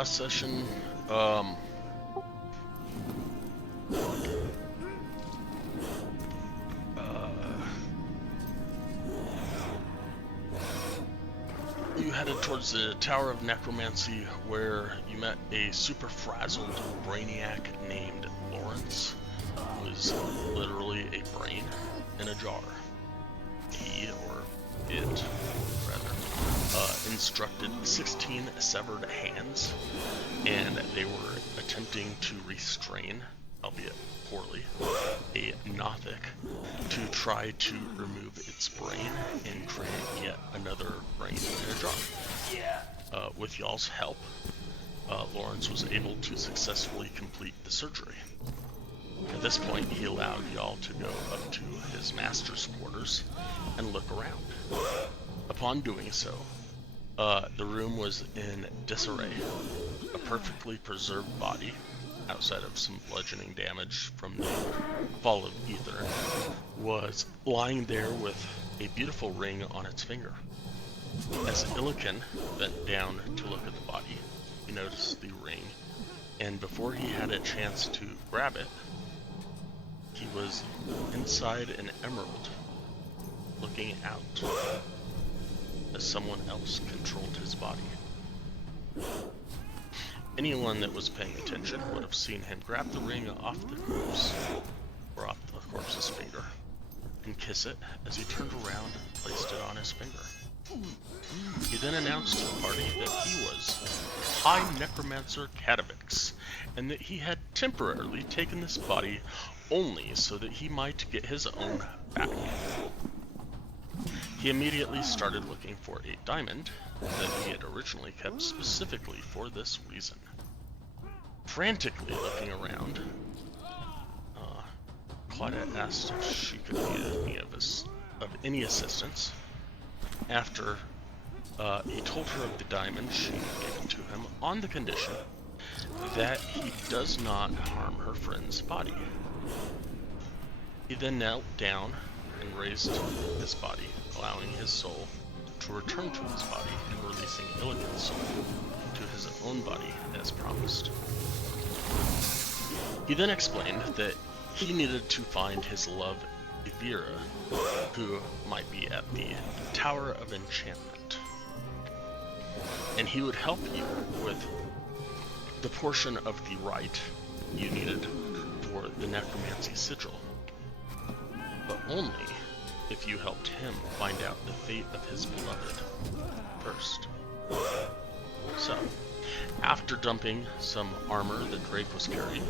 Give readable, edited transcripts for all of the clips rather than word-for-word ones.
last session, you headed towards the Tower of Necromancy, where you met a super frazzled brainiac named Lawrence, who was literally a brain in a jar. He, or it, rather, instructed 16 severed hands, and they were attempting to restrain, albeit poorly, a Nothic to try to remove its brain and create yet another brain in a jar. With y'all's help, Lawrence was able to successfully complete the surgery. At this point, he allowed y'all to go up to his master's quarters and look around. Upon doing so, the room was in disarray. A perfectly preserved body, outside of some bludgeoning damage from the fall of Ythryn, was lying there with a beautiful ring on its finger. As Ythryn bent down to look at the body, he noticed the ring, and before he had a chance to grab it, he was inside an emerald, looking out as someone else controlled his body. Anyone that was paying attention would have seen him grab the ring off the corpse, or off the corpse's finger, and kiss it as he turned around and placed it on his finger. He then announced to the party that he was High Necromancer Cadavix, and that he had temporarily taken this body only so that he might get his own back. He immediately started looking for a diamond that he had originally kept specifically for this reason. Frantically looking around, Claudette asked if she could be of any assistance. After he told her of the diamond, she gave it to him on the condition that he does not harm her friend's body. He then knelt down and raised his body, allowing his soul to return to his body and releasing Illigan's soul to his own body as promised. He then explained that he needed to find his love Ivira, who might be at the Tower of Enchantment, and he would help you with the portion of the Rite you needed for the Necromancy Sigil, but only if you helped him find out the fate of his beloved first. So, after dumping some armor that Drake was carrying,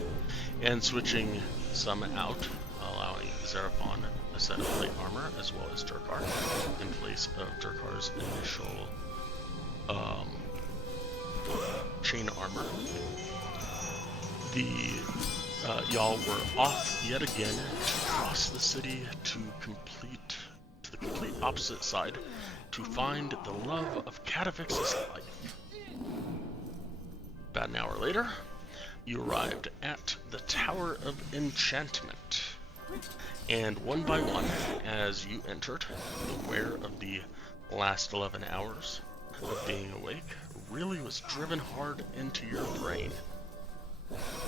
and switching some out, allowing Xeraphon a set of plate armor as well as Durkar in place of Durkar's initial chain armor, y'all were off yet again to cross the city to the complete opposite side to find the love of Cadavix's life. About an hour later, you arrived at the Tower of Enchantment, and one by one, as you entered, aware of the last 11 hours of being awake really was driven hard into your brain.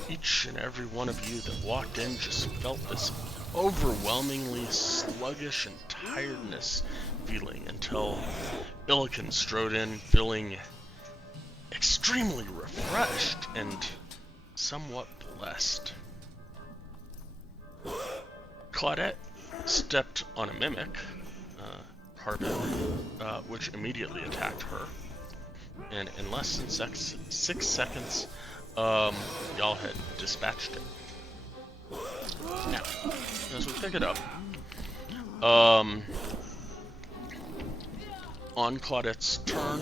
Each and every one of you that walked in just felt this overwhelmingly sluggish and tiredness feeling until Illigan strode in feeling extremely refreshed and somewhat blessed. Claudette stepped on a mimic, Harbin, which immediately attacked her, and in less than 6 seconds, y'all had dispatched it. Now, as we pick it up, on Claudette's turn,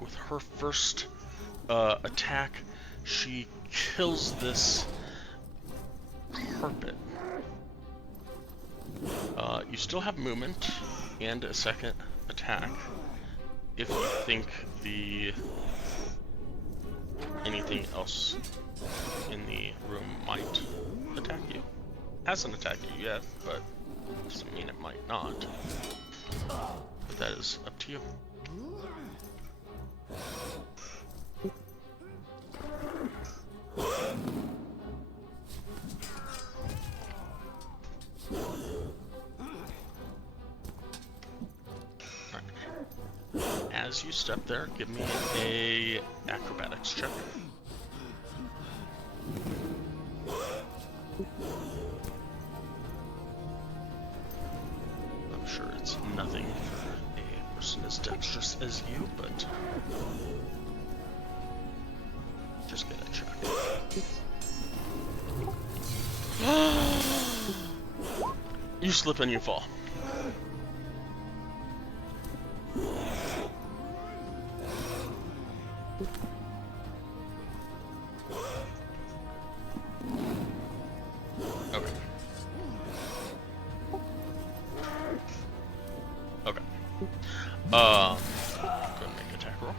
with her first attack, she kills this carpet. You still have movement and a second attack if you think anything else in the room might attack you. Hasn't attacked you yet, but doesn't mean it might not. But that is up to you. as you step there, give me a acrobatics check. I'm sure it's nothing for a person as dexterous as you, but just get a check. You slip and you fall. Okay. Okay. Go ahead and make attack roll.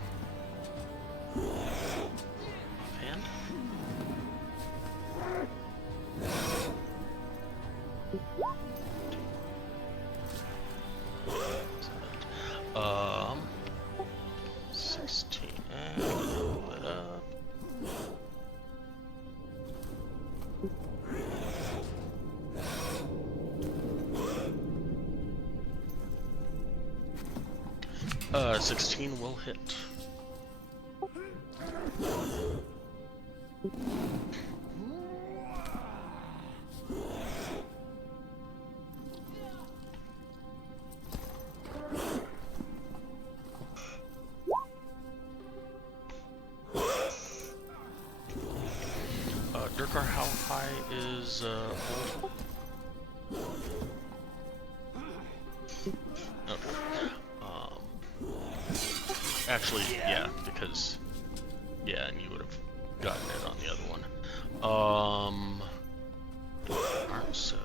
Offhand. Um, 16, and roll it up. Uh, 16 will hit. Durkar, how high is Bolt? Okay. Actually, yeah, because and you would have gotten it on the other one. Alright, so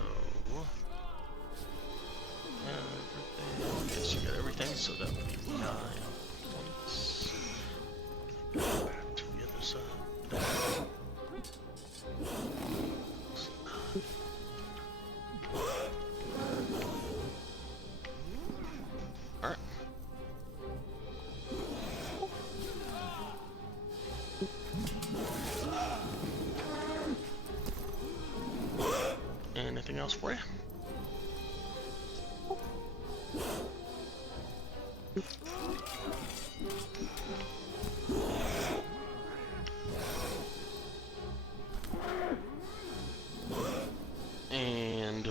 everything. Yes, you got everything, so that would be 9 points. Go back to the other side. Alright. Anything else for you? And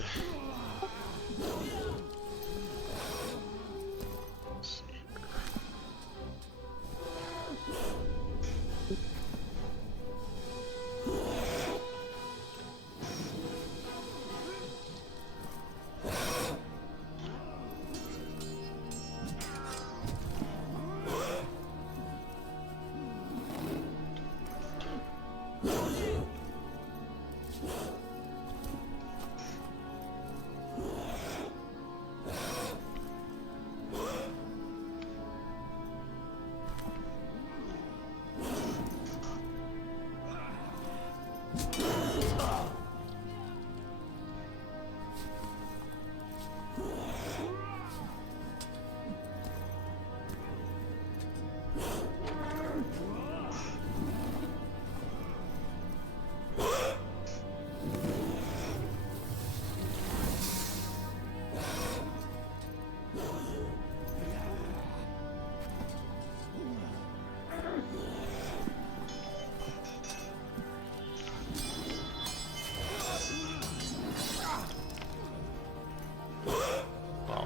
let's see here.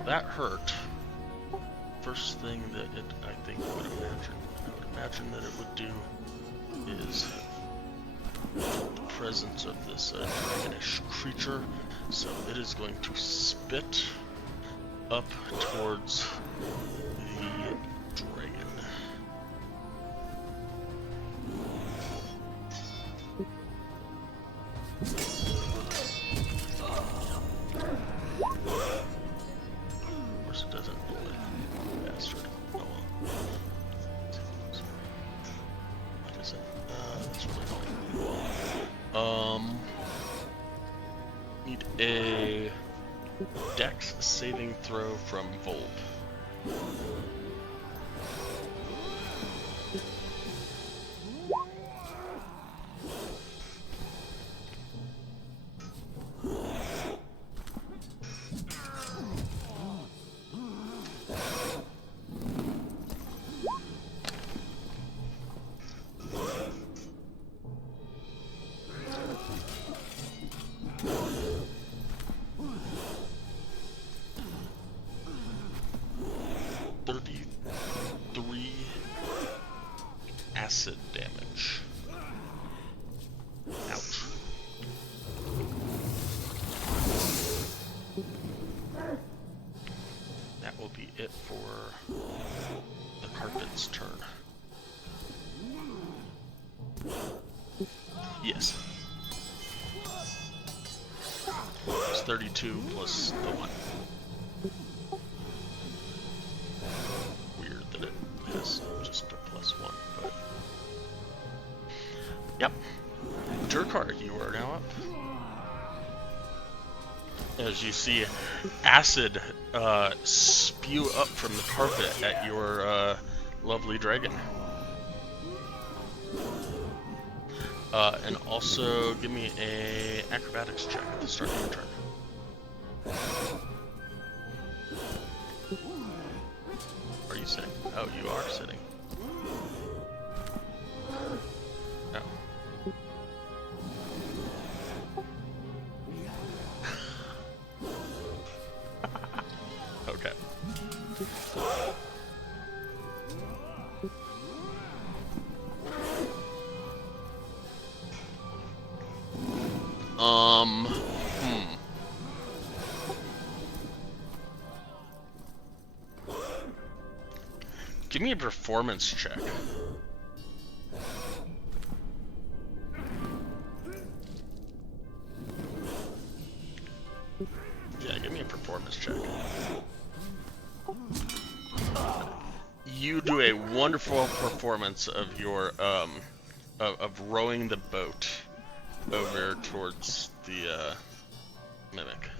That hurt. First thing that I think I would imagine that it would do is the presence of this dragonish creature. So it is going to spit up towards the dragon. Need a Dex saving throw from Volp. it for the carpet's turn. Yes. It's 32 plus the 1. Weird that it has just a +1, but... Yep. Durkar, you are now up. As you see acid spew up from the carpet at your lovely dragon. And also give me a acrobatics check at the start of your turn. Are you sitting? Oh, you are sitting. No. Okay. Give me a performance check. Yeah, give me a performance check. You do a wonderful performance of your of rowing the boat over towards the mimic.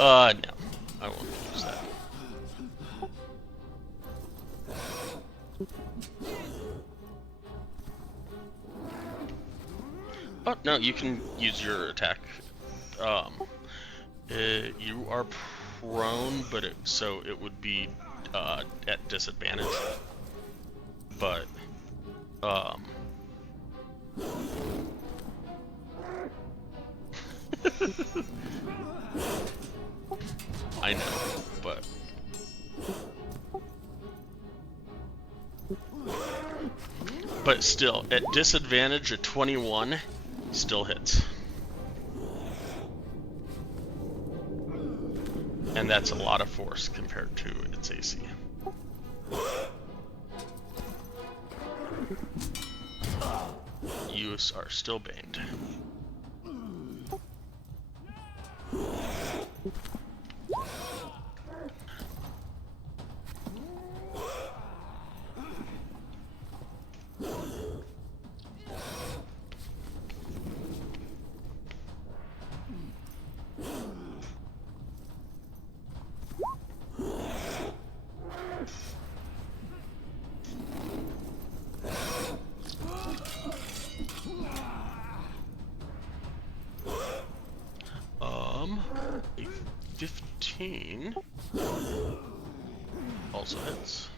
No, I won't use that. Oh, no, you can use your attack. You are prone, but so it would be at disadvantage. But I know, but still, at disadvantage, a 21 still hits. And that's a lot of force compared to its AC. You are still baned. A 15 also hits.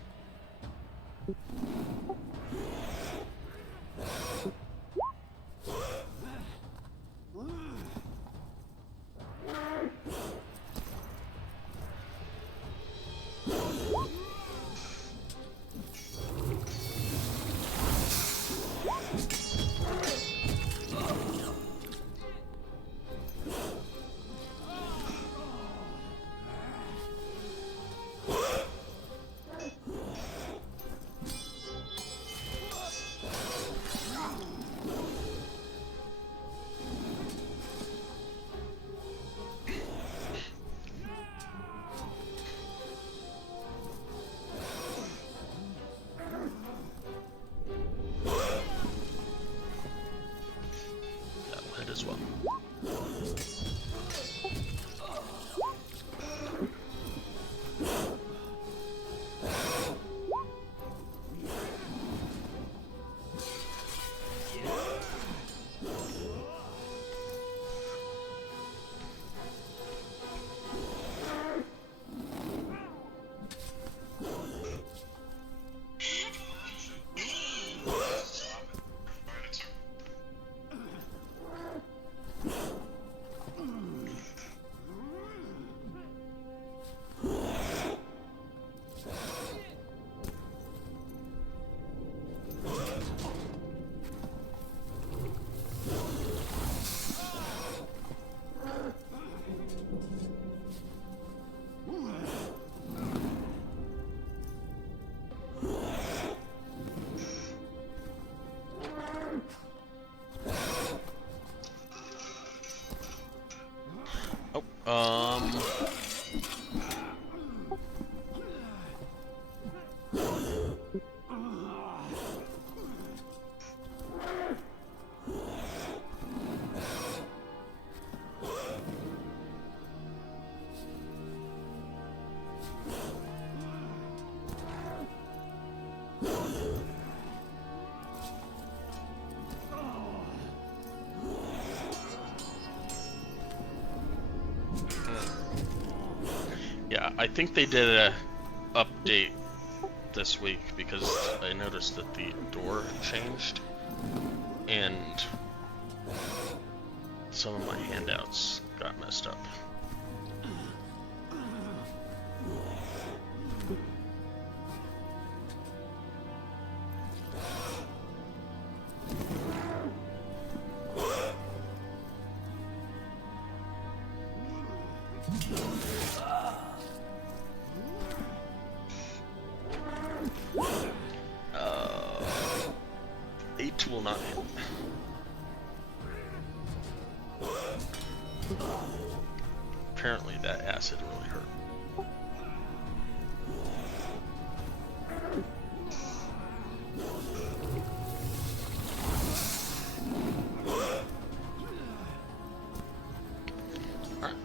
Um. Yeah, I think they did a update this week because I noticed that the door changed and some of my handouts got messed up. Eight will not hit. Apparently that acid really hurt. Alright.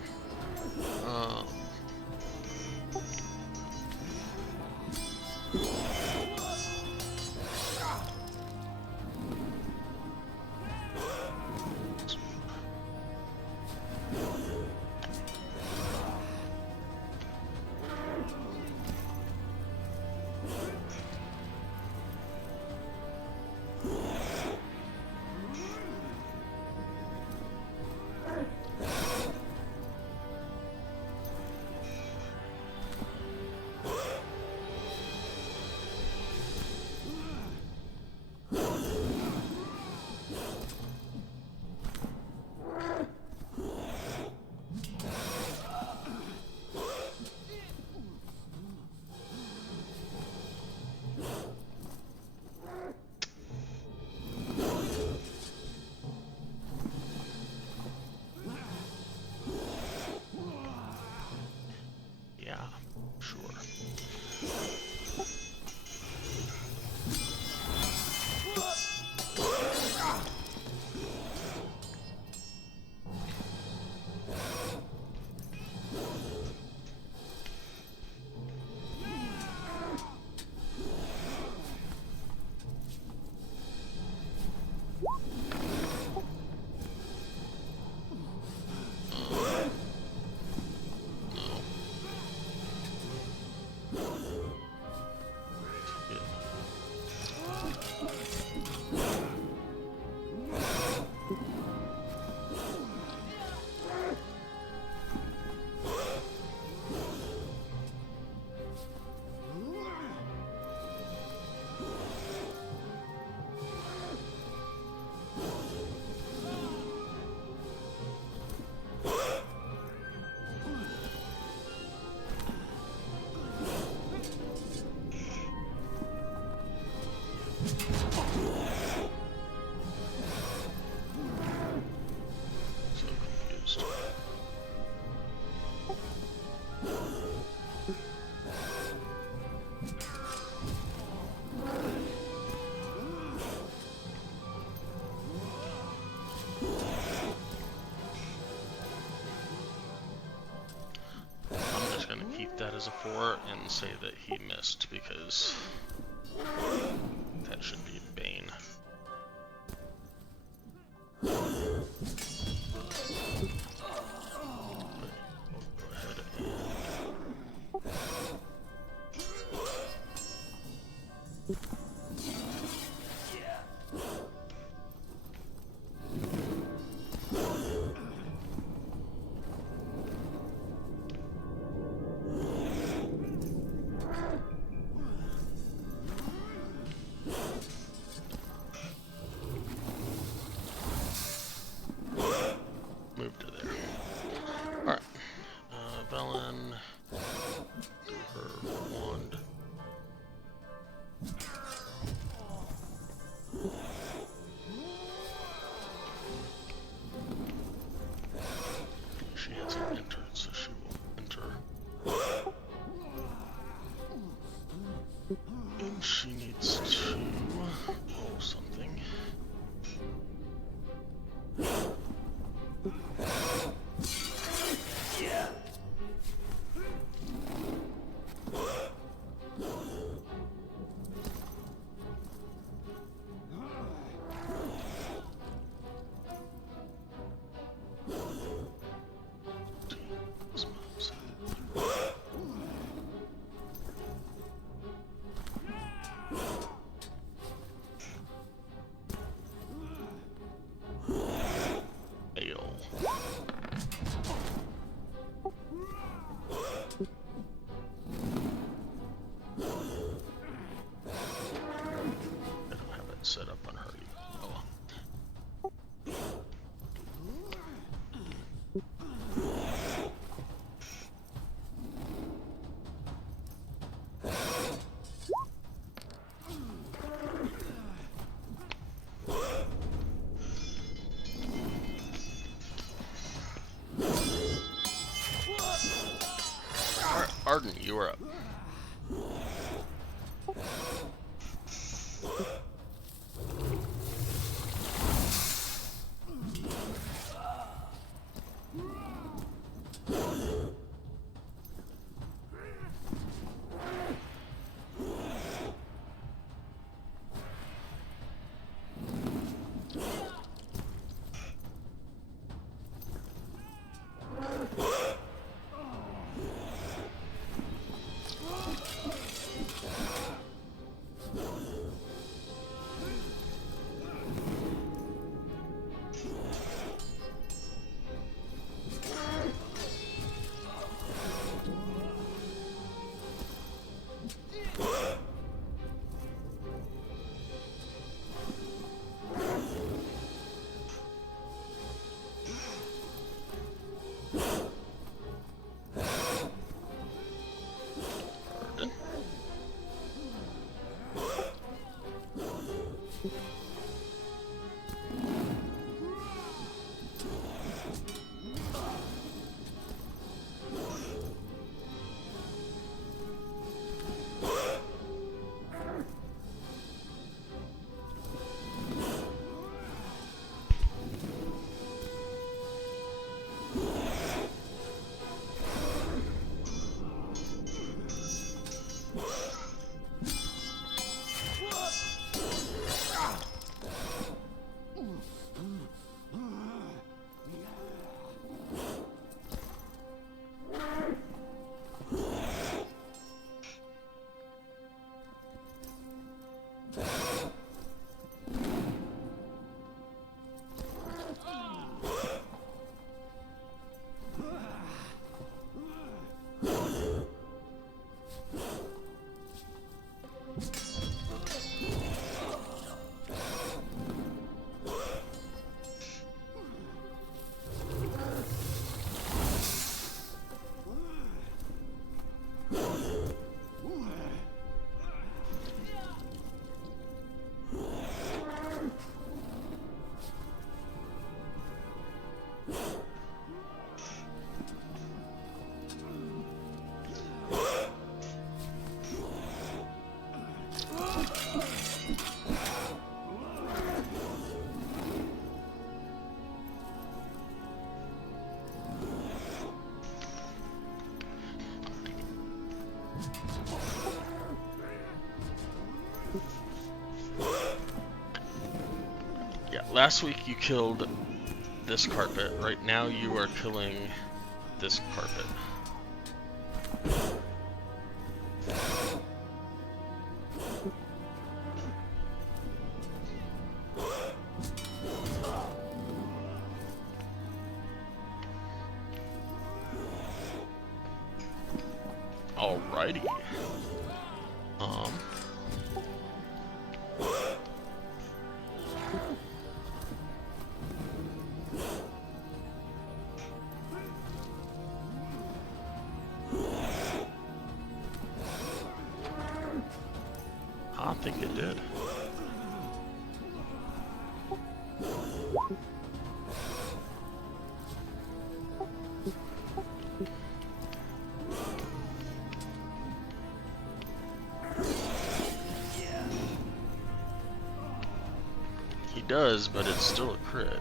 That as a 4 and say that he missed because that should be Bane. Go ahead Arden, you are up. Last week you killed this carpet. Right now you are killing this carpet. Alrighty. I think it did. He does, but it's still a crit.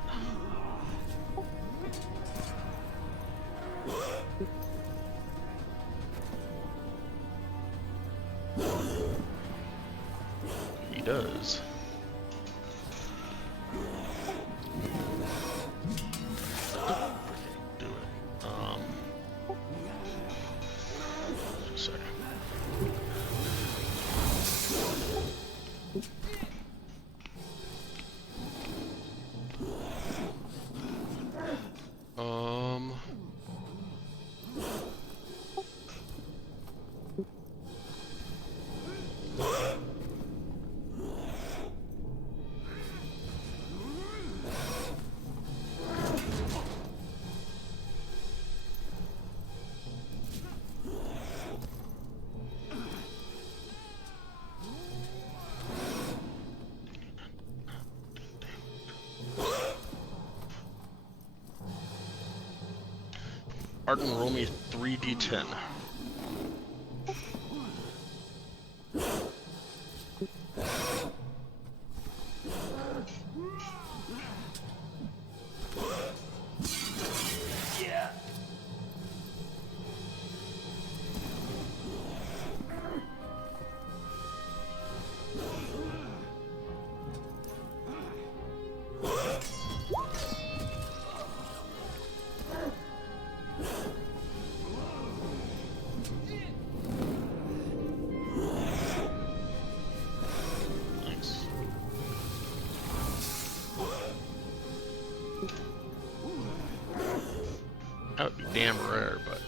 He does. Do it. Just a second. Arden, roll me 3d10. That would be damn rare, but...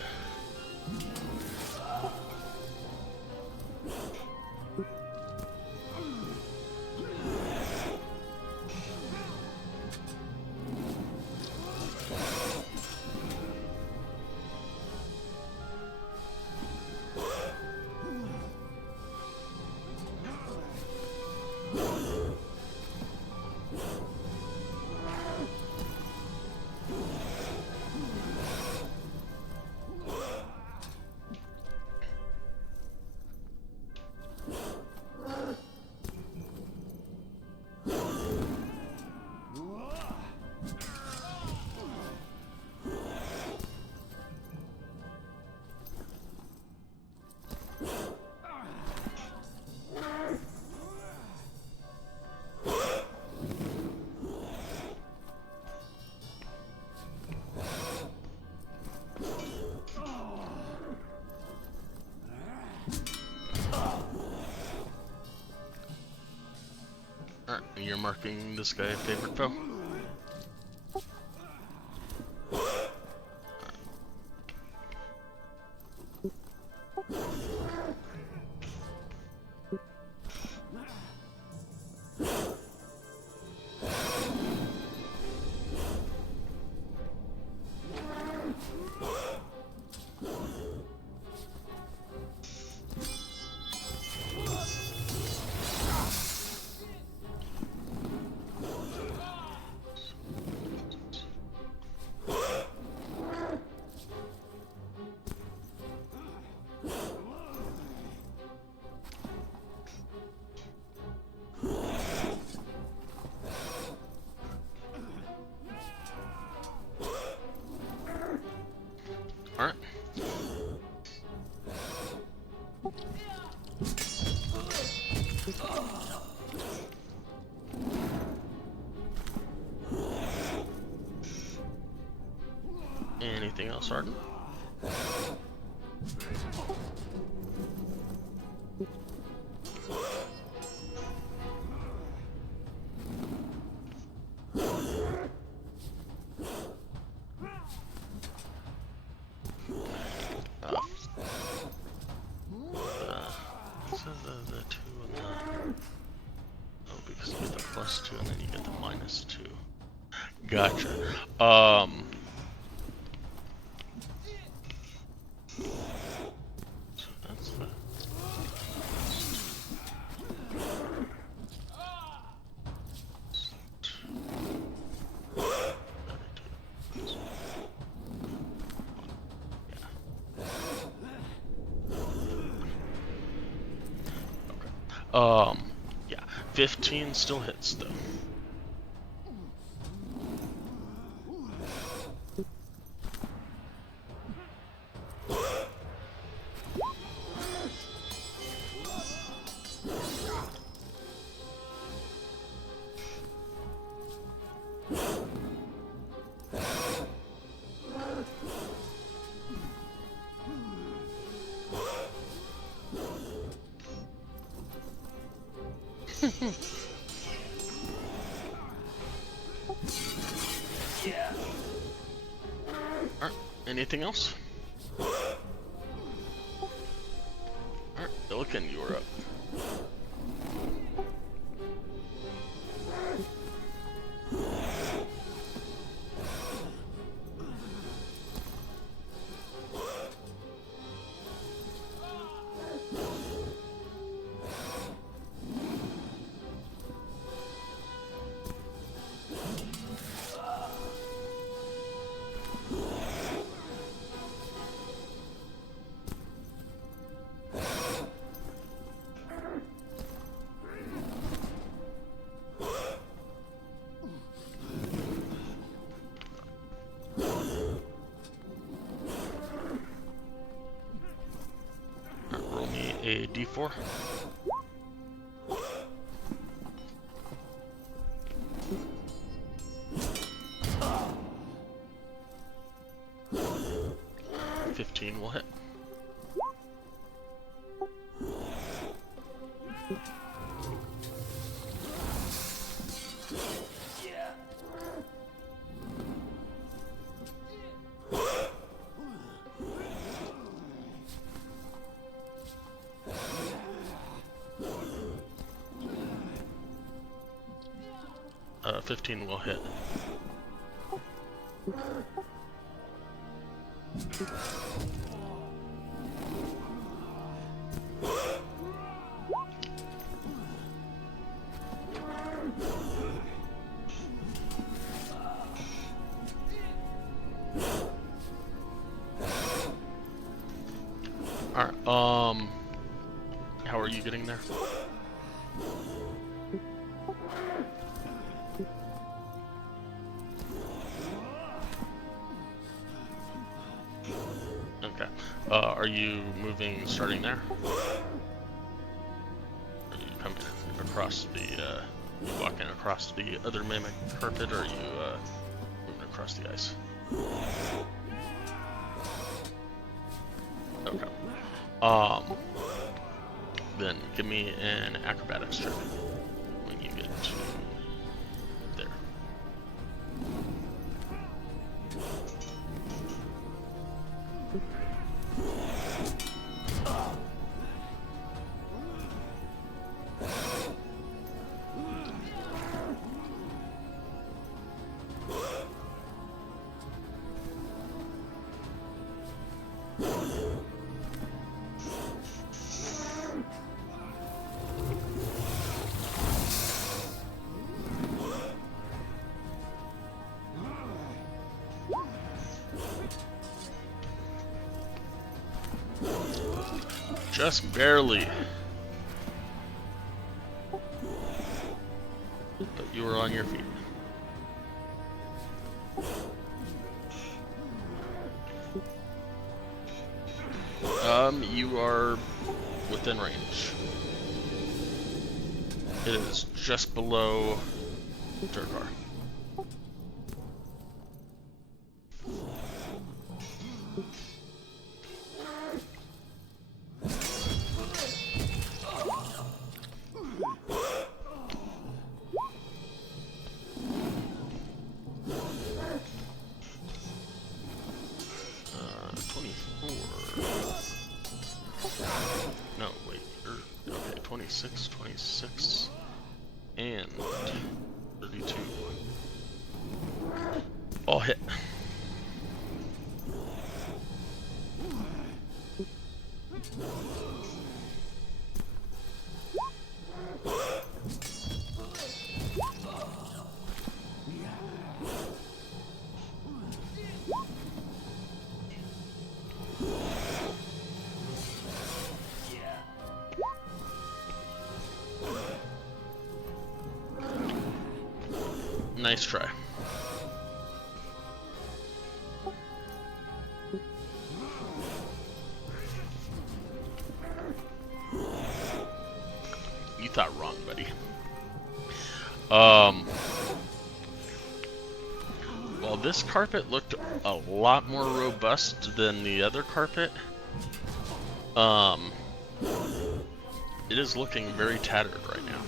Alright, you're marking this guy a favorite foe? Alright. Anything else, Arden? The 2 and the... Oh, because you get the +2 and then you get the -2. Gotcha. So that's the... Yeah, 15 still hits though. Yeah. Alright, anything else? Alright, Illiken, you are up. Roll me a d4. $15 will hit. Yeah. 15 will hit. Alright, how are you getting there? Okay. Are you moving, starting there? Are you coming across the, you walking across the other mimic carpet, or are you, moving across the ice? Okay. Then give me an acrobatics check when you get to there. Just barely. But you were on your feet. You are within range. It is just below Durgar. No, wait, okay, 26, 26, and 32. All hit. Nice try. You thought wrong, buddy. Well, this carpet looked a lot more robust than the other carpet. It is looking very tattered right now.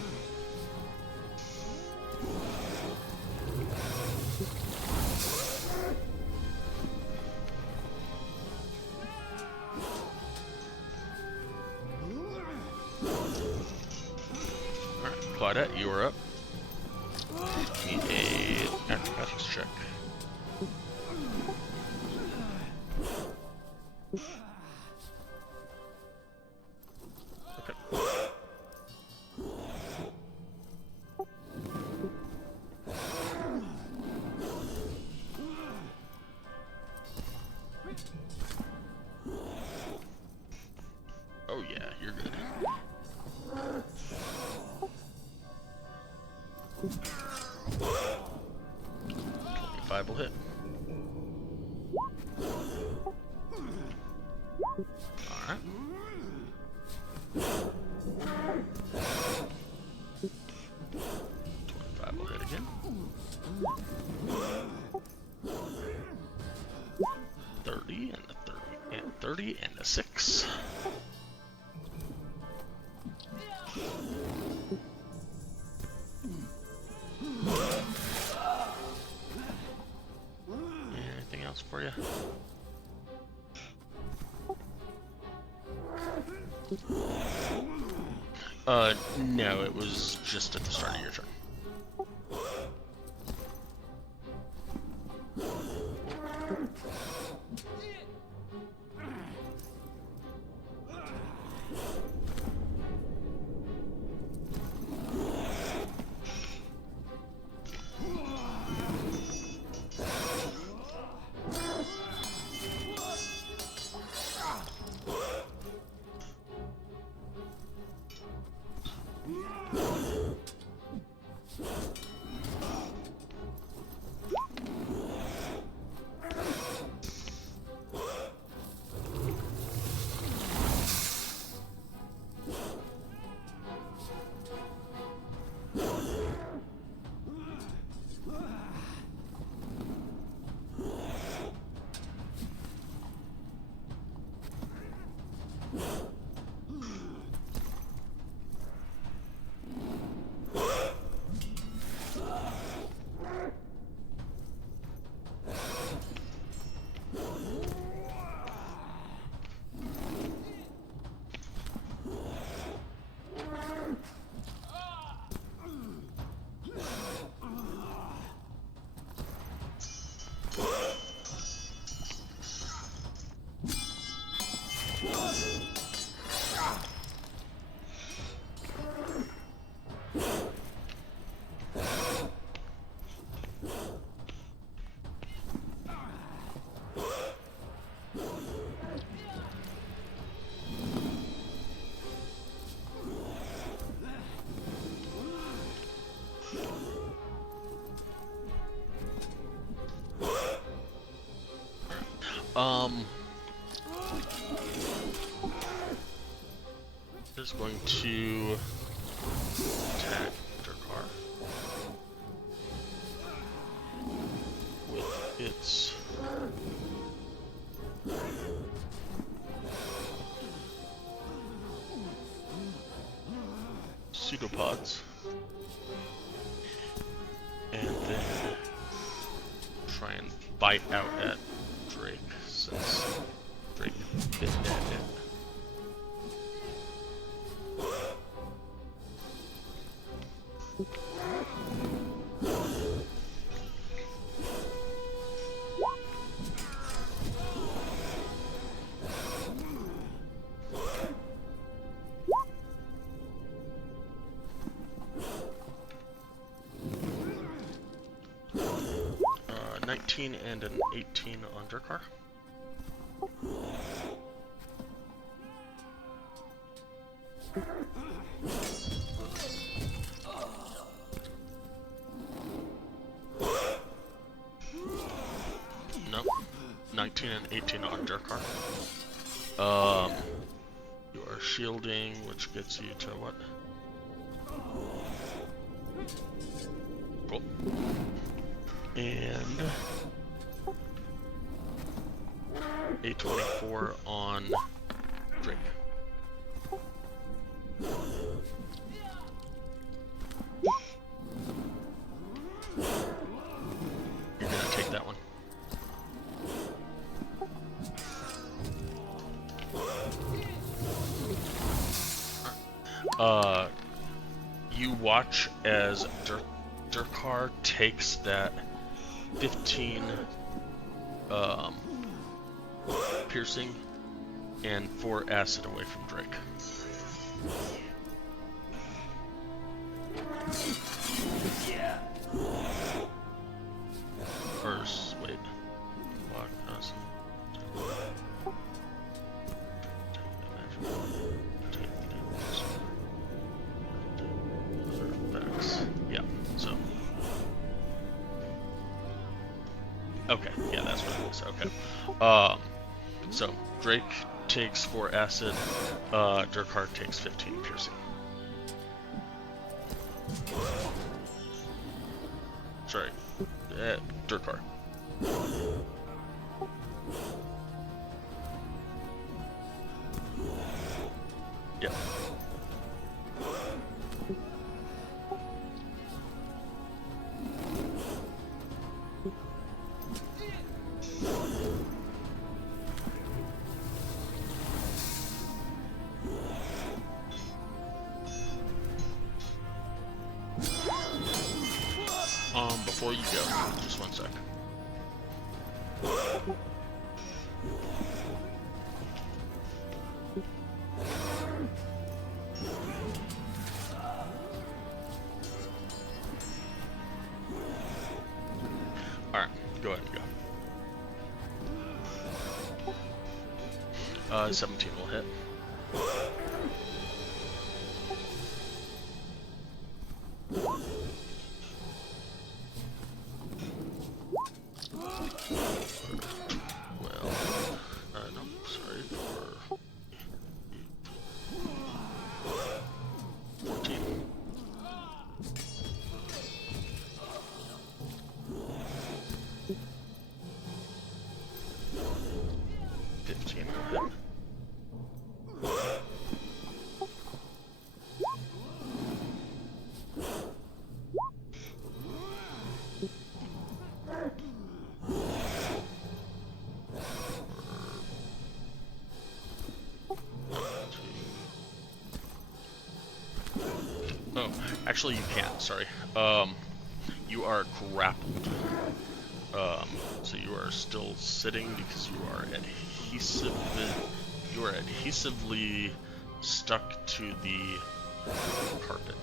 Claudette, you are up. Need a acrobatics check. Okay. Oh yeah, you're good. 25 will hit. Alright. Will hit again. 30 and a 30 and 30 and a 6. Anything else for you? No, it was just at the start of your turn. Is going to attack Durkar with its pseudopods, and then try and bite out at Drake, since Drake bit at it. And an 18 on Durkar. Nope. 19 and 18 on Durkar. You are shielding, which gets you to what? Cool. And a 24 on Drake. You're gonna take that one. You watch as Durkar takes that 15 piercing and 4 acid away from Drake. Yeah. Or wait, block acid. Yeah. So. Okay. Yeah, that's what it is. Okay. So Drake takes 4 acid, Durkar takes 15 piercing. Sorry, Durkar. Yeah. Before you go, just 1 sec. Alright, go ahead and go. 17 will hit. Actually, you can't, sorry. You are grappled. So you are still sitting because you are adhesively stuck to the carpet.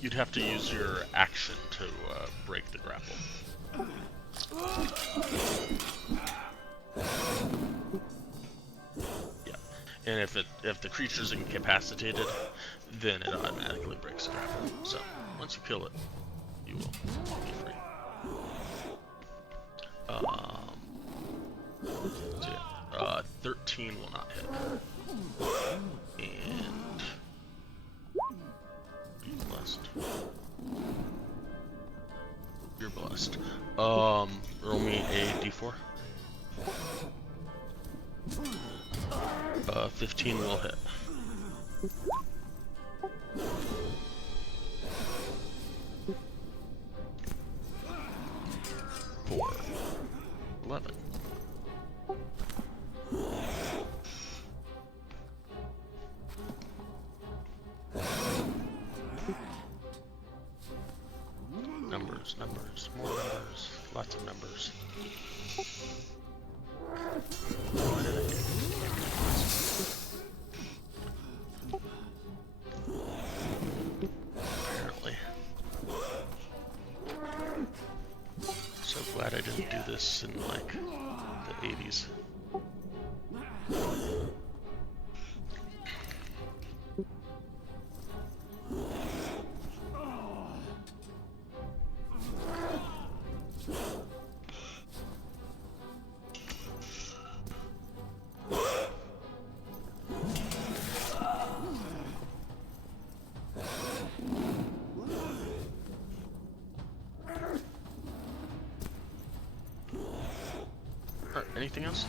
You'd have to use your action to break the grapple. Yeah, and if the creature's incapacitated, then it automatically breaks the grapple. So once you kill it, you will be free. So yeah, 13 will not hit. And are you blessed? You're blessed. Roll me a d4. 15 will hit. 4. 11. Numbers, more numbers, lots of numbers. Why did I do apparently. So glad I didn't do this in like the 80s. Anything else?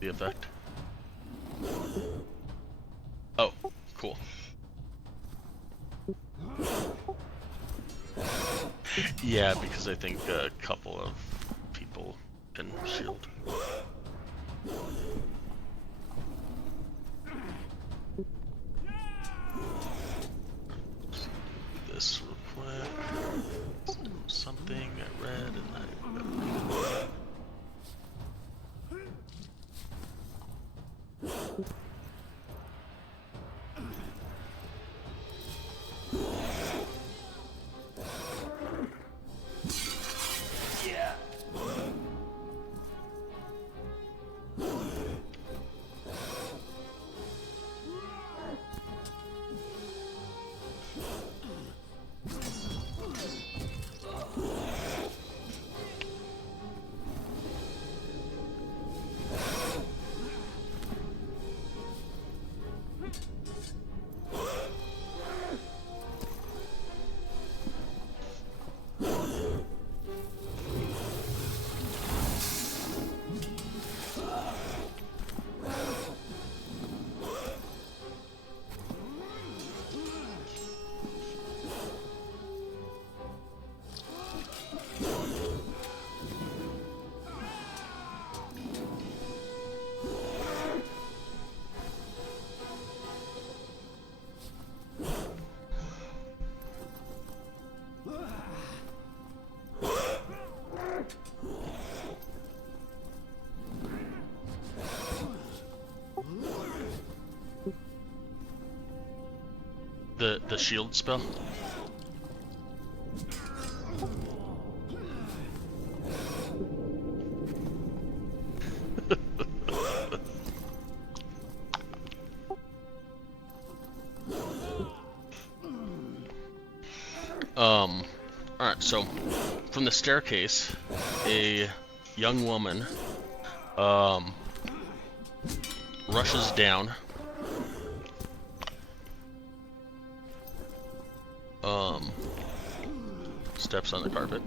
The effect. Oh, cool. Yeah, because I think a couple of people can shield. This real quick. Something I read and I. Yeah. The shield spell. Alright, so from the staircase, a young woman rushes down. Steps on the carpet.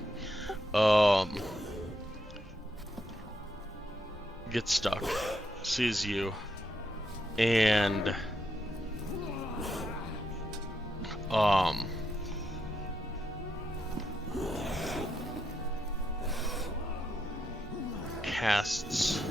Gets stuck. Sees you. And casts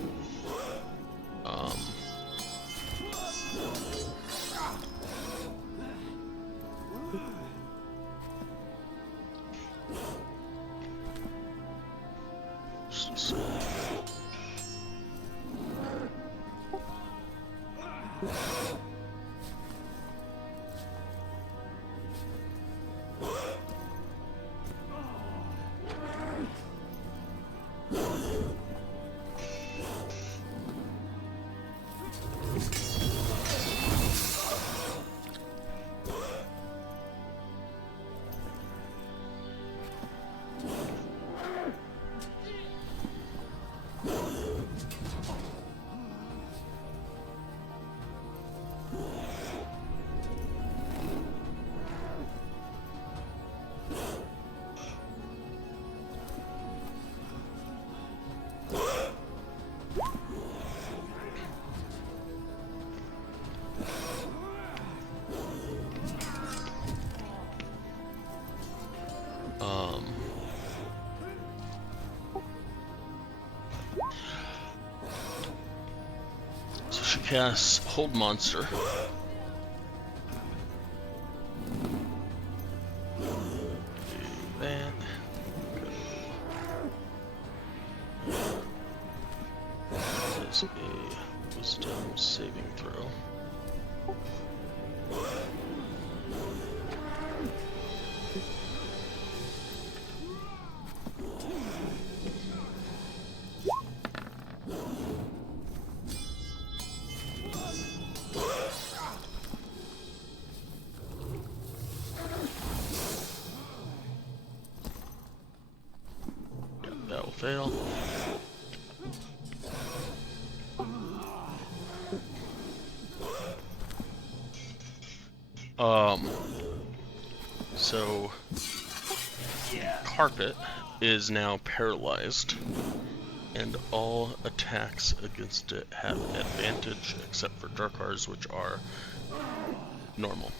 So she casts Hold Monster. That. That is a Wisdom saving throw. That will fail. So Carpet is now paralyzed, and all attacks against it have advantage except for Darkars, which are normal.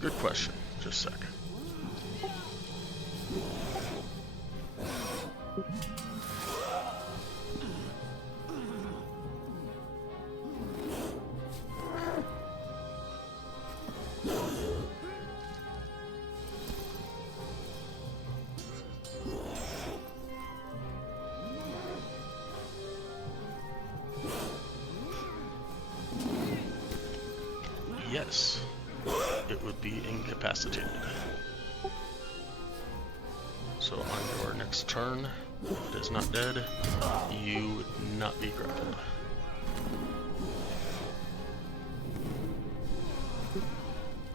Good question. Just a sec. Yes, it would be incapacitated. So on your next turn, if it is not dead, you would not be grappled.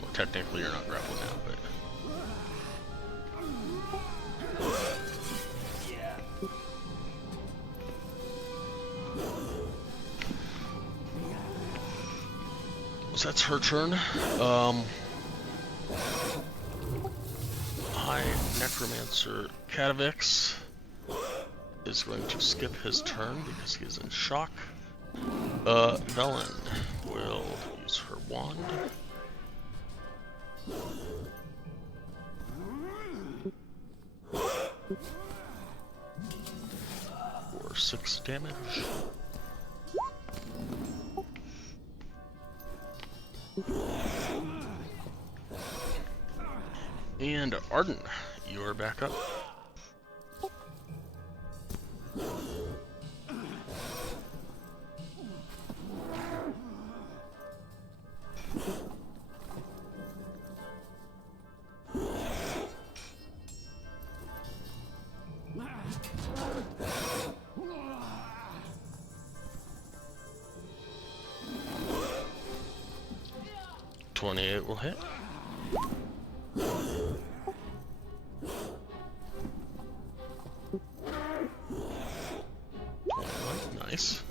Well, technically you're not grappled now, but... So that's her turn. High Necromancer Cadavix is going to skip his turn because he is in shock. Velen will use her wand. For 6 damage. And Arden, you're back up. Will hit. 21, nice.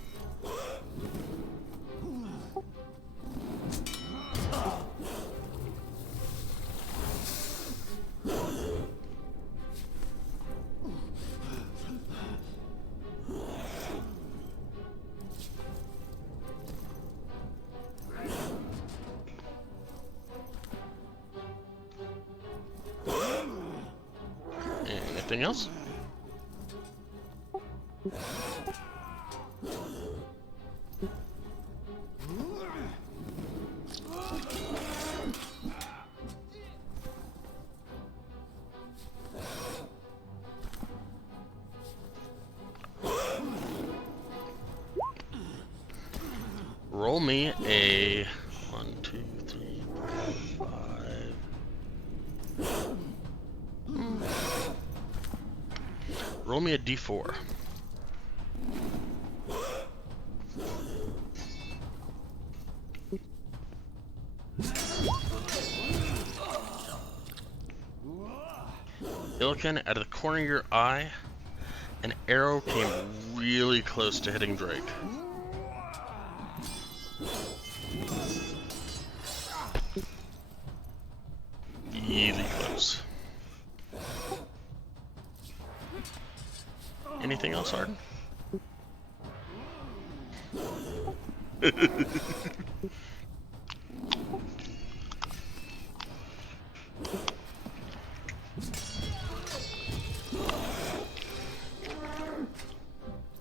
Anything else? a 1, 2, 3, 4, 5. Roll me a d4. Ythryn, out of the corner of your eye, an arrow came really close to hitting Drake. Really close. Anything else, Arden?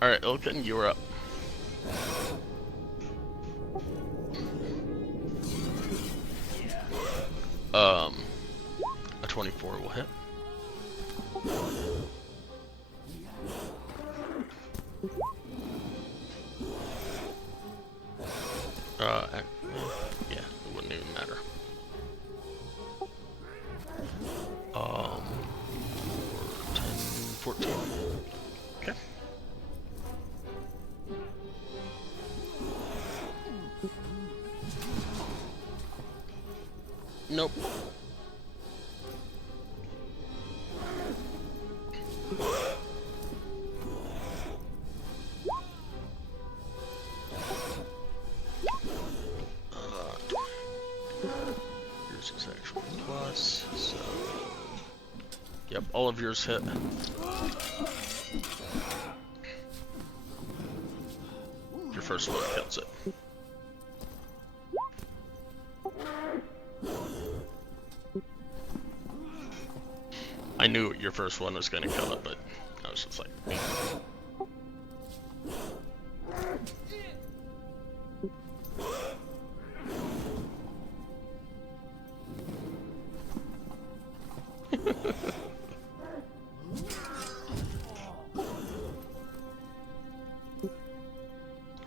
Alright, Ythryn, you're up. A 24 will hit. Yeah, it wouldn't even matter. 10, 14. Okay. Nope. Yours is actually plus, so... Yep, all of yours hit. Your first one kills it. I knew your first one was going to kill it, but I was just like...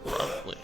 Probably.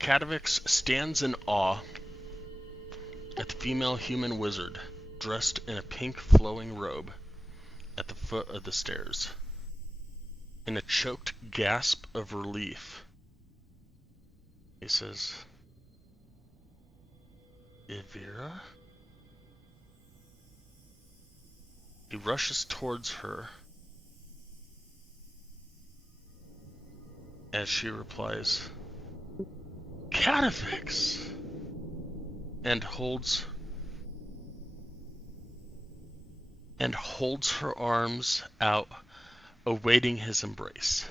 Cadavix stands in awe at the female human wizard, dressed in a pink flowing robe, at the foot of the stairs. In a choked gasp of relief, he says, "Ivira?" He rushes towards her as she replies, "Cadavix!" and holds her arms out, awaiting his embrace.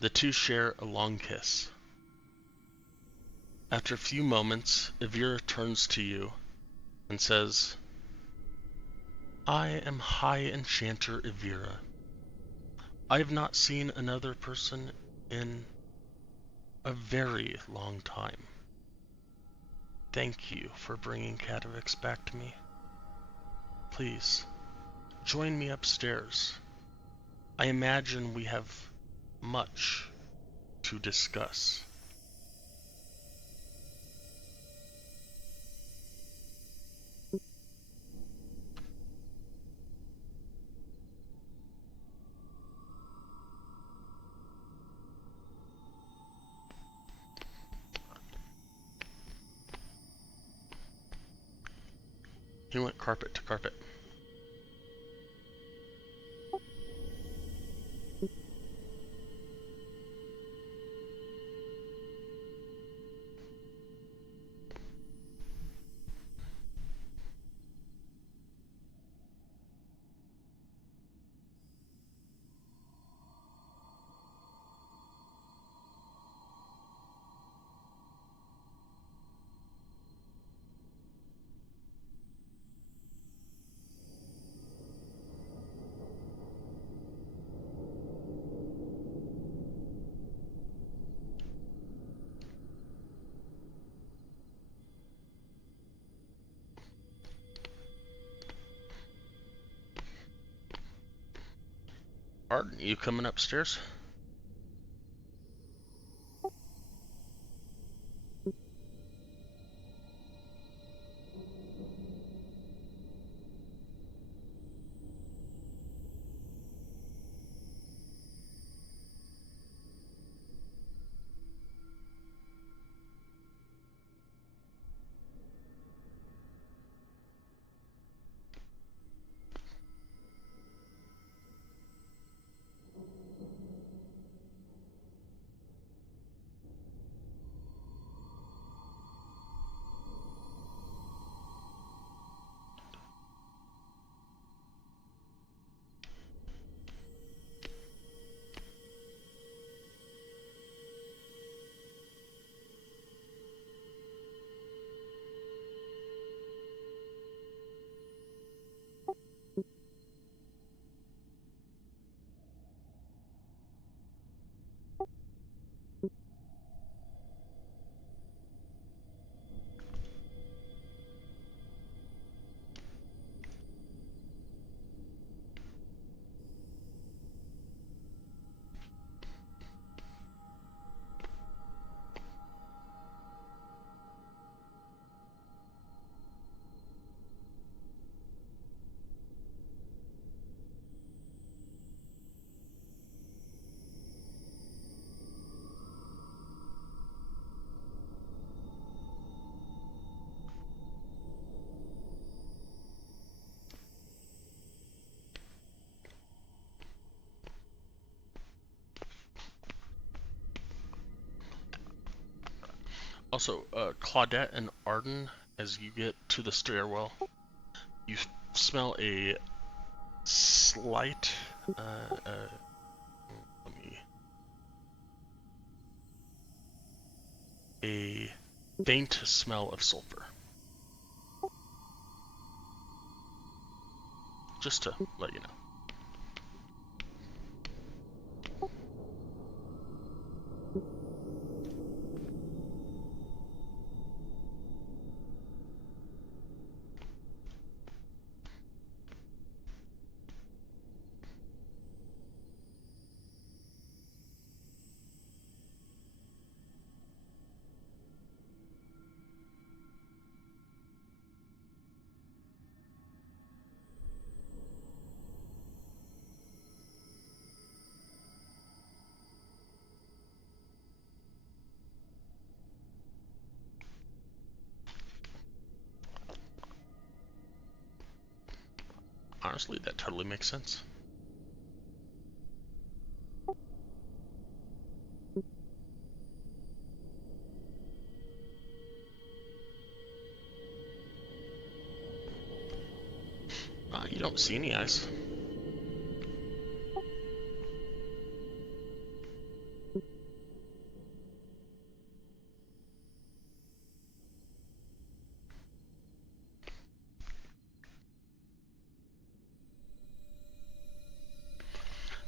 The two share a long kiss. After a few moments, Ivira turns to you and says, "I am High Enchanter Ivira. I have not seen another person in a very long time. Thank you for bringing Cadavix back to me. Please, join me upstairs. I imagine we have much to discuss. He went carpet to carpet. Arden, you coming upstairs? Also, Claudette and Arden, as you get to the stairwell, you smell a slight, a faint smell of sulfur. Just to let you know. Honestly, that totally makes sense. You don't see any eyes.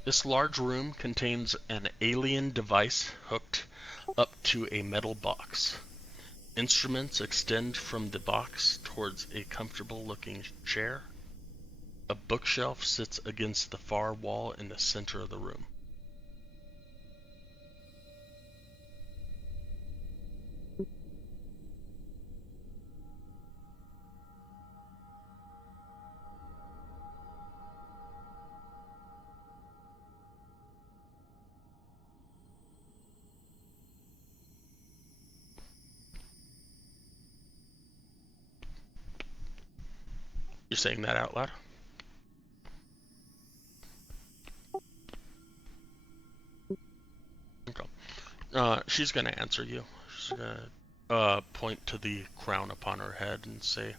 This large room contains an alien device hooked up to a metal box. Instruments extend from the box towards a comfortable-looking chair. A bookshelf sits against the far wall in the center of the room. You're saying that out loud? Okay. She's gonna answer you. She's gonna point to the crown upon her head and say,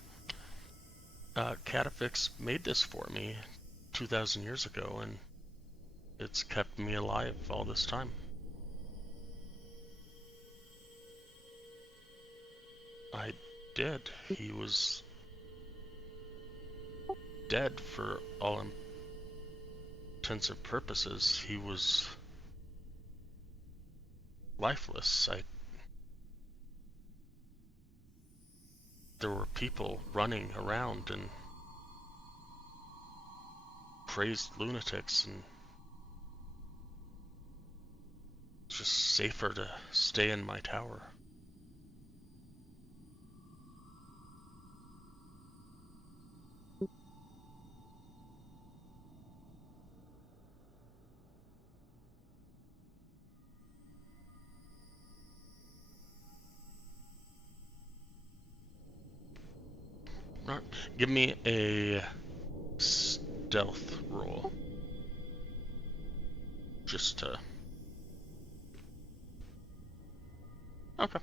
Cadavix made this for me 2,000 years ago, and it's kept me alive all this time. I did. He was dead for all intents and purposes. He was lifeless. There were people running around and crazed lunatics, and it's just safer to stay in my tower. Alright, give me a stealth roll. Just to... Okay.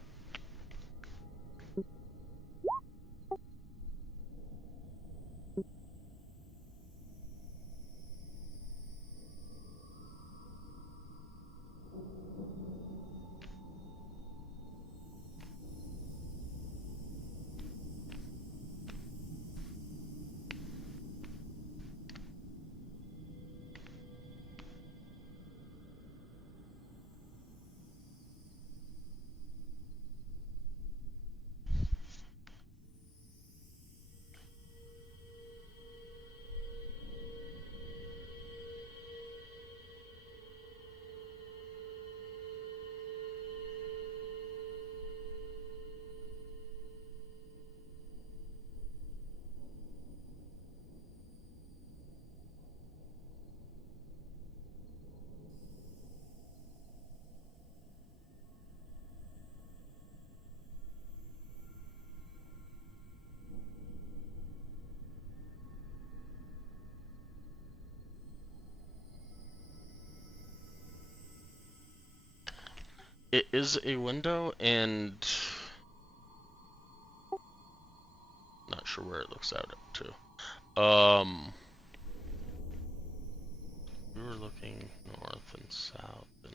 It is a window, and not sure where it looks out to. We were looking north and south, and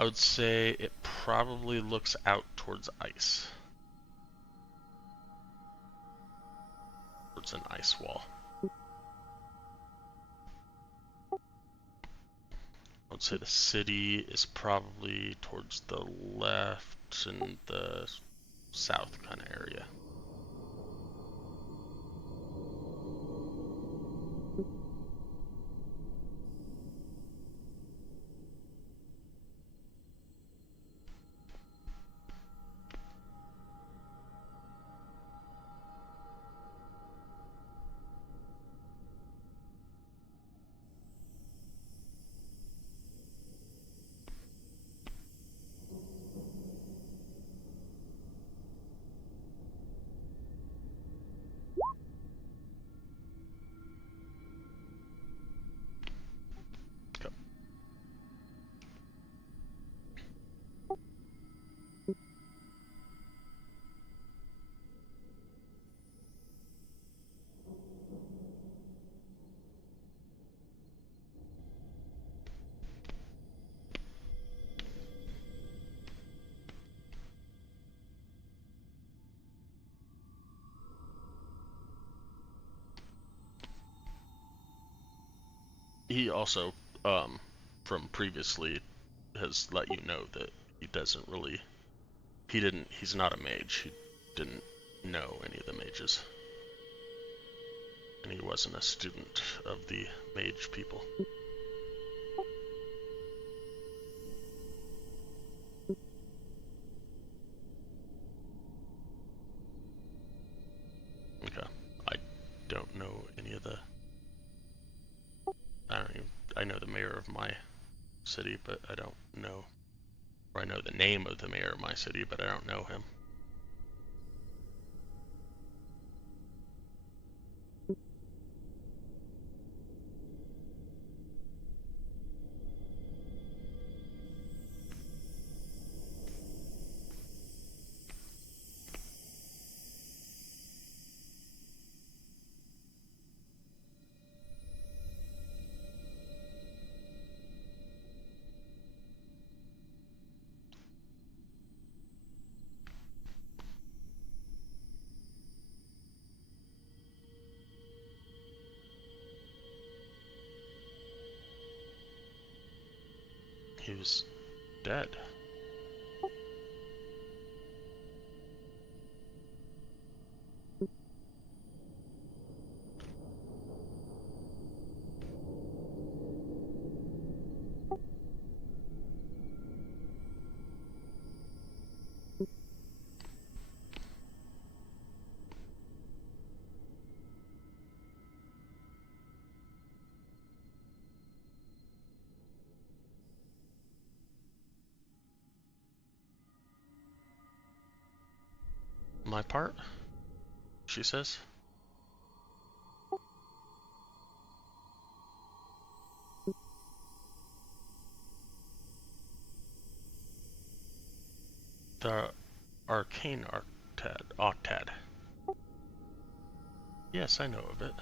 I would say it probably looks out towards ice. Towards an ice wall. I would say the city is probably towards the left and the south kind of area. He also, from previously, has let you know that he doesn't really, he's not a mage. He didn't know any of the mages. And he wasn't a student of the mage people. Okay. I don't know any of the... I know the mayor of my city, but I don't know... Or I know the name of the mayor of my city, but I don't know him. He was dead. My part? She says. The arcane octad. Yes, I know of it.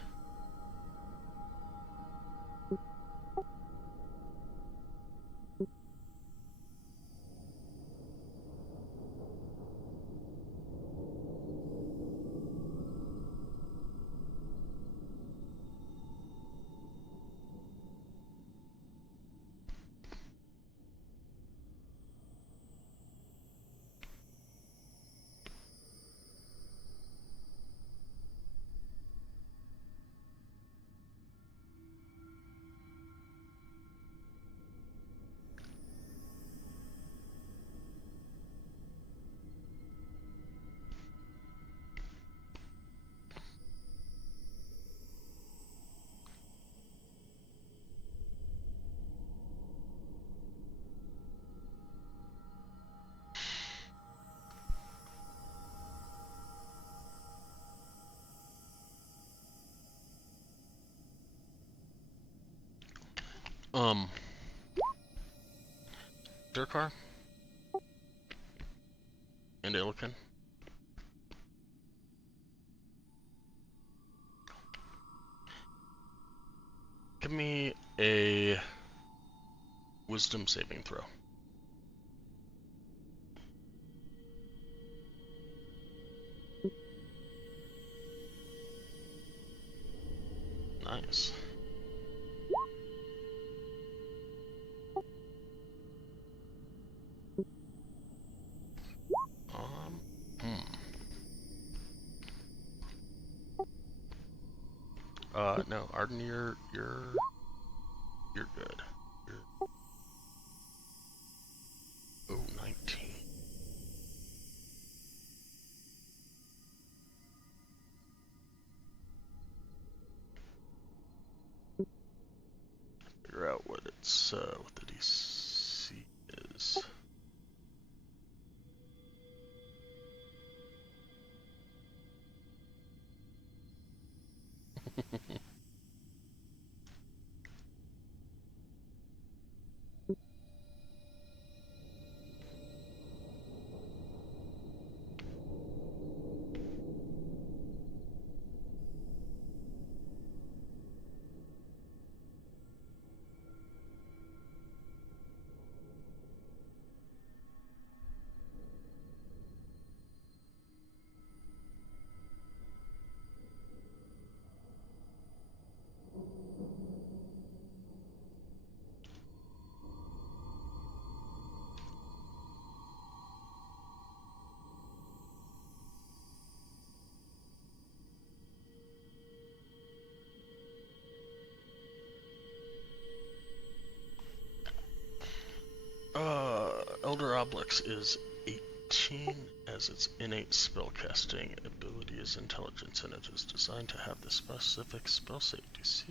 Durkar and Illican. Give me a wisdom saving throw. Nice. No, Arden, you're good. Oh, 19. Figure out what what the DC is. Cadavix is 18 as its innate spellcasting ability is intelligence, and it is designed to have the specific spell save DC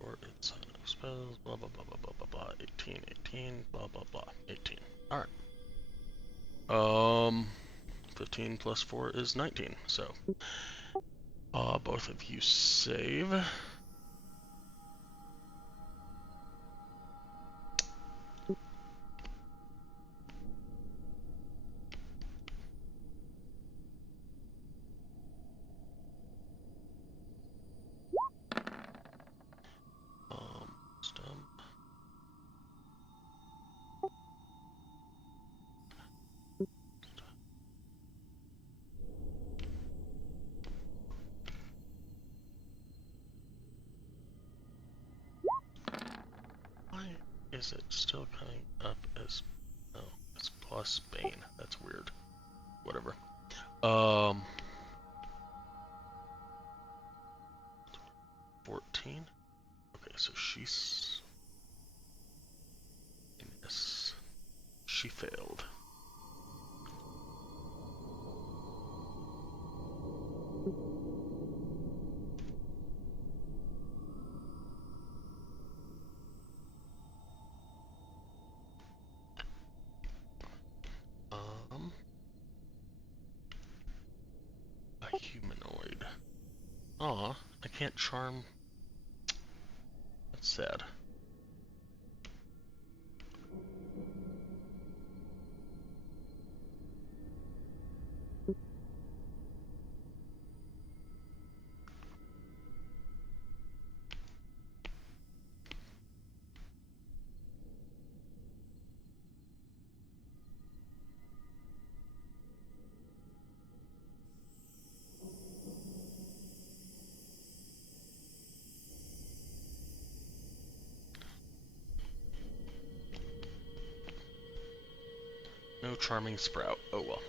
or its spells, blah blah blah blah blah blah blah. 18, 18, blah blah blah. 18. Alright. 15 plus 4 is 19, so both of you save. Stem. Why is it still coming up as, no, it's plus Bane. That's weird. Whatever. 14. Okay, so she's, yes, she failed. A humanoid. Aw, I can't charm. That's sad. No charming sprout. Oh well.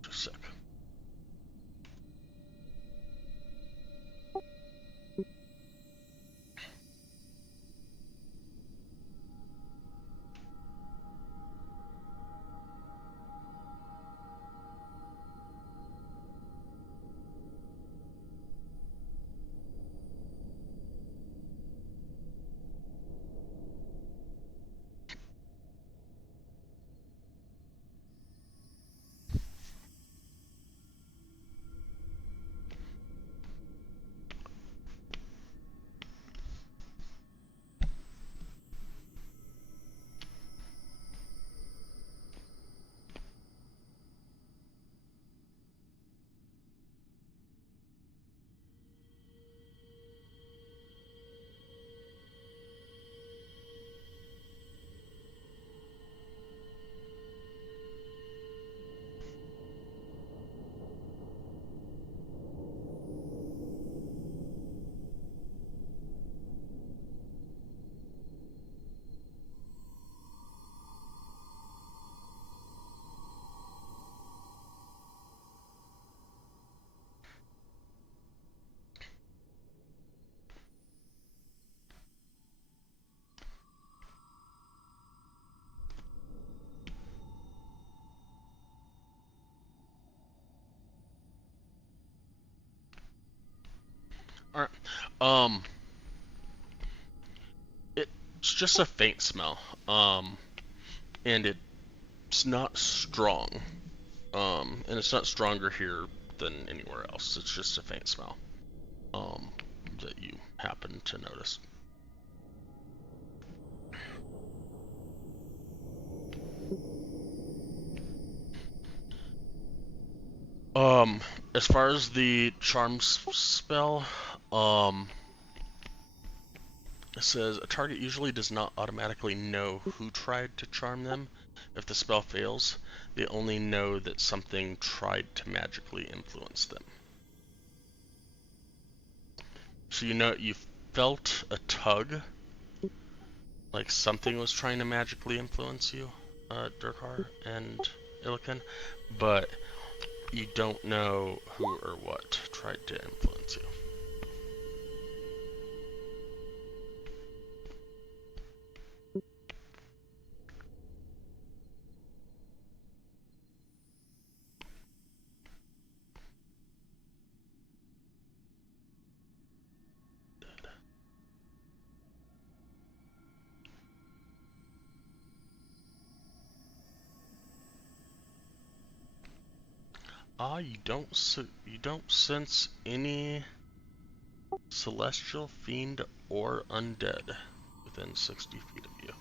Just a sec. Alright. It's just a faint smell. And it's not strong. And it's not stronger here than anywhere else. It's just a faint smell. That you happen to notice. As far as the charm spell, It says a target usually does not automatically know who tried to charm them. If the spell fails, they only know that something tried to magically influence them. So you know you felt a tug, like something was trying to magically influence you, Durkar and Illican, but you don't know who or what tried to influence you. You don't sense any celestial, fiend, or undead within 60 feet of you.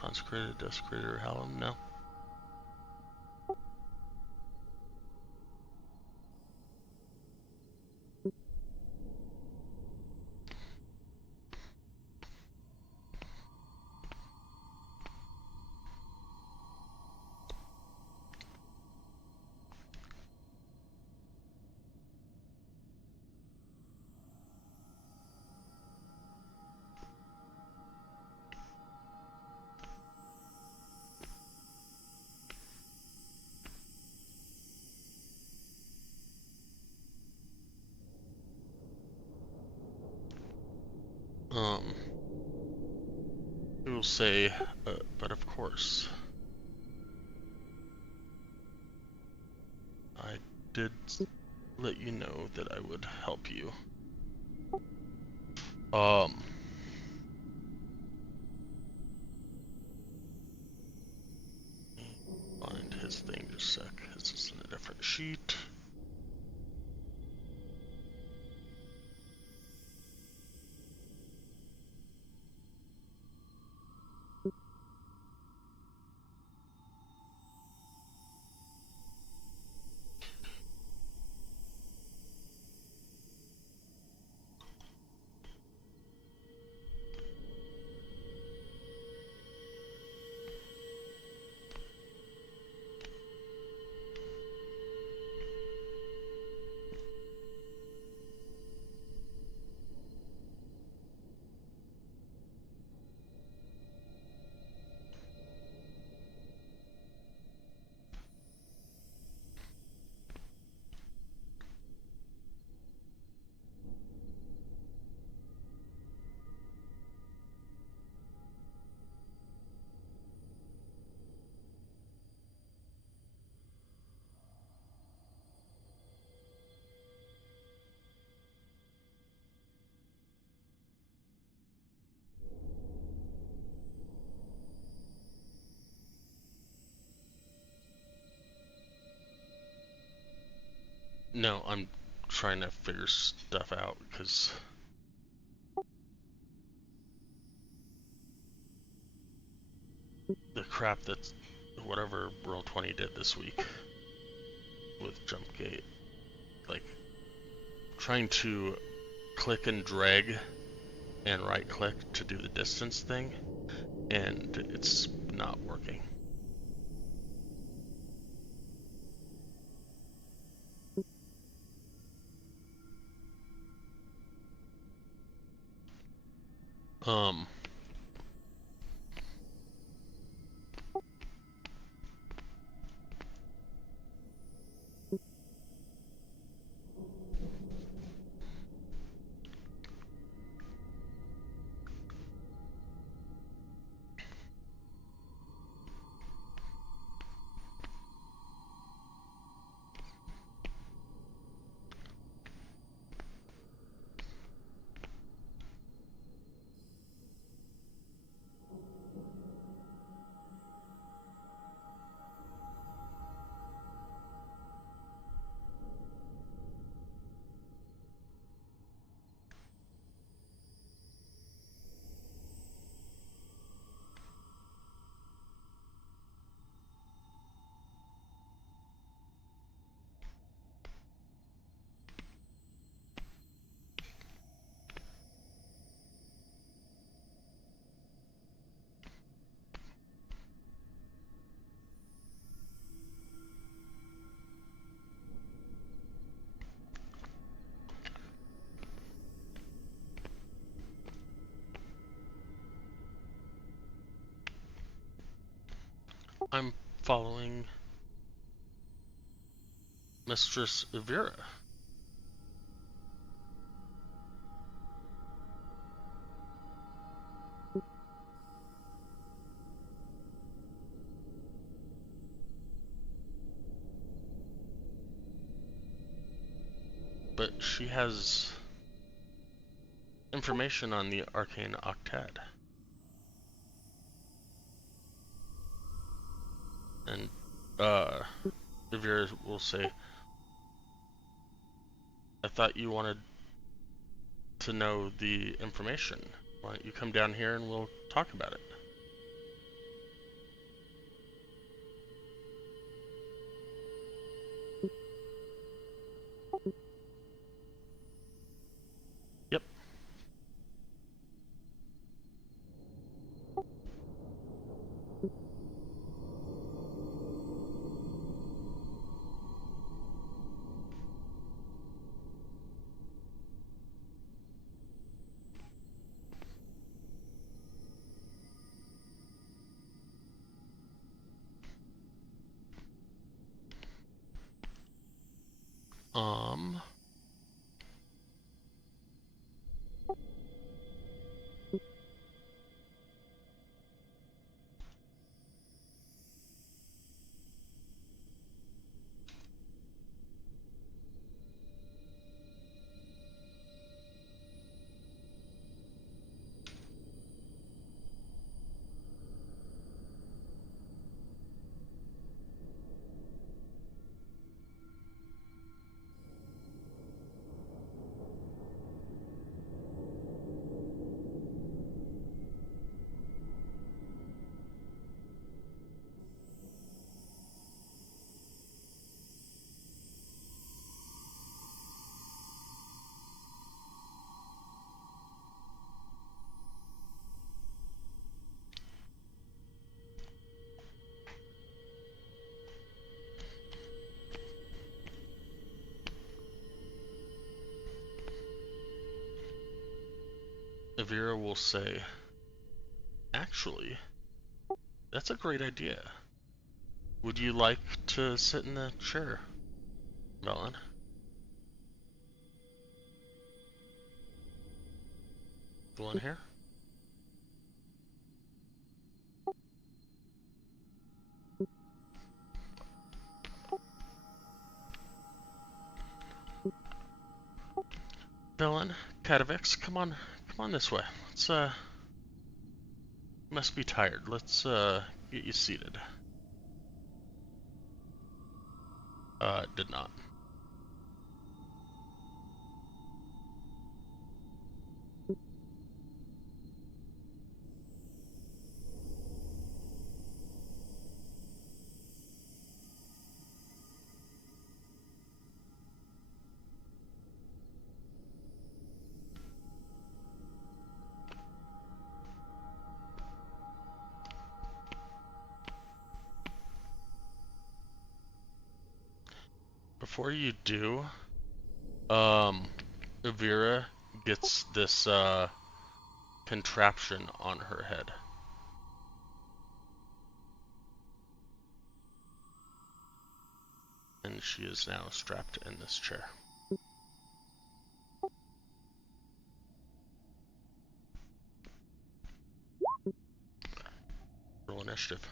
Consecrated, desecrated, or hallowed? No. We will say, but of course, I did let you know that I would help you. Find his thing just a sec. This is in a different sheet. No, I'm trying to figure stuff out because the crap that's whatever Roll20 did this week with Jumpgate, like trying to click and drag and right click to do the distance thing, and it's not working. I'm following Mistress Ivira. But she has information on the Arcane Octet. And, Ivira will say, I thought you wanted to know the information. Why don't you come down here and we'll talk about it? Yep. Ivira will say, actually, that's a great idea. Would you like to sit in the chair, Melon? The one here? Melon, Cadavix, come on this way. Let's, you must be tired. Let's, get you seated. Did not. Before you do, Ivira gets this, contraption on her head. And she is now strapped in this chair. Roll initiative.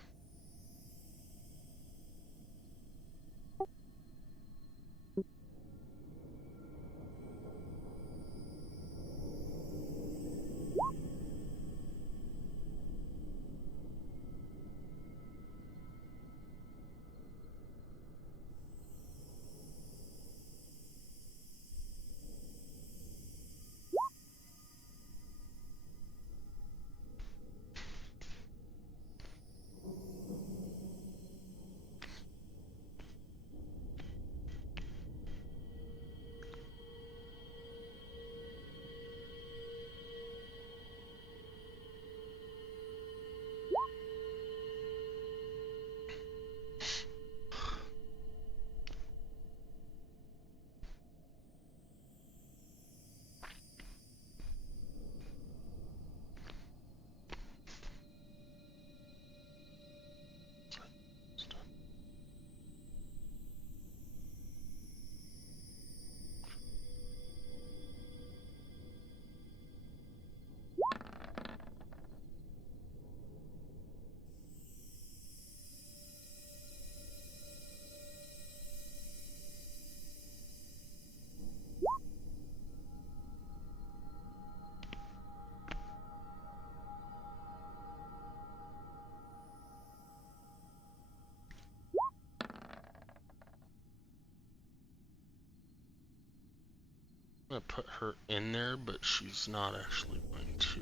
I'm gonna put her in there, but she's not actually going to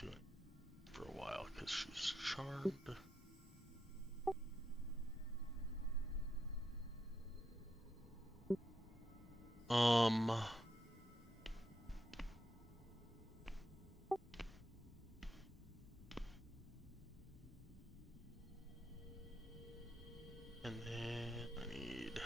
do it for a while because she's charmed. And then I need.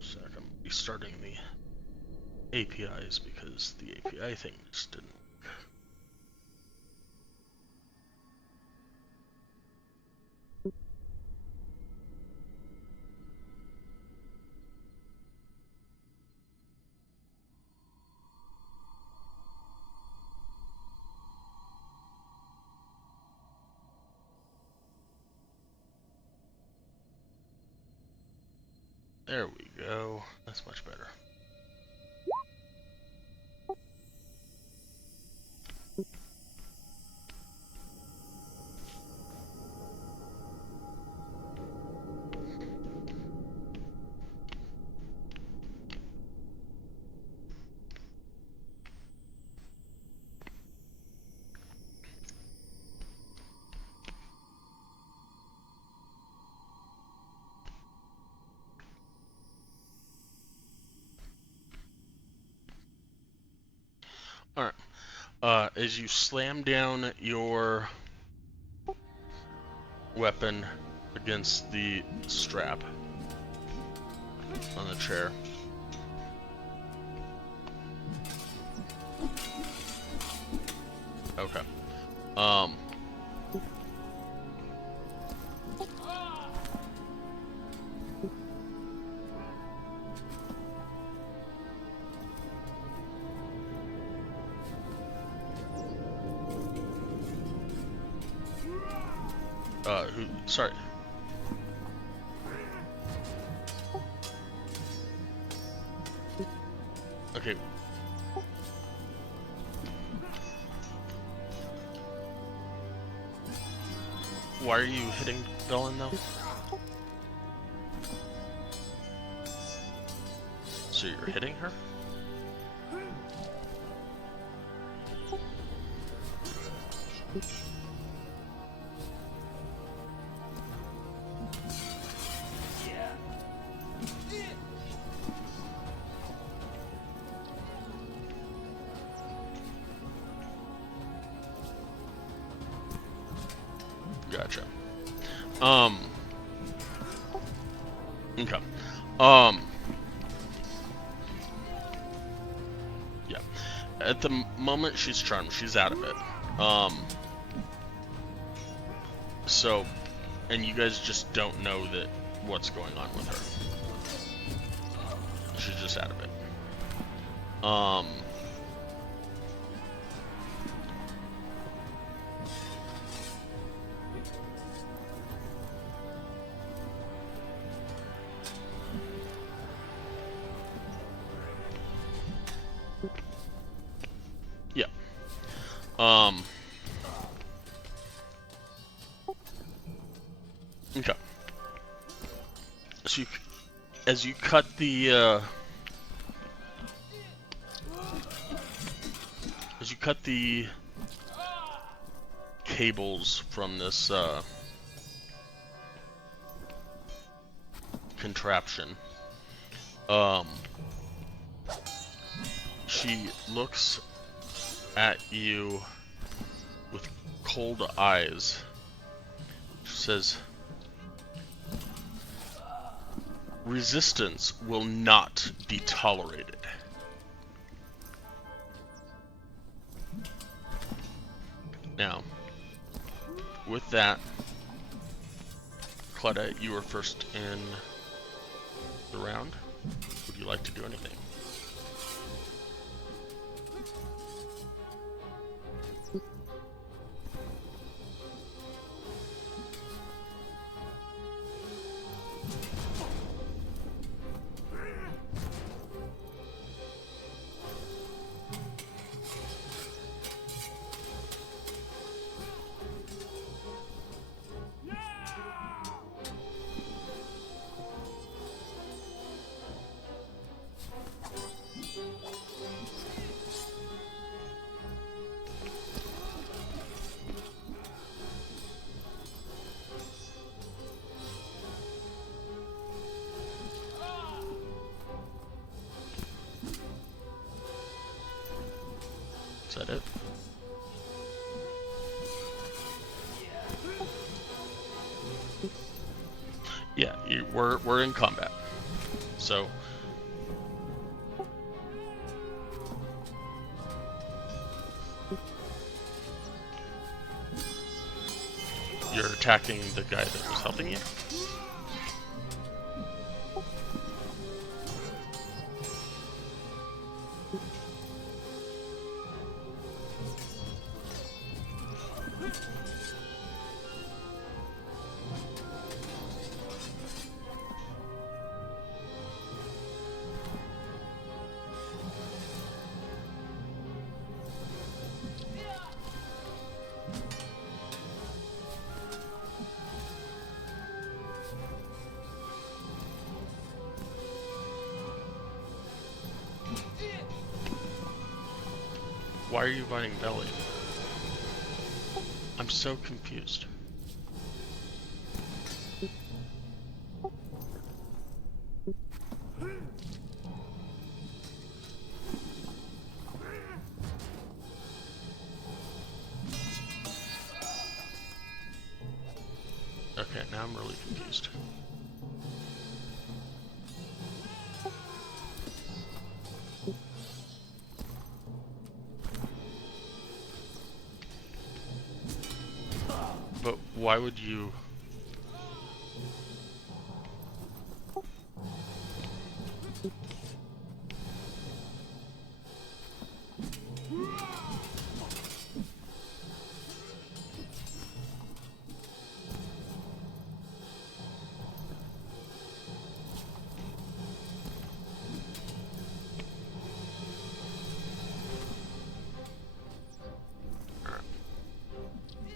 So I'm restarting the APIs because the API thing just didn't. There we go. That's much better. Alright. As you slam down your weapon against the strap on the chair, okay. Sorry. Okay. Why are you hitting Bellin though? So you're hitting her? Gotcha. Okay. Yeah. at the moment she's charmed. She's out of it. So, and you guys just don't know that what's going on with her. She's just out of it. Yeah. Okay. So as you cut the cables from this contraption, she looks at you with cold eyes. She says, "Resistance will not be tolerated." Now, with that, Claudette, you were first in the round. Would you like to do anything? Is that it? Yeah, we're in combat. So you're attacking the guy that was helping you? Why are you biting belly? I'm so confused. Okay, now I'm really confused. But why would you...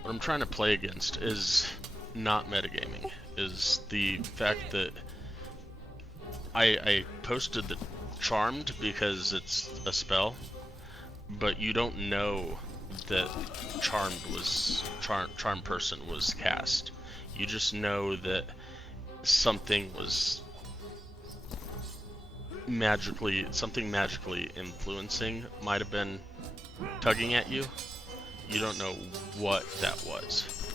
What I'm trying to play against is not metagaming, is the fact that I posted the Charmed because it's a spell, but you don't know that Charmed Person was cast. You just know that something magically influencing might have been tugging at you. You don't know what that was.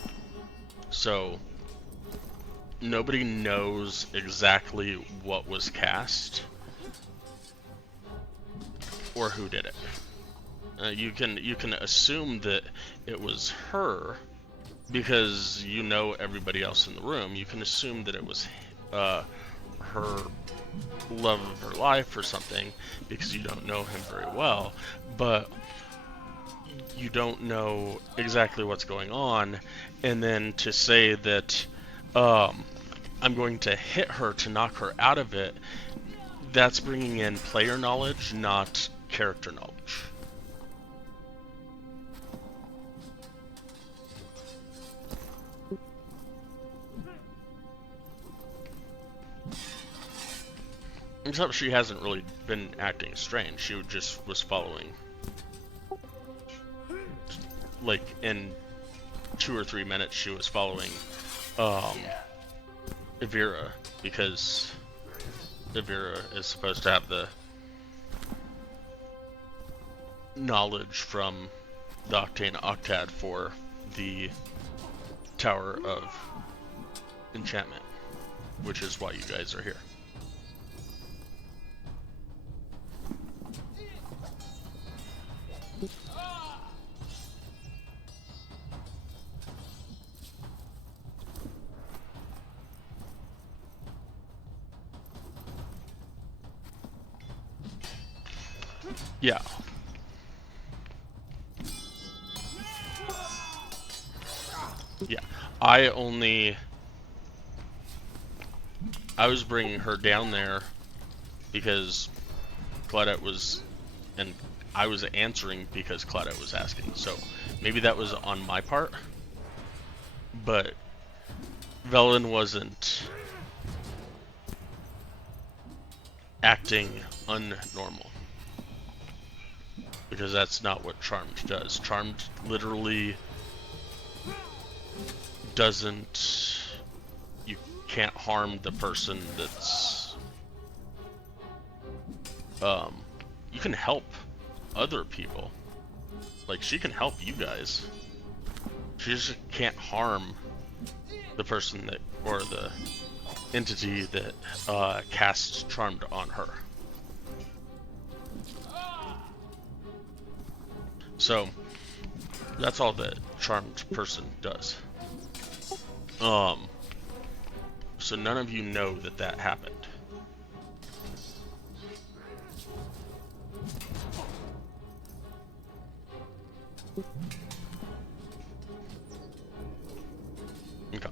So nobody knows exactly what was cast or who did it. You can assume that it was her because you know everybody else in the room. You can assume that it was her love of her life or something because you don't know him very well, but you don't know exactly what's going on. And then to say that I'm going to hit her to knock her out of it, that's bringing in player knowledge, not character knowledge. Except she hasn't really been acting strange. She just was following. Like, in 2 or 3 minutes, she was following Ivira, because Ivira is supposed to have the knowledge from the Octane Octad for the Tower of Enchantment, which is why you guys are here. Yeah. Yeah. I was bringing her down there because Claudette was, and I was answering because Claudette was asking. So maybe that was on my part, but Velen wasn't acting unnormal. Because that's not what Charmed does. Charmed literally doesn't... You can't harm the person that's... You can help other people. Like, she can help you guys. She just can't harm the person that... or the entity that casts Charmed on her. So, that's all the charmed person does. So none of you know that that happened. Okay.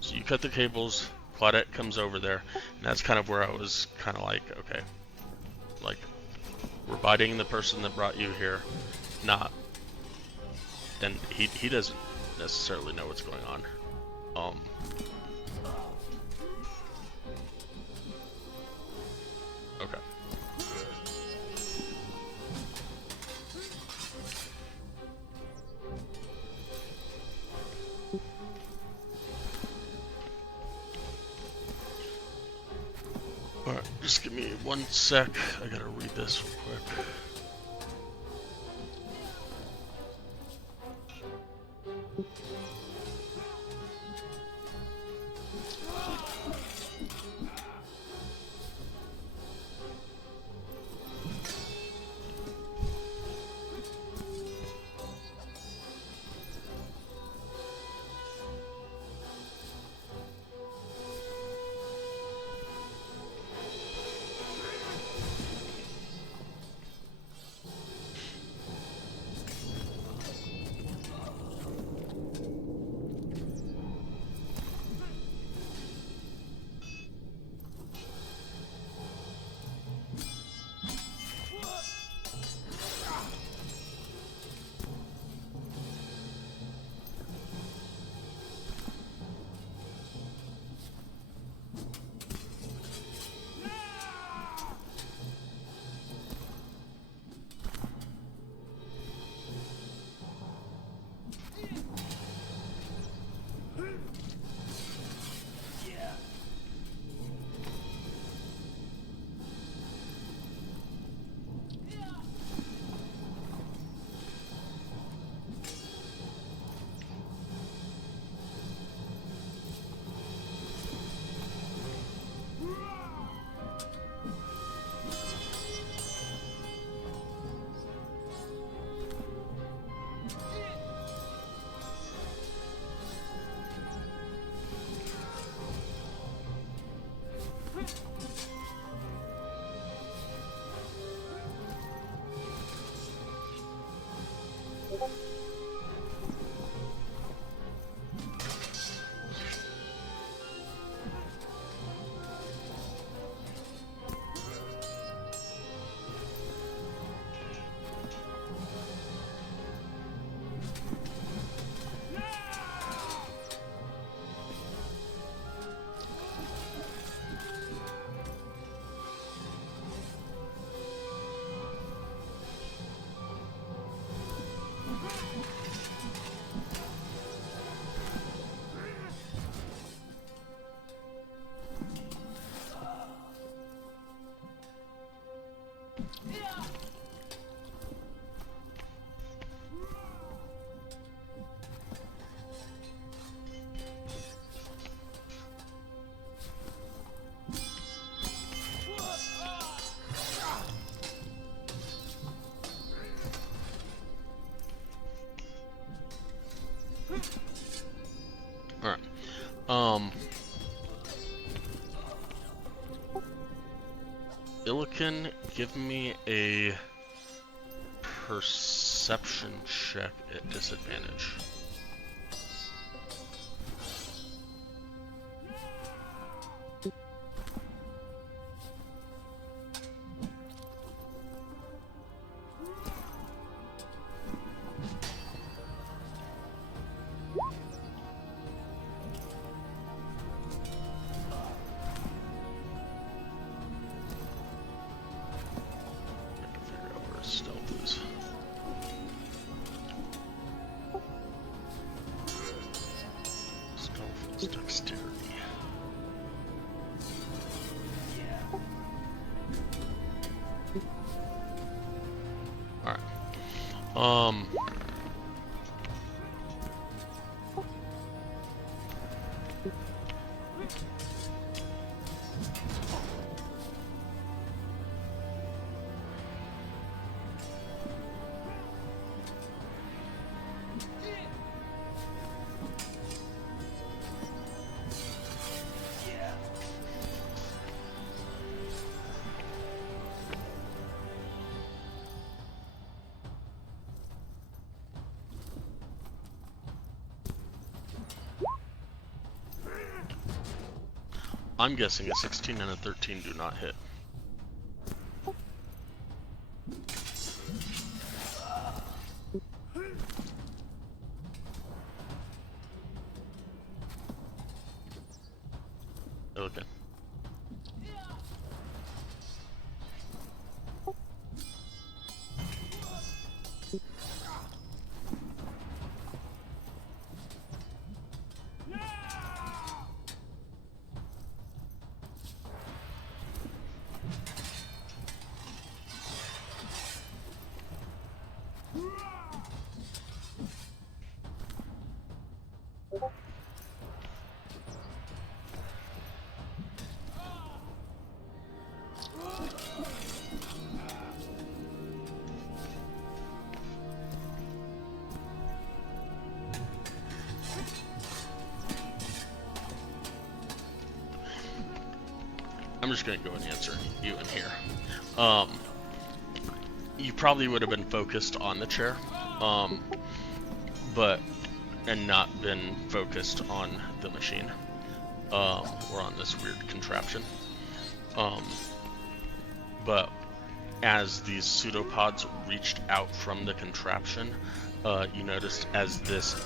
So you cut the cables, Claudette comes over there, and that's kind of where I was kind of like, okay, like, we're biting the person that brought you here, not, and he doesn't necessarily know what's going on. Okay. Alright, just give me 1 sec. I gotta read this real quick. Alright. Illican, give me a perception check at disadvantage. I'm guessing a 16 and a 13 do not hit. Okay. I'm just gonna go and answer you in here. You probably would have been focused on the chair, and not been focused on the machine, or on this weird contraption. But as these pseudopods reached out from the contraption, you noticed as this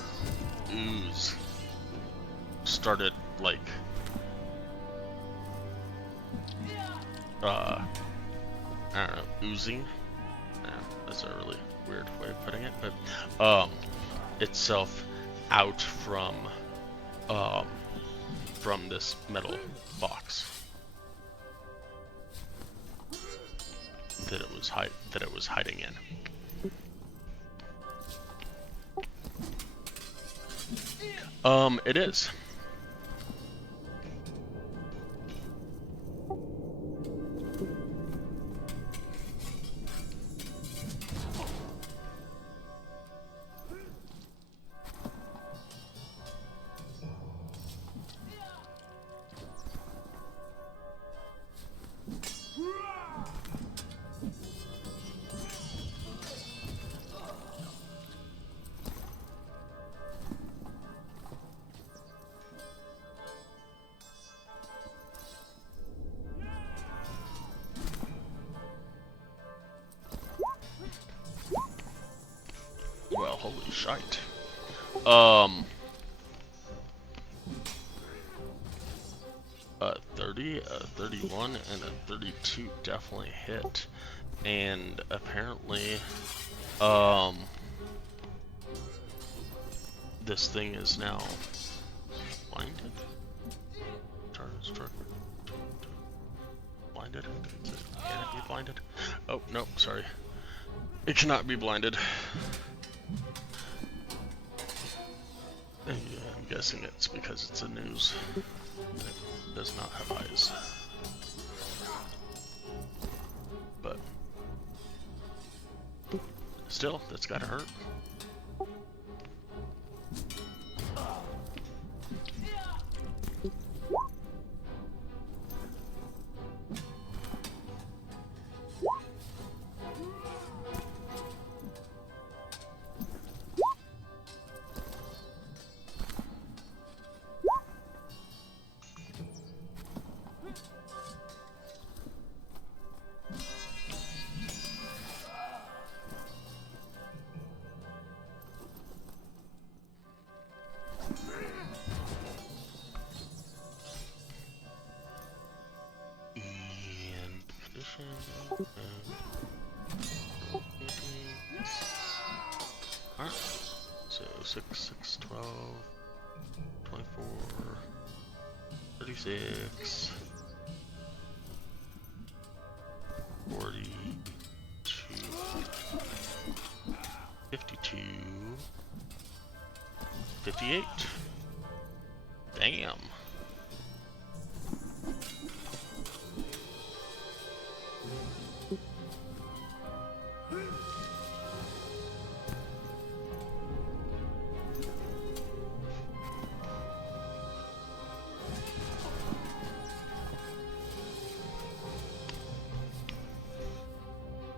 ooze started, like, I don't know, oozing? Yeah, that's a really weird way of putting it, but, itself out from this metal box that it was hiding in. It is. Shite. 30, a 31, and a 32 definitely hit. And apparently, this thing is now blinded. Blinded? Can it be blinded? Oh, no, sorry. It cannot be blinded. I'm guessing it's because it's a news. It does not have eyes. But still, that's gotta hurt. Alright, so 6, 6, 12, 24, 36, 42, 52, 58. Damn.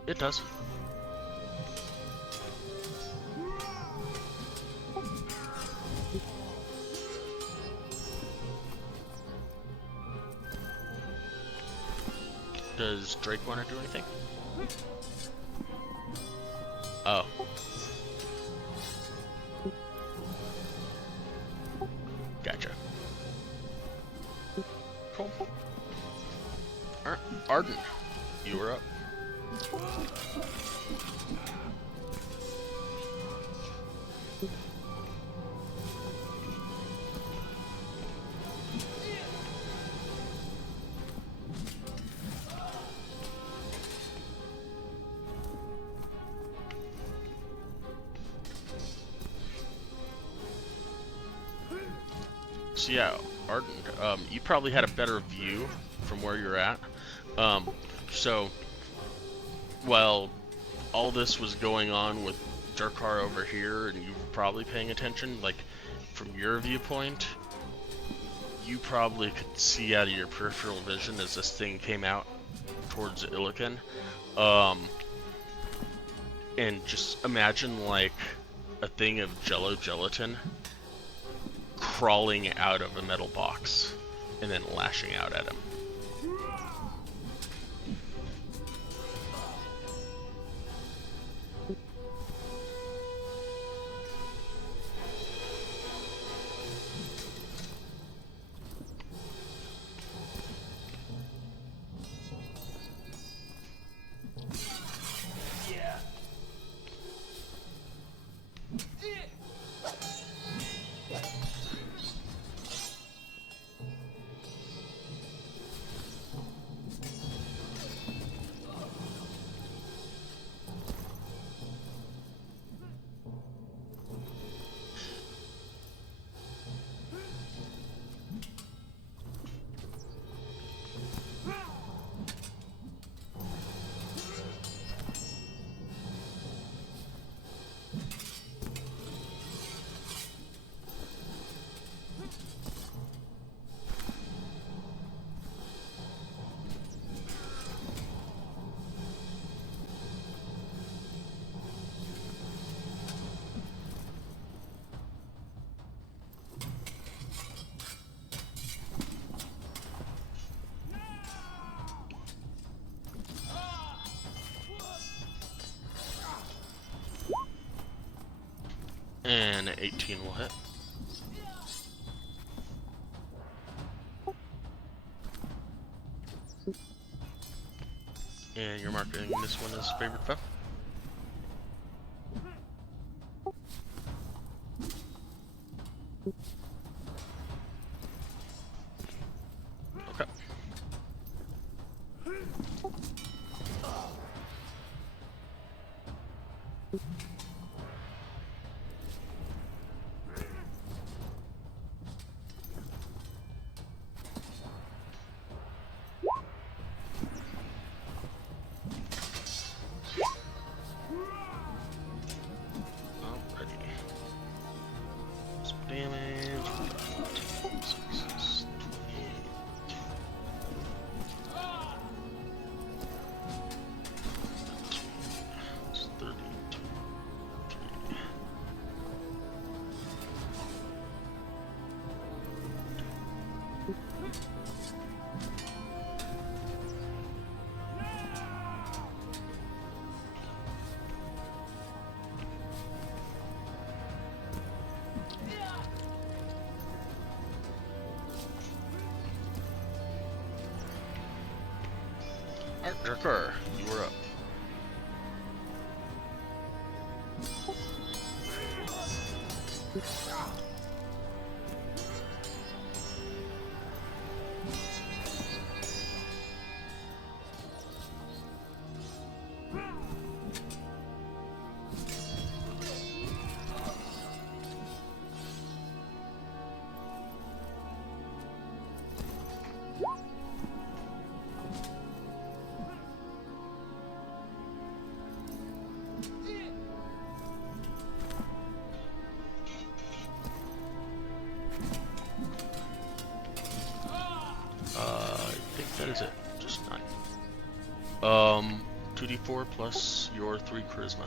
It does. Does Drake want to do anything? Oh. Gotcha. Cool. Alright, Arden, you were up. So yeah, Arden, you probably had a better view from where you're at. So, while all this was going on with Durkar over here, and you were probably paying attention, like, from your viewpoint, you probably could see out of your peripheral vision as this thing came out towards Illican. And just imagine, like, a thing of Jello gelatin crawling out of a metal box and then lashing out at him. And 18 will hit. And you're marking this one as favorite foe. Okay. Damage. 6, 32, 3. Alright, Drakkar, you were up. I think that is it. Just 9. 2d4 plus your 3 charisma.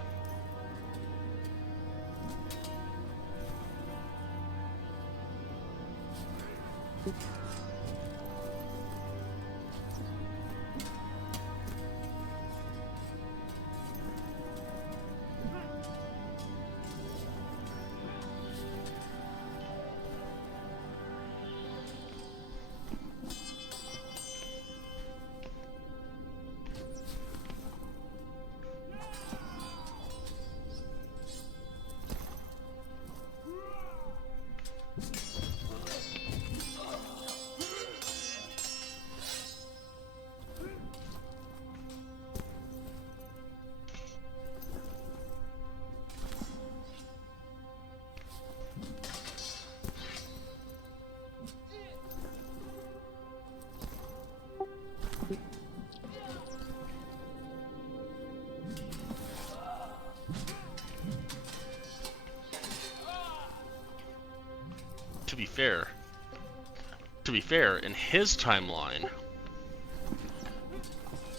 To be fair, in his timeline,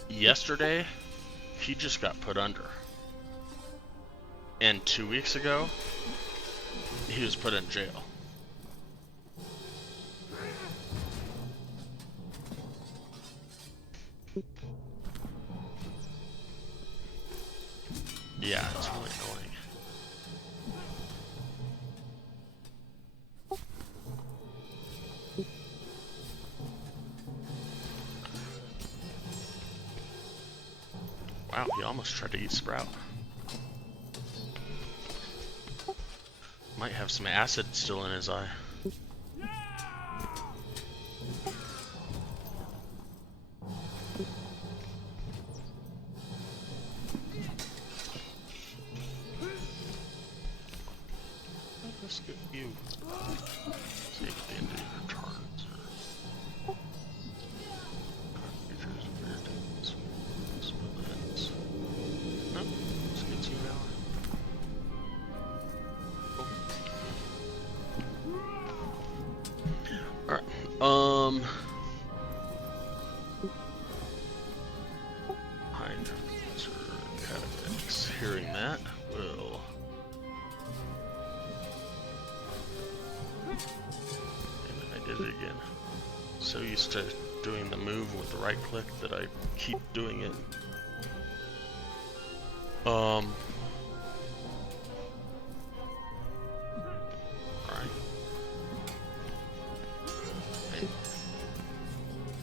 yesterday, he just got put under. And 2 weeks ago, he was put in jail. Yeah, it's really annoying. Wow, he almost tried to eat Sprout. Might have some acid still in his eye. Let's get you. Save the end of your turns. Creatures, weird things, smooth ends. Nope, let's get you now. Alright, Cadavix, hearing that, will... And I did it again. So used to doing the move with the right click that I keep doing it.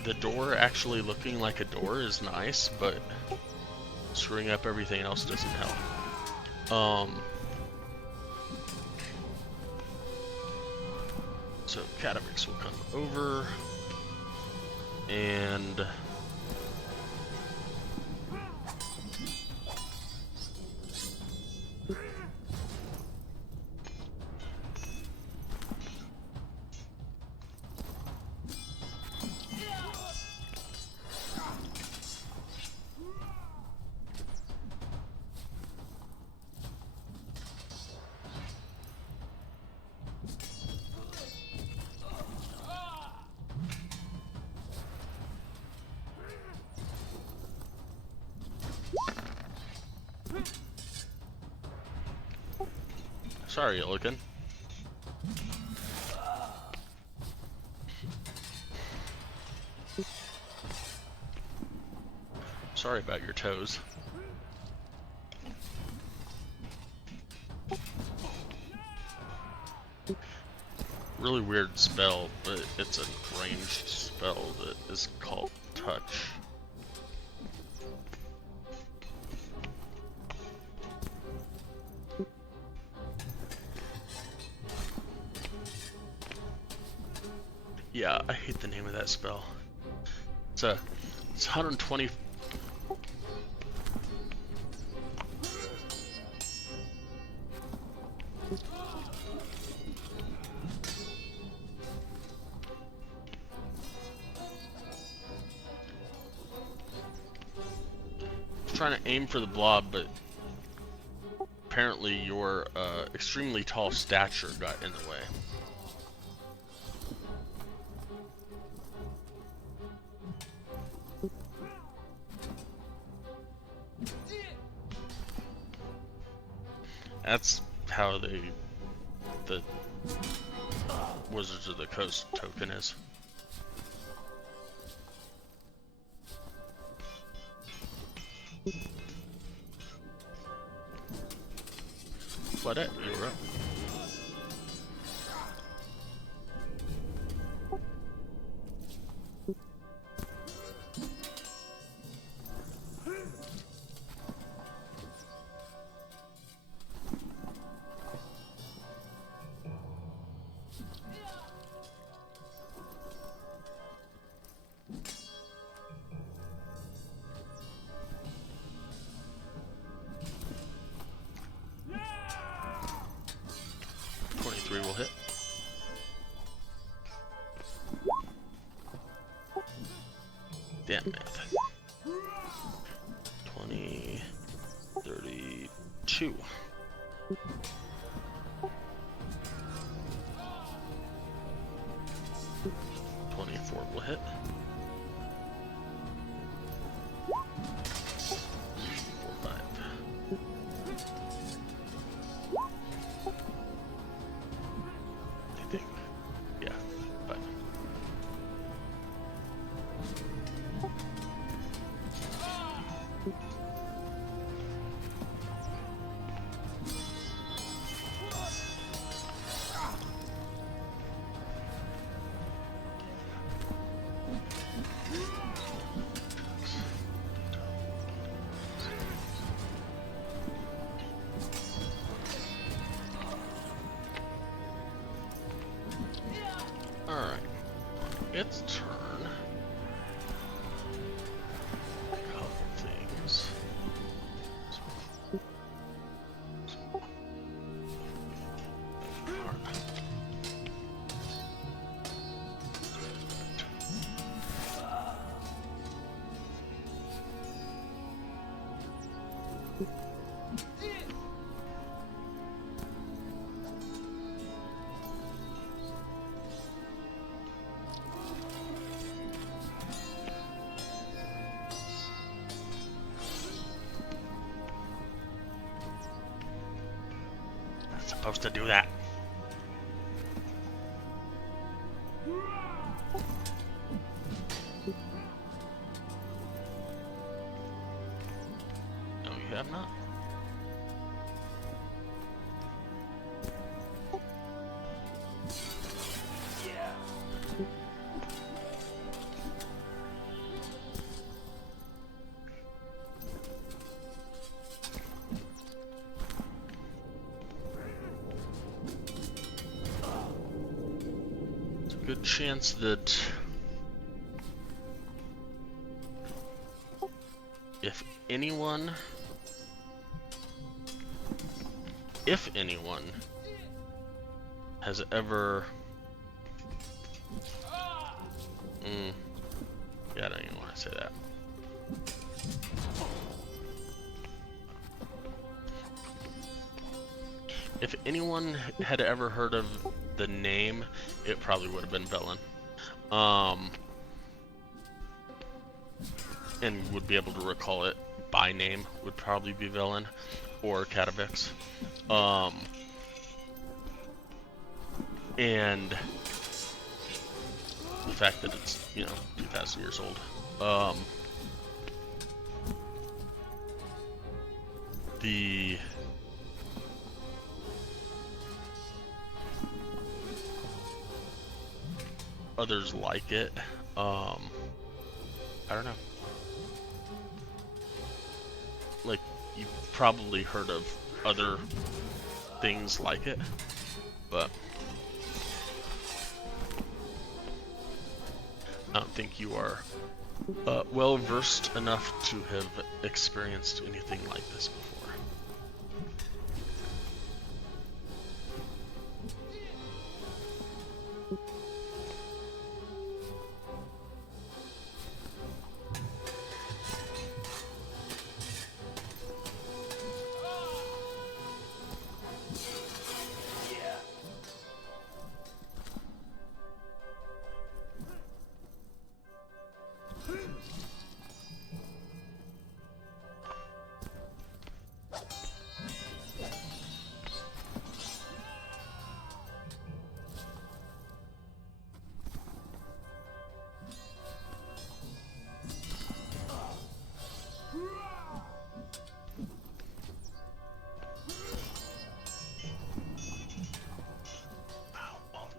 the door actually looking like a door is nice, but screwing up everything else doesn't help. So Cadavix will come over and sorry, Illigan. Sorry about your toes. Really weird spell, but it's a ranged spell that is called Touch. Yeah, I hate the name of that spell. It's 120. Trying to aim for the blob, but apparently your extremely tall stature got in the way. That's how the Wizards of the Coast token is. What it? You're up. Will hit. Damn math. 20, 32. 24 will hit. 4, 5. I think. Yeah, 5. Alright, its turn. A couple things. Supposed to do that. No, you have not. Yeah. chance that if anyone has ever yeah, I don't even want to say that. If anyone had ever heard of the name, it probably would have been Velen. And would be able to recall it by name would probably be Velen or Cadavix. And the fact that it's, 2,000 years old. The others like it. I don't know. Like, you've probably heard of other things like it, but I don't think you are well versed enough to have experienced anything like this before.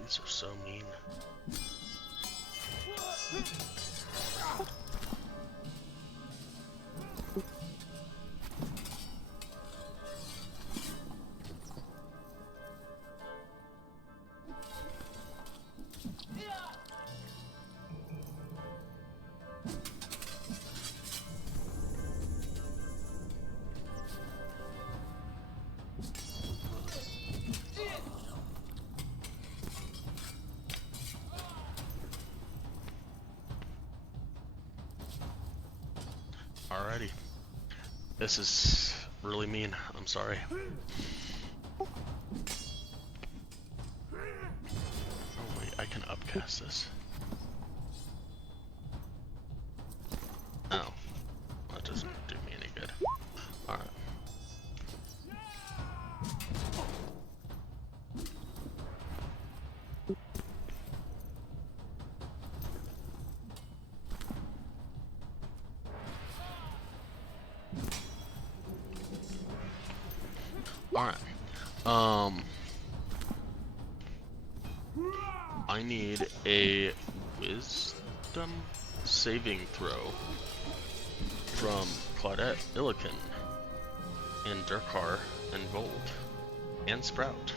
These are so mean. Alrighty. This is really mean. I'm sorry. Oh wait, I can upcast this. Oh. That doesn't do me any good. Alright. Alright. I need a wisdom saving throw from Claudette, Illican, and Durkar, and Vold, and Sprout.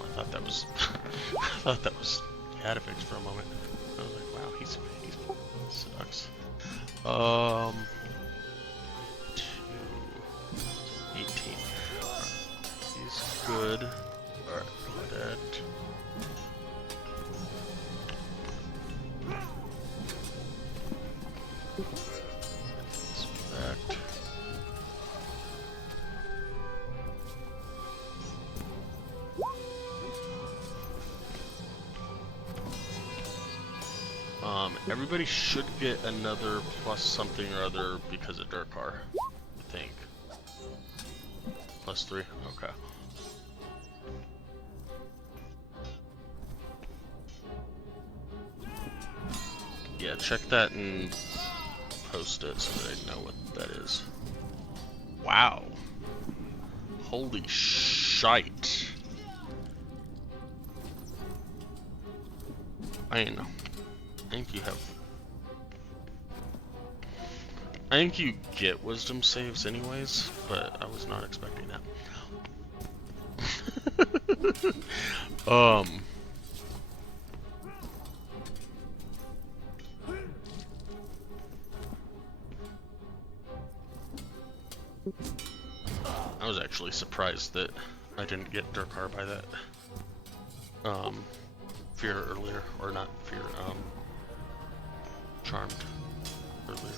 I thought that was Cadavix for a moment. I was like, wow, he's sucks. 2, 18. Alright, he's good. Alright, Claudette. Inspect. Everybody should get another plus something or other because of Durkar, I think. +3, okay. Yeah, check that and post it so that I know what that is. Wow. Holy shite. I think you have I think you get wisdom saves anyways, but I was not expecting that. I was actually surprised that I didn't get Durkar by that fear earlier, or not fear, charmed earlier.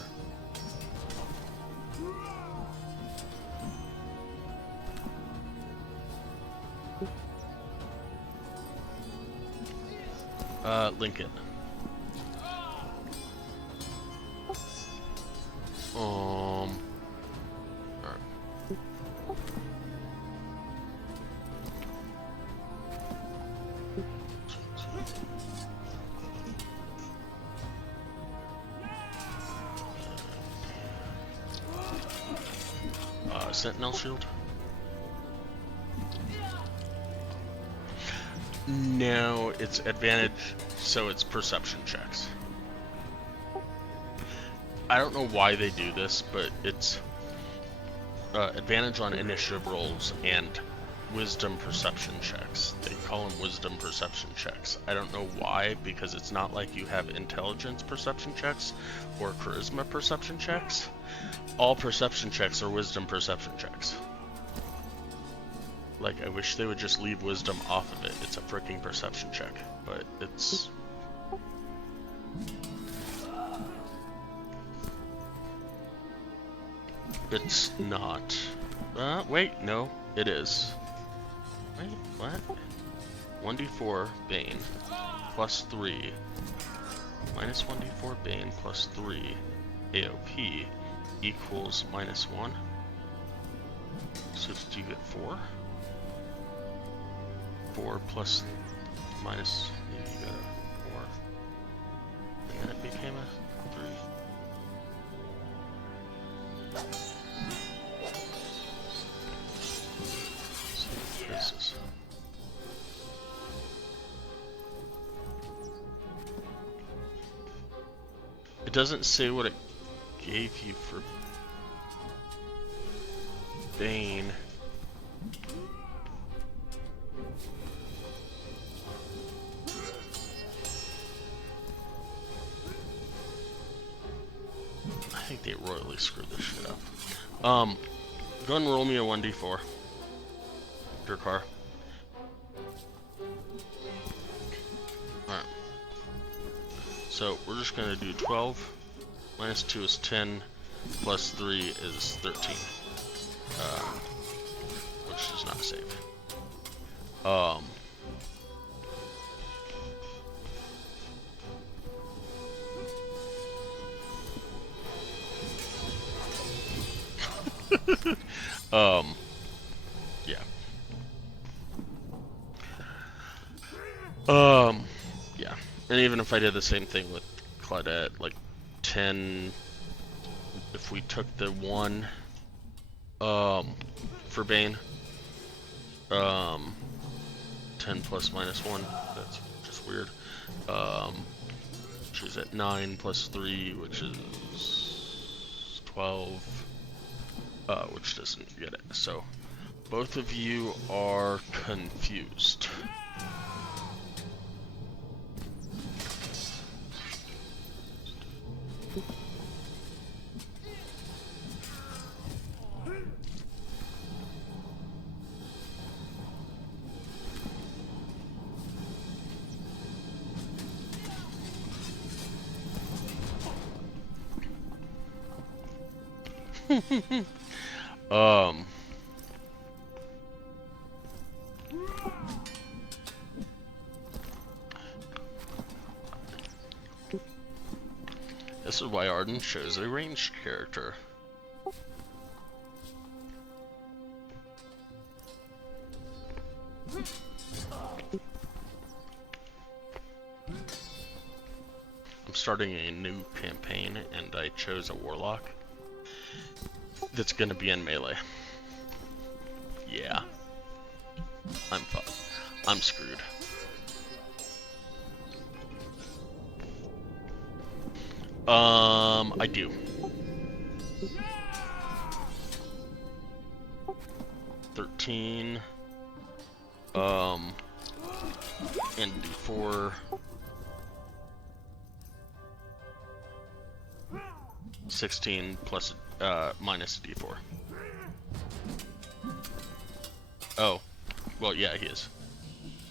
Lincoln. Alright. Sentinel shield? No, it's advantage, so it's perception checks. I don't know why they do this, but it's advantage on initiative rolls and wisdom perception checks. They call them wisdom perception checks. I don't know why, because it's not like you have intelligence perception checks or charisma perception checks. All perception checks are wisdom perception checks. Like, I wish they would just leave wisdom off of it. It's a freaking perception check, but it's... It's not. Wait, no, it is. Wait, what? 1d4 Bane plus 3 minus 1d4 Bane plus 3 AOP equals -1. So did you get 4? 4 plus minus, you got a 4. And then it became a 3. Sunchasers. It doesn't say what it gave you for Bane. I think they royally screwed this shit up. Go ahead and roll me a 1d4. Durkar. Alright. So we're just gonna do 12. Minus 2 is 10. Plus 3 is 13. Which is not a save. Yeah. Yeah. And even if I did the same thing with Claudette, like 10, if we took the 1, for Bane, 10 plus minus 1, that's just weird. She's at 9 plus 3, which is 12, which doesn't get it. So both of you are confused. This is why Arden chose a ranged character. I'm starting a new campaign and I chose a warlock that's gonna be in melee. Yeah. I'm screwed. I do. 13. And D4. 16 plus minus a D4. Oh, well, yeah, he is.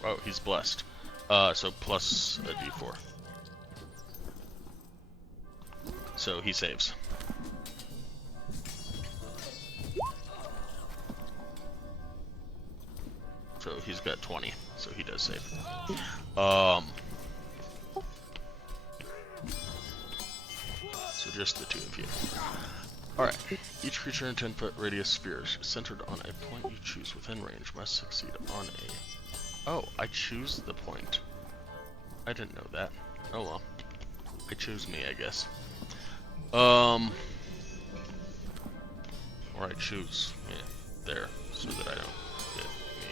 Oh, he's blessed. So plus a D4. So he saves. So he's got 20, so he does save. So just the two of you. Alright. Each creature in 10-foot radius sphere centered on a point you choose within range must succeed on a... Oh, I choose the point. I didn't know that. Oh well. I choose me, I guess. Or I choose there, so that I don't get me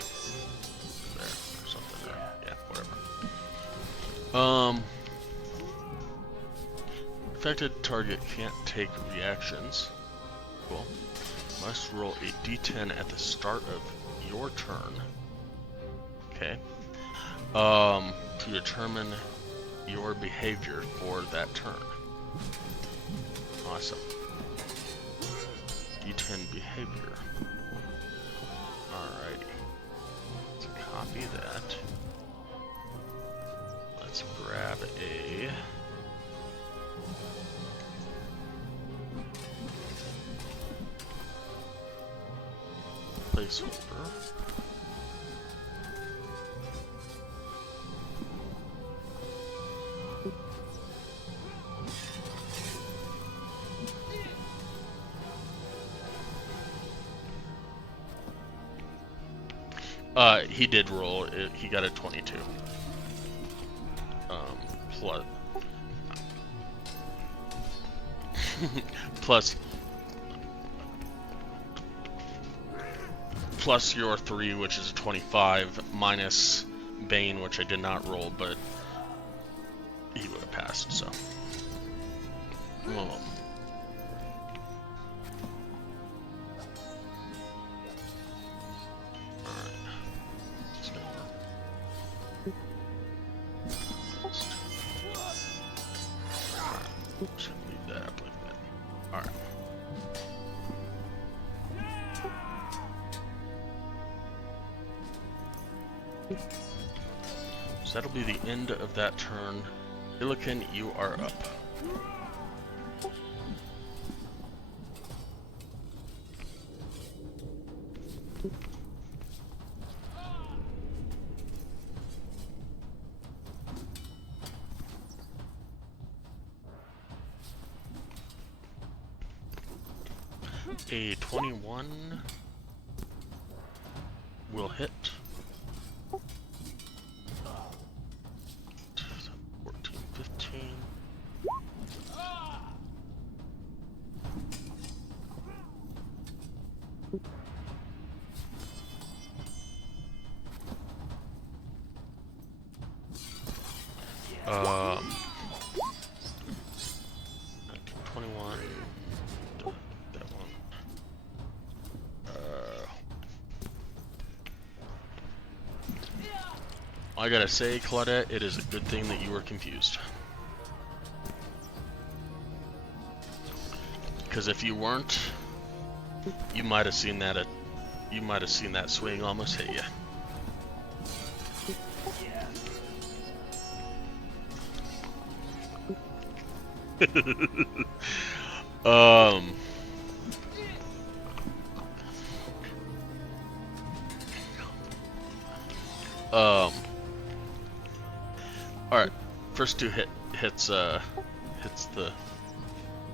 there or something. Or, yeah, whatever. Affected target can't take reactions. Cool. Must roll a d10 at the start of your turn. Okay. To determine your behavior for that turn. Awesome. D10 behavior. Alrighty. Let's copy that. Let's grab a... placeholder. He did roll. He got a 22. Plus your 3, which is a 25, minus Bane, which I did not roll, but he would have passed, so. Leave that up like that. Alright. So that'll be the end of that turn. Ythryn, you are up. A 21 will hit. 14, 15. Um, 21. That one. I gotta say, Claudette, it is a good thing that you were confused. Because if you weren't, you might have seen that swing almost hit you. Alright, first two hits the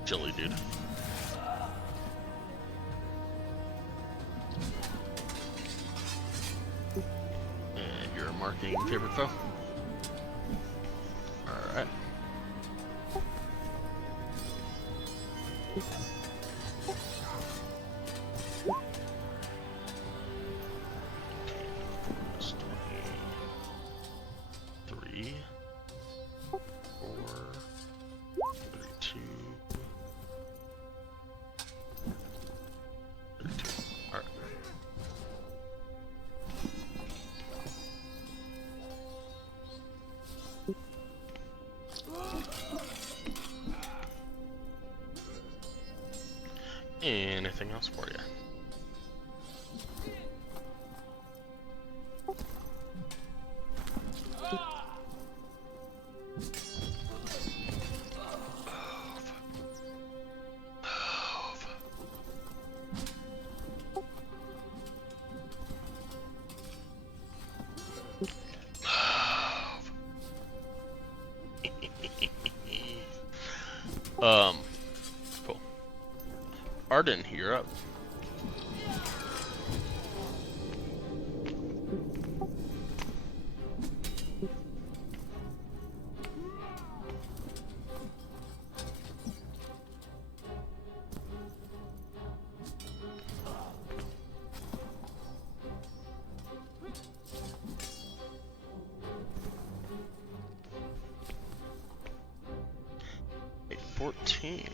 jelly dude. And you're marking favorite foe. Alright. Cool. Arden, you're up. A 14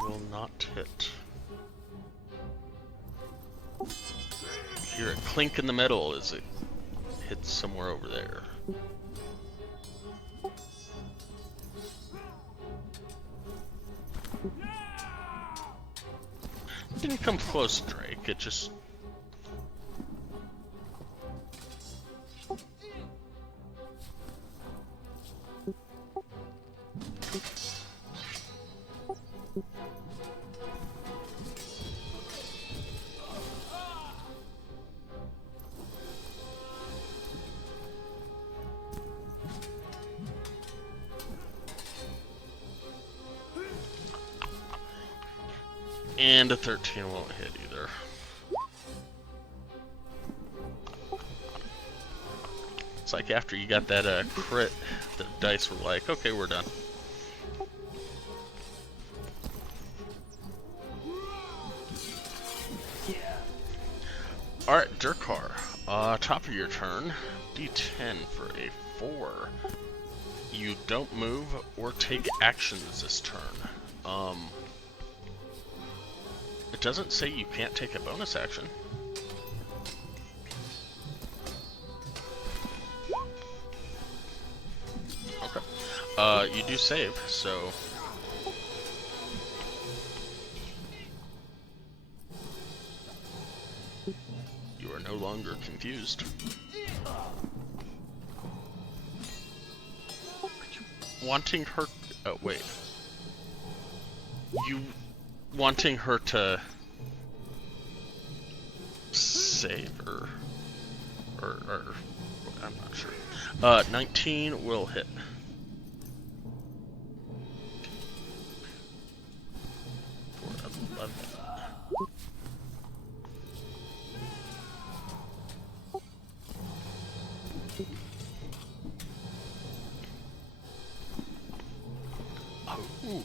will not hit. You hear a clink in the metal as it hits somewhere over there. It didn't come close, Drake. It just... And a 13 won't hit either. It's like after you got that crit, the dice were like, okay, we're done. Alright, Durkar. Top of your turn, D10 for a 4. You don't move or take actions this turn. It doesn't say you can't take a bonus action. Okay. You do save, so... You are no longer confused. Wanting her... Oh, wait. You... Wanting her to... save, or I'm not sure. 19 will hit. For 11. Oh,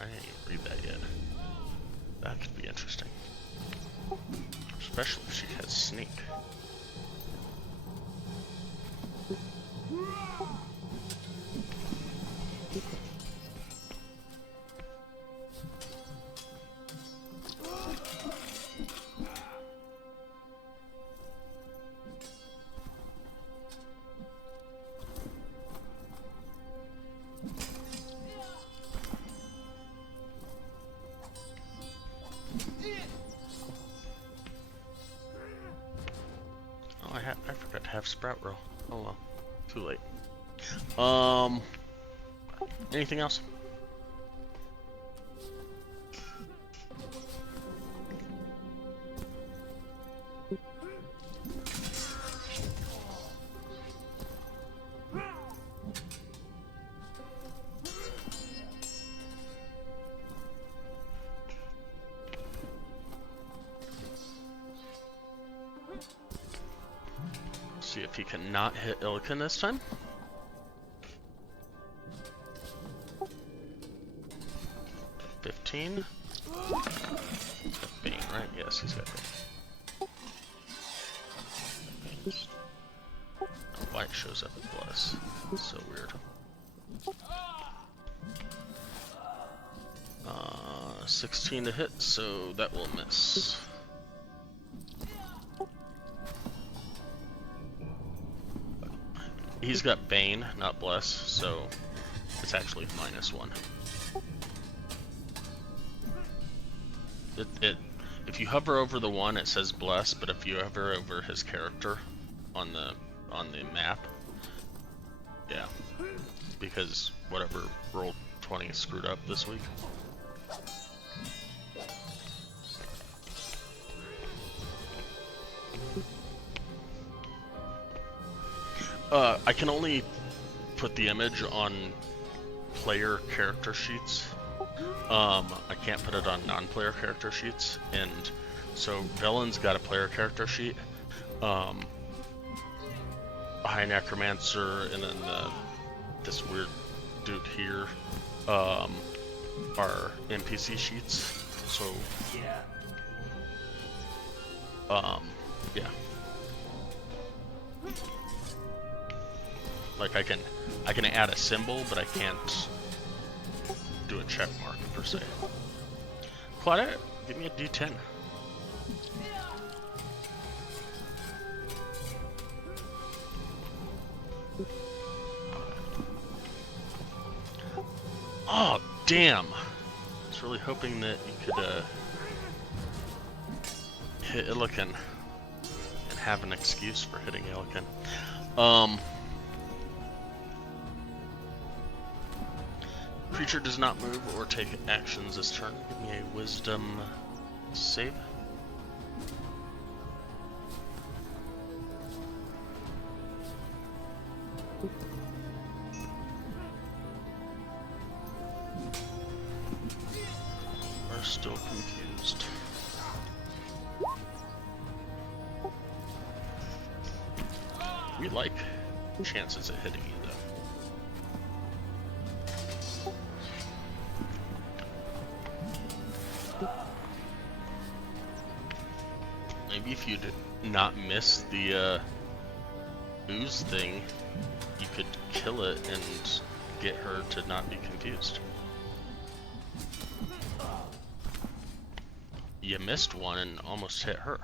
I didn't even read that yet. That could be interesting. Especially if she has sneak. I forgot to have Sprout roll. Oh well. Too late. Anything else? See if he can not hit Illican this time. He's got Bane, right? Yes, he's got Bane. Oh, why it shows up as Bless. It's so weird. 16 to hit, so that will miss. He's got Bane, not Bless, so it's actually -1. If you hover over the 1, it says Bless, but if you hover over his character on the map, yeah, because whatever roll 20 screwed up this week. I can only put the image on player character sheets, I can't put it on non-player character sheets, and so Velen's got a player character sheet. High Necromancer, and then this weird dude here are NPC sheets. So Yeah. yeah. Like I can add a symbol, but I can't do a check mark per se. Claudette, give me a D10. Oh, damn. I was really hoping that you could hit Illican and have an excuse for hitting Illican. Creature does not move or take actions this turn. Give me a wisdom save. We're still confused. We like chances at hitting you, though. Maybe if you did not miss the ooze thing, you could kill it and get her to not be confused. You missed one and almost hit her.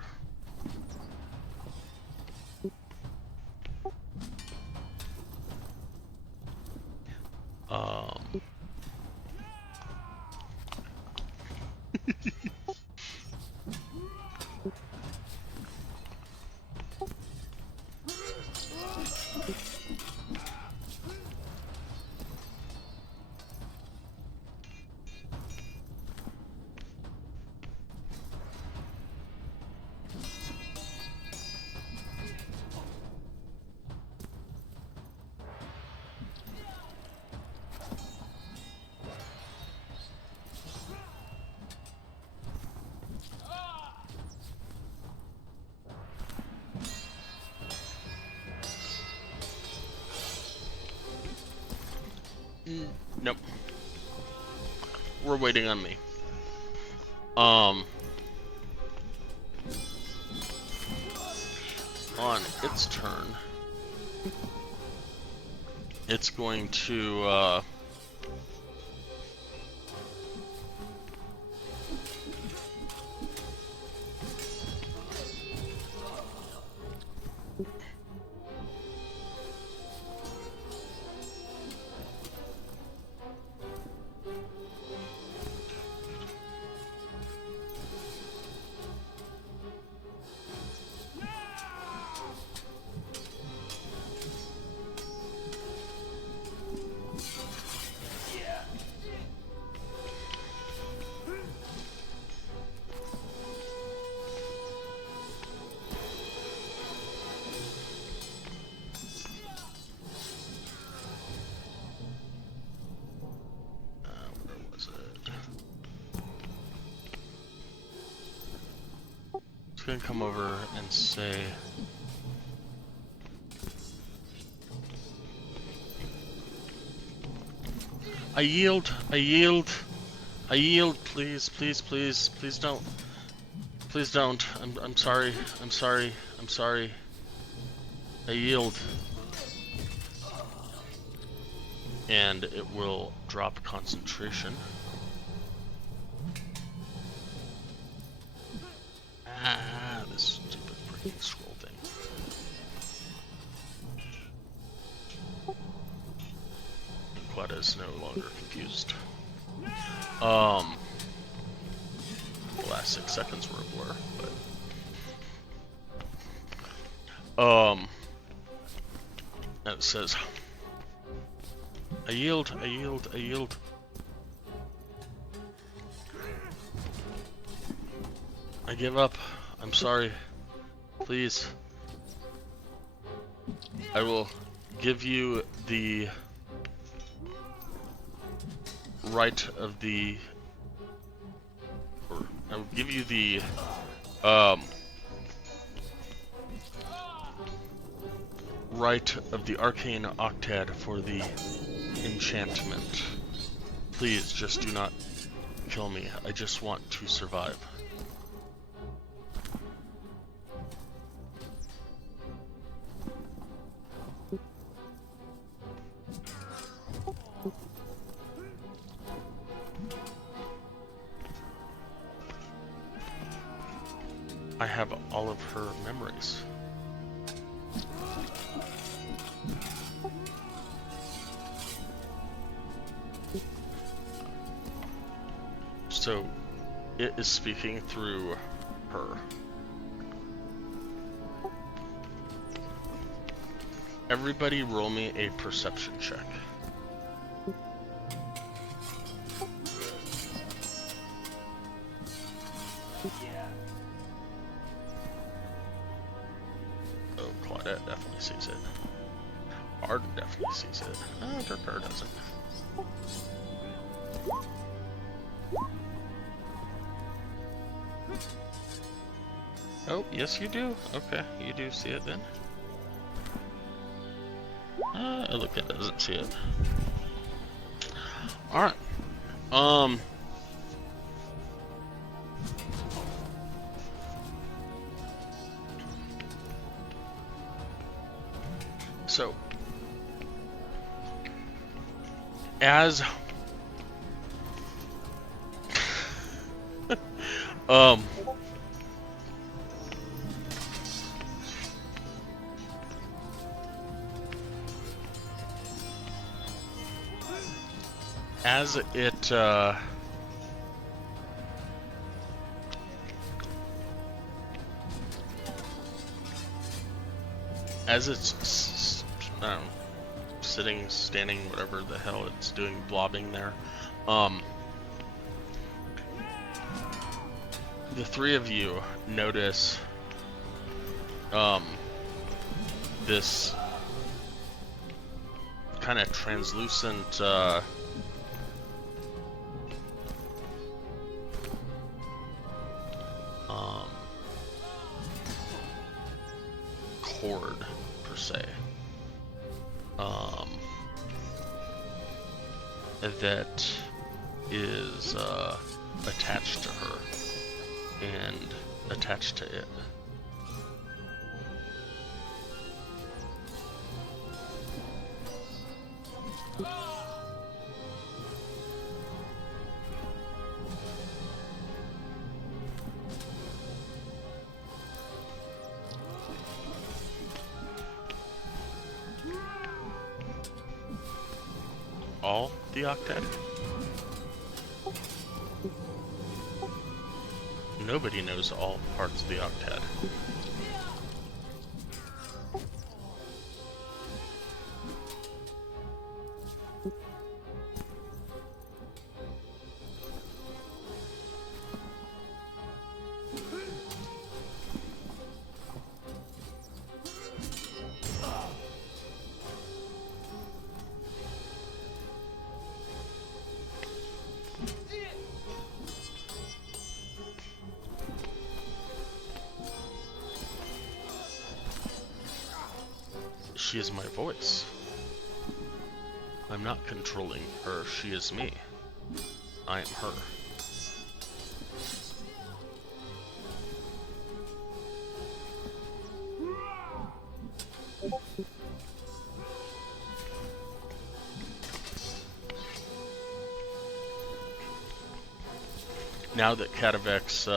Nope. We're waiting on me. On its turn, it's going to gonna come over and say, I yield, I yield, I yield, please, please, please, please don't, I'm sorry, I'm sorry, I'm sorry, I yield. And it will drop concentration. This stupid freaking scroll thing. Quetta is no longer confused. The last 6 seconds were a blur, but and it says, I yield, I yield, I yield. I give up. I'm sorry. Please. I will give you the Rite of the... Or I will give you the... Rite of the Arcane Octad for the Enchantment. Please, just do not kill me. I just want to survive. I have all of her memories. So, it is speaking through her. Everybody roll me a perception check. Yeah. Oh, Claudette definitely sees it. Arden definitely sees it. Dirkar doesn't. Oh, yes you do. Okay, you do see it then. Look, it doesn't see it. Alright. So, as it as it's I don't know, sitting, standing, whatever the hell it's doing, blobbing there, the three of you notice this kind of translucent cord per se that is attached to her and attached to it. All the Octad? Nobody knows all parts of the Octad. She is my voice. I'm not controlling her, she is me. I am her. Now that Cadavix,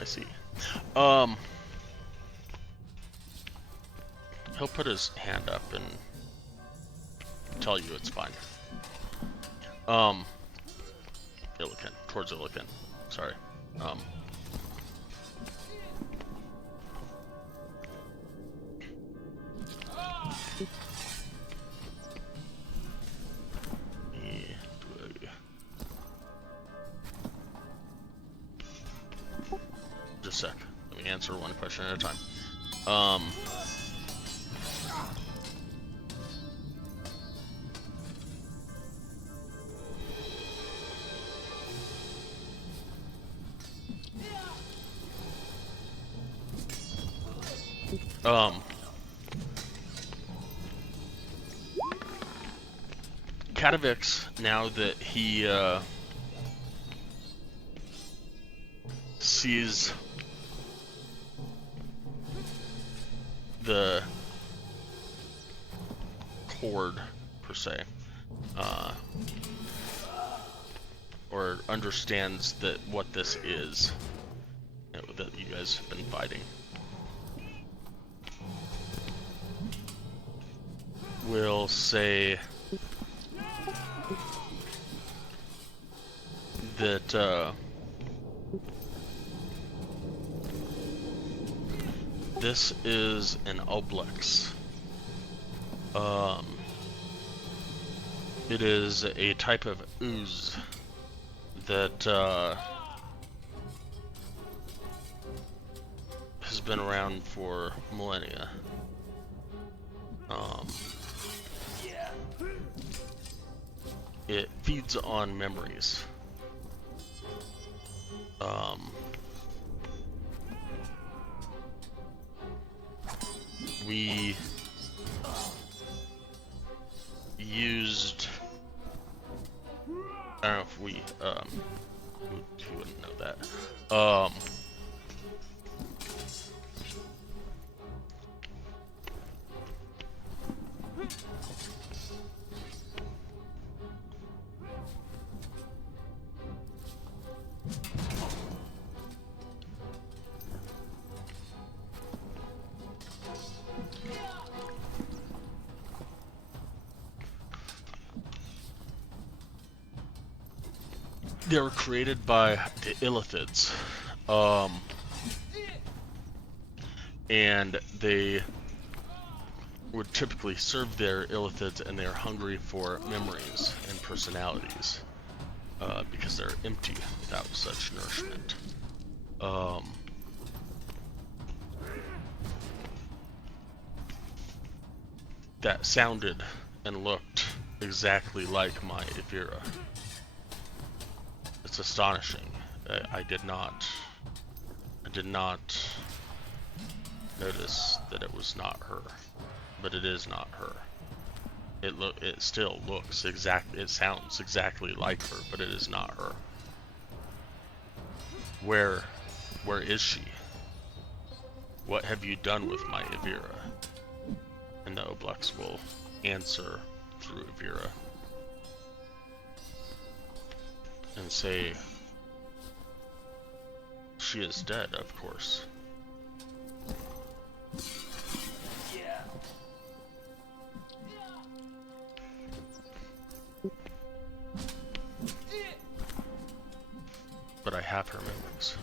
I see. He'll put his hand up and tell you it's fine. Illican, towards Illican. Sorry. answer one question at a time. Cadavix, now that he sees the cord, per se, or understands that what this is, that you guys have been fighting, will say that this is an oblex. It is a type of ooze that has been around for millennia. It feeds on memories. We used, I don't know if we, who wouldn't know that, they were created by the Illithids, and they would typically serve their Illithids, and they're hungry for memories and personalities, because they're empty without such nourishment. That sounded and looked exactly like my Ivira. It's astonishing. I did not notice that it was not her, but it is not her. It still looks exactly, it sounds exactly like her, but it is not her. Where is she? What have you done with my Ivira? And the Oblex will answer through Ivira and say, she is dead, of course. Yeah. But I have her memories.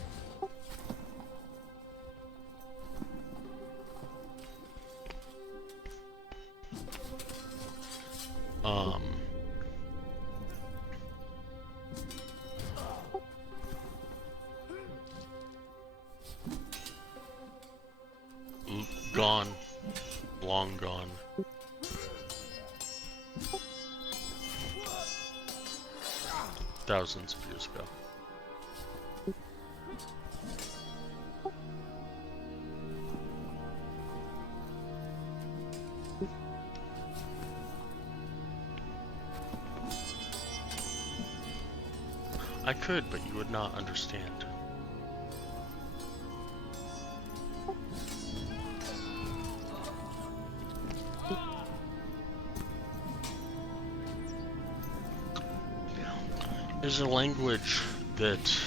Gone. Long gone. Thousands of years ago. I could, but you would not understand. There's a language that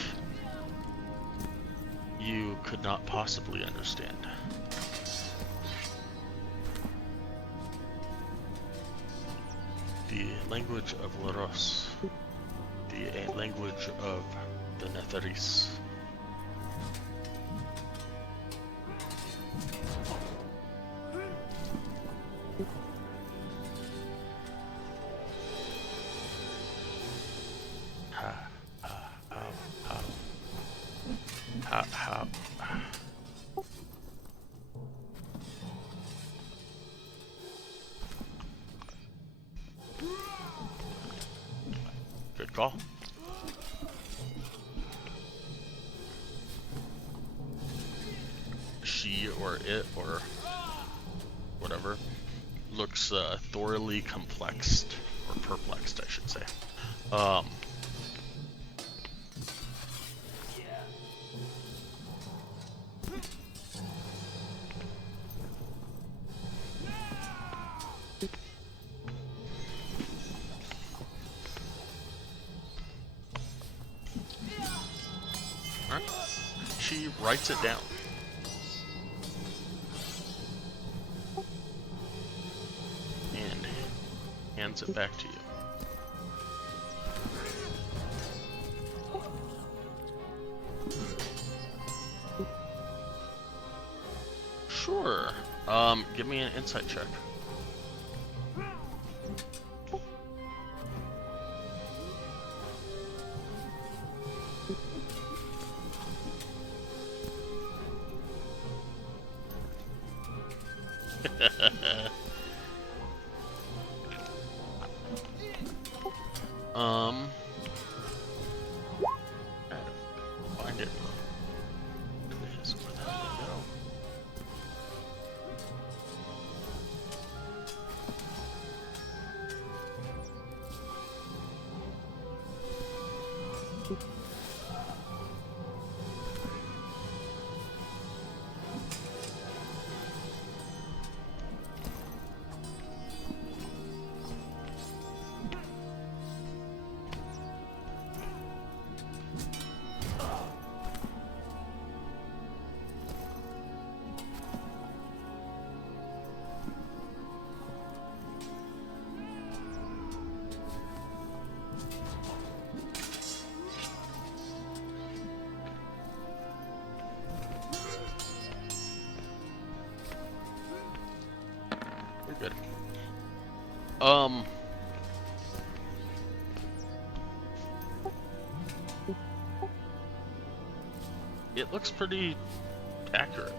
you could not possibly understand. The language of Laros. The language of the Netherese. call. She or it or whatever looks thoroughly complexed, or perplexed, I should say. Alright. She writes it down. And hands it back to you. Sure. Give me an insight check. Find it. Yes, where the hell did it go? We're good. It looks pretty accurate.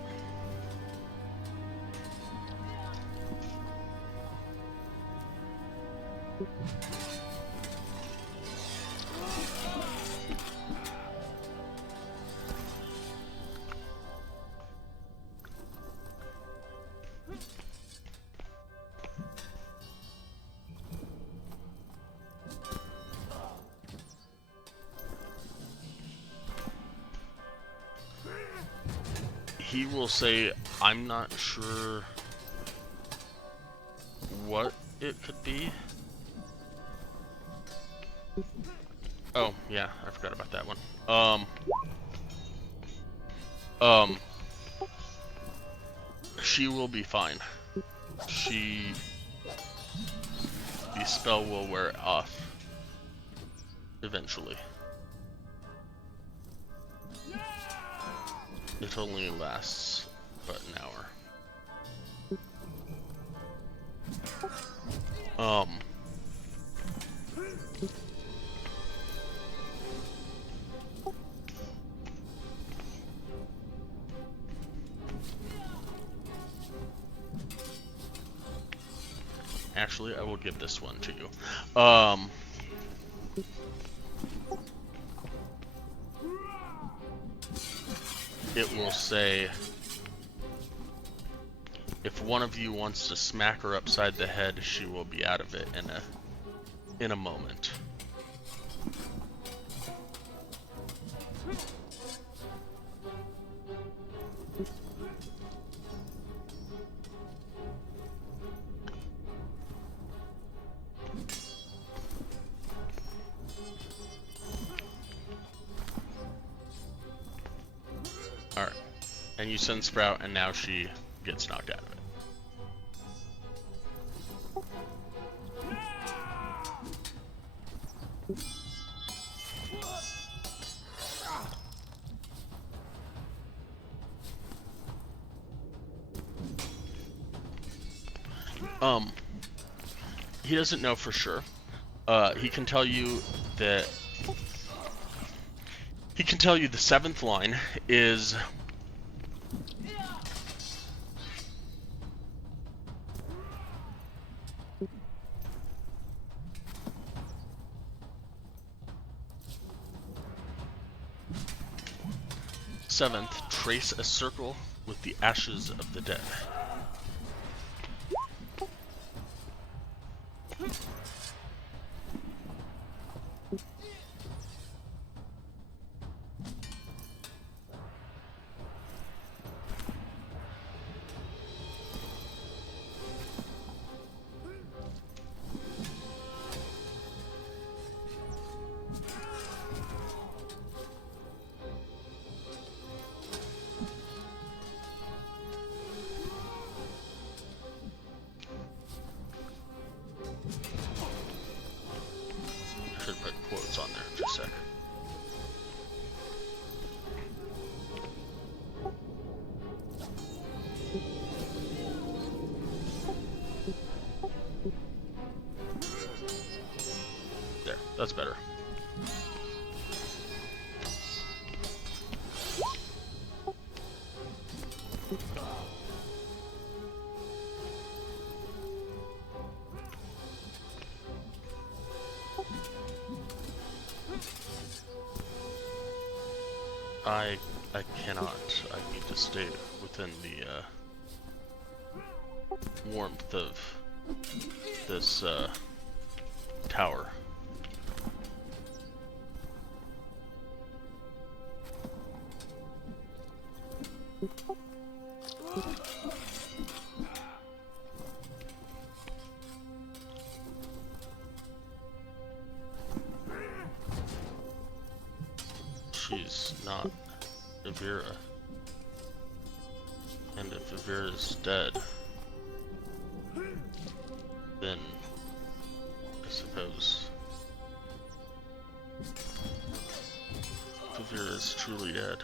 He will say, I'm not sure what it could be. Oh, yeah, I forgot about that one. She will be fine. The spell will wear off eventually. It only lasts but an hour. Actually, I will give this one to you. It will say, if one of you wants to smack her upside the head, she will be out of it in a moment. Alright. And you send Sprout, and now she gets knocked out of it. He doesn't know for sure. He can tell you that... He can tell you the 7th line is... 7th, trace a circle with the ashes of the dead. Should put quotes on there for a sec. There, that's better. I cannot. I need to stay within the warmth of this tower. She's not Ivira. And if Ivira's dead, then I suppose Ivira's truly dead.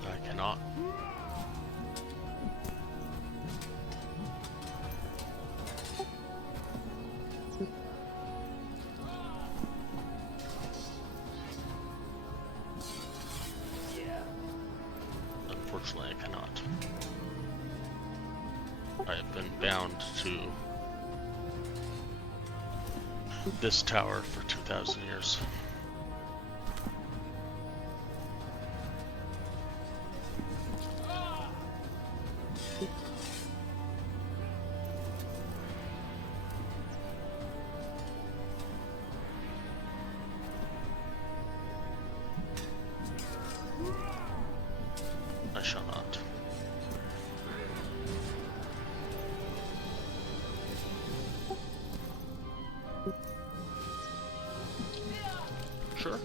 I cannot. Unfortunately, I cannot. I have been bound to this tower for 2,000 years. I shall not. Sure.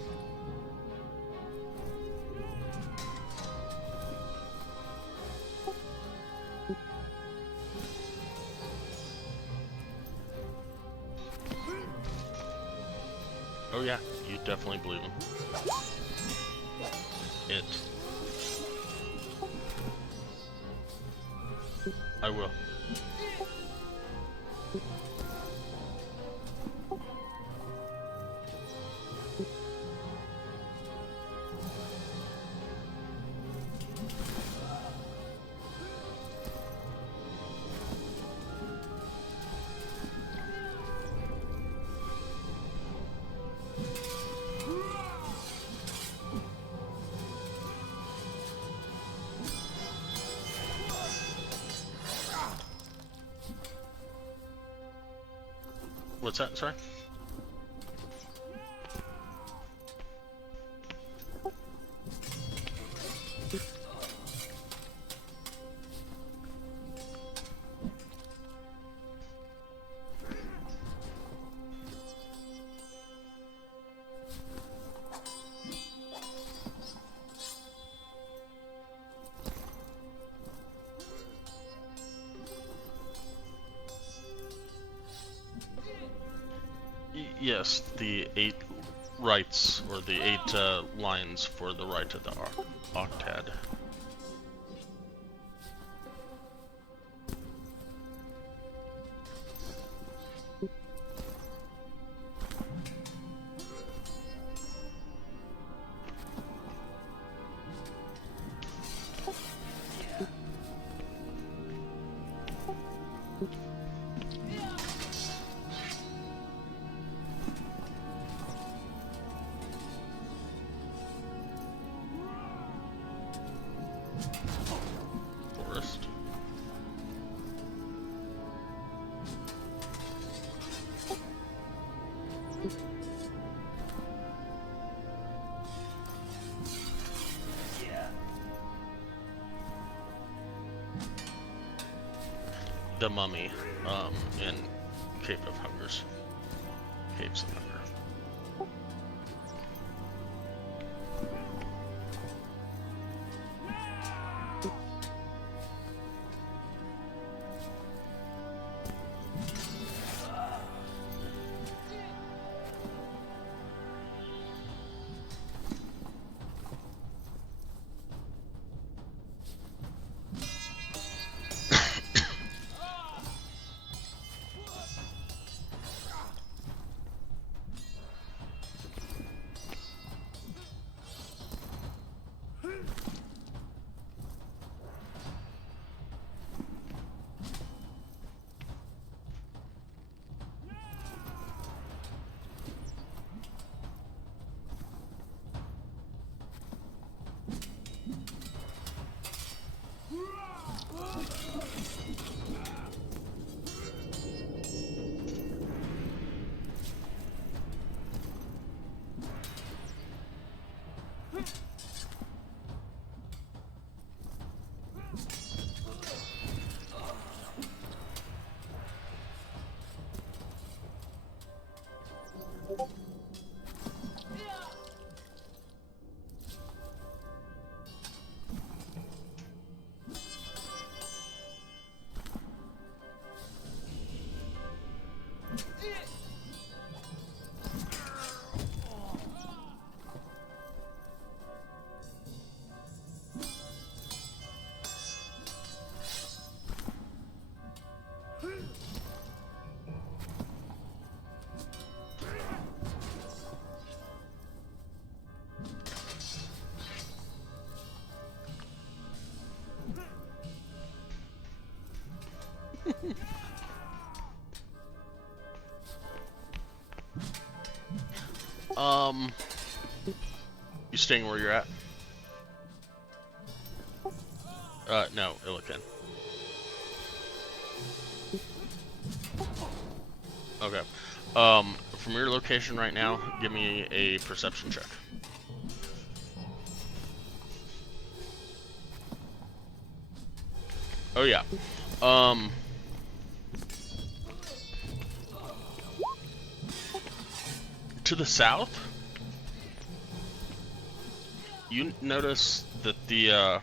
Oh yeah, you definitely believe him. It. I will. What's that? Sorry? Yes, the 8 rites, or the 8 lines for the Rite of the Octad. Forest. Yeah. The Mummy, in Cave of Hungers. Caves of Hunger. You staying where you're at? No, Illican. Okay. From your location right now, give me a perception check. Oh yeah. To the south, you notice that the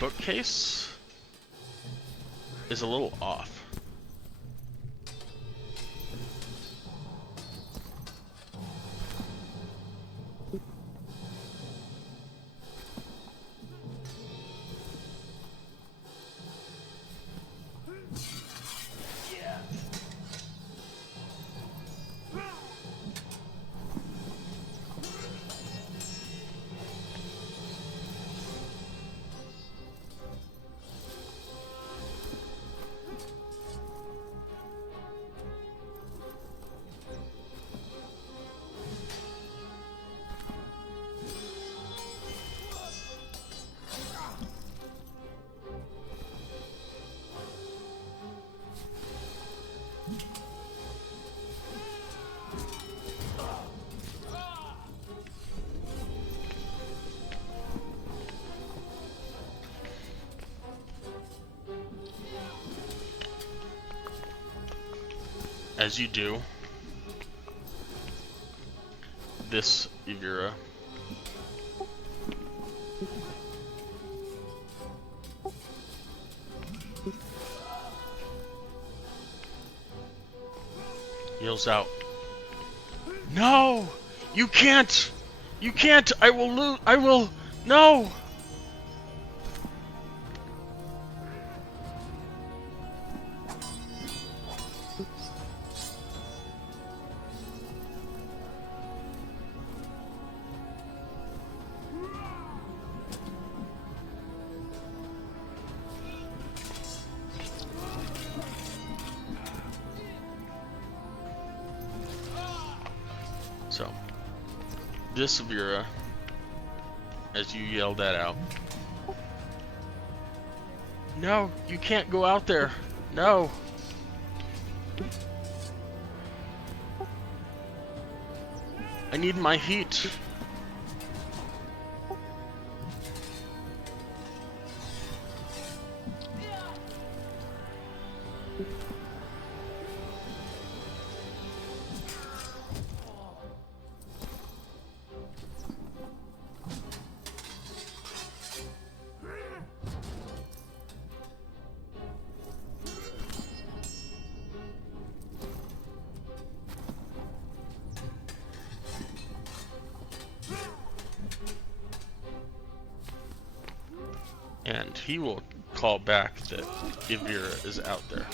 bookcase is a little off. Yeah. As you do, this Ivira yells out, "No! You can't! You can't! I will lose! I will! No!" this Ivira, as you yell that out. No, you can't go out there. No. I need my heat. And he will call back that Ivira is out there.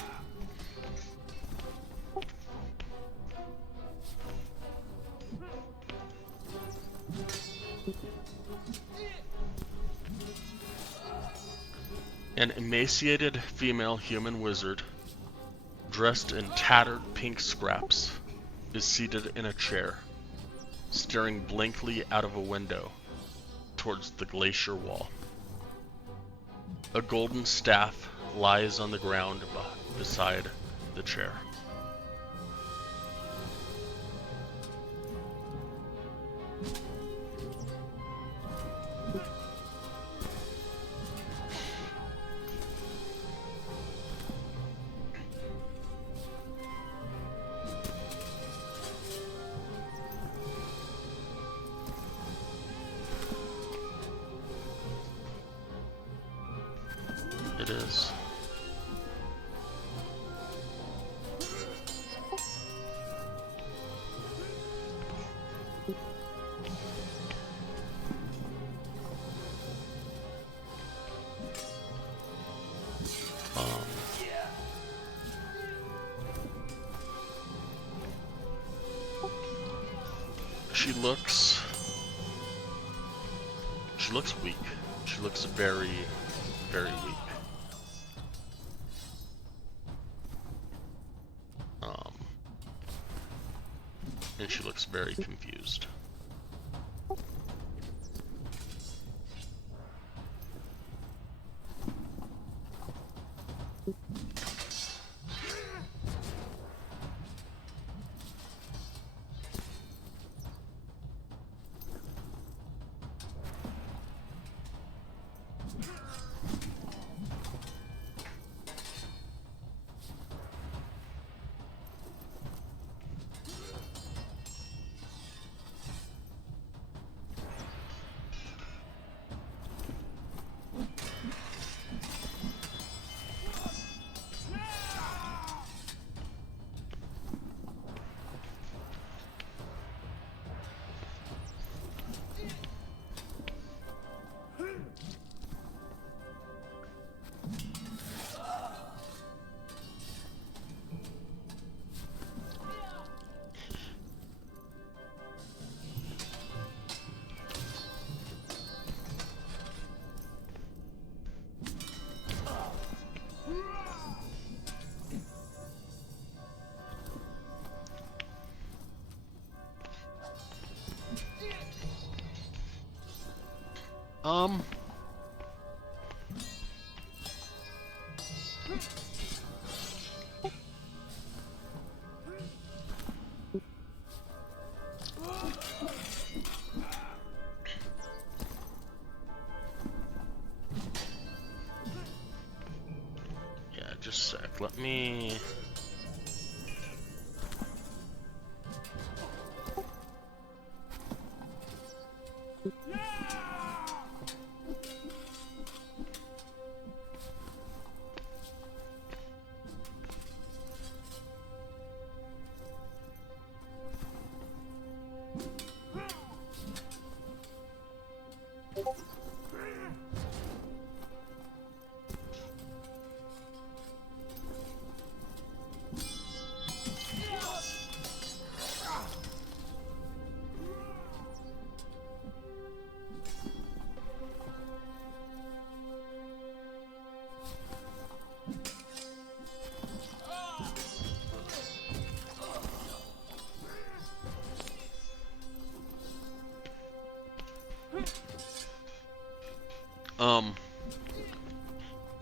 An emaciated female human wizard, dressed in tattered pink scraps, is seated in a chair, staring blankly out of a window towards the glacier wall. A golden staff lies on the ground beside the chair. It is. She looks weak. She looks very, very weak. And she looks very confused. Yeah, just a sec. Let me...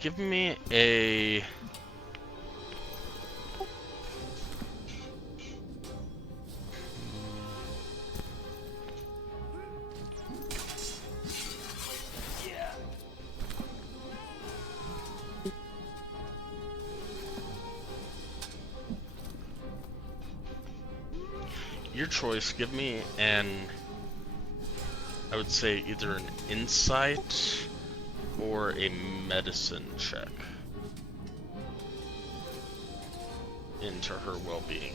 Give me a... Yeah. Your choice. Give me an... I would say either an insight or a medicine check into her well-being.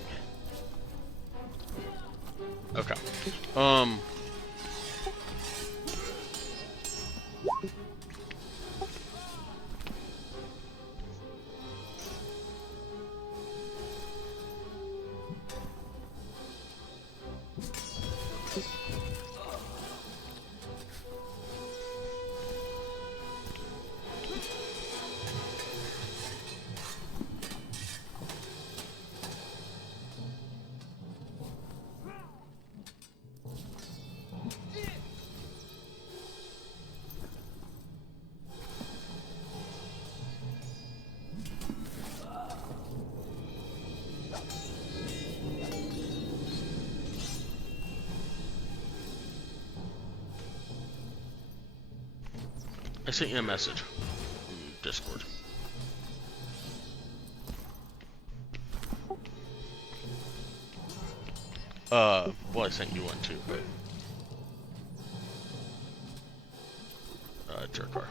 Okay. I sent you a message in Discord. Well, I sent you one too, but Jerkar.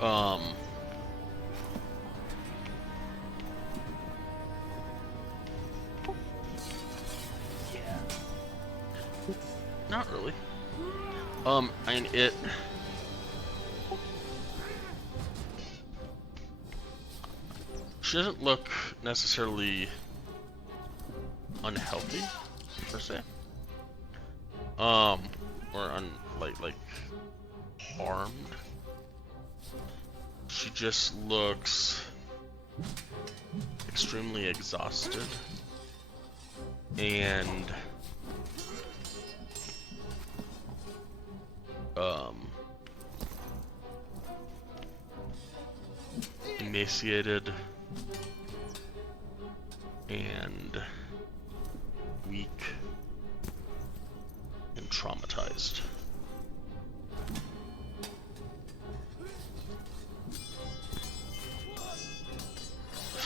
Yeah. Not really. I mean, she doesn't look necessarily unhealthy, per se. Or like harmed. She just looks extremely exhausted and emaciated and weak and traumatized.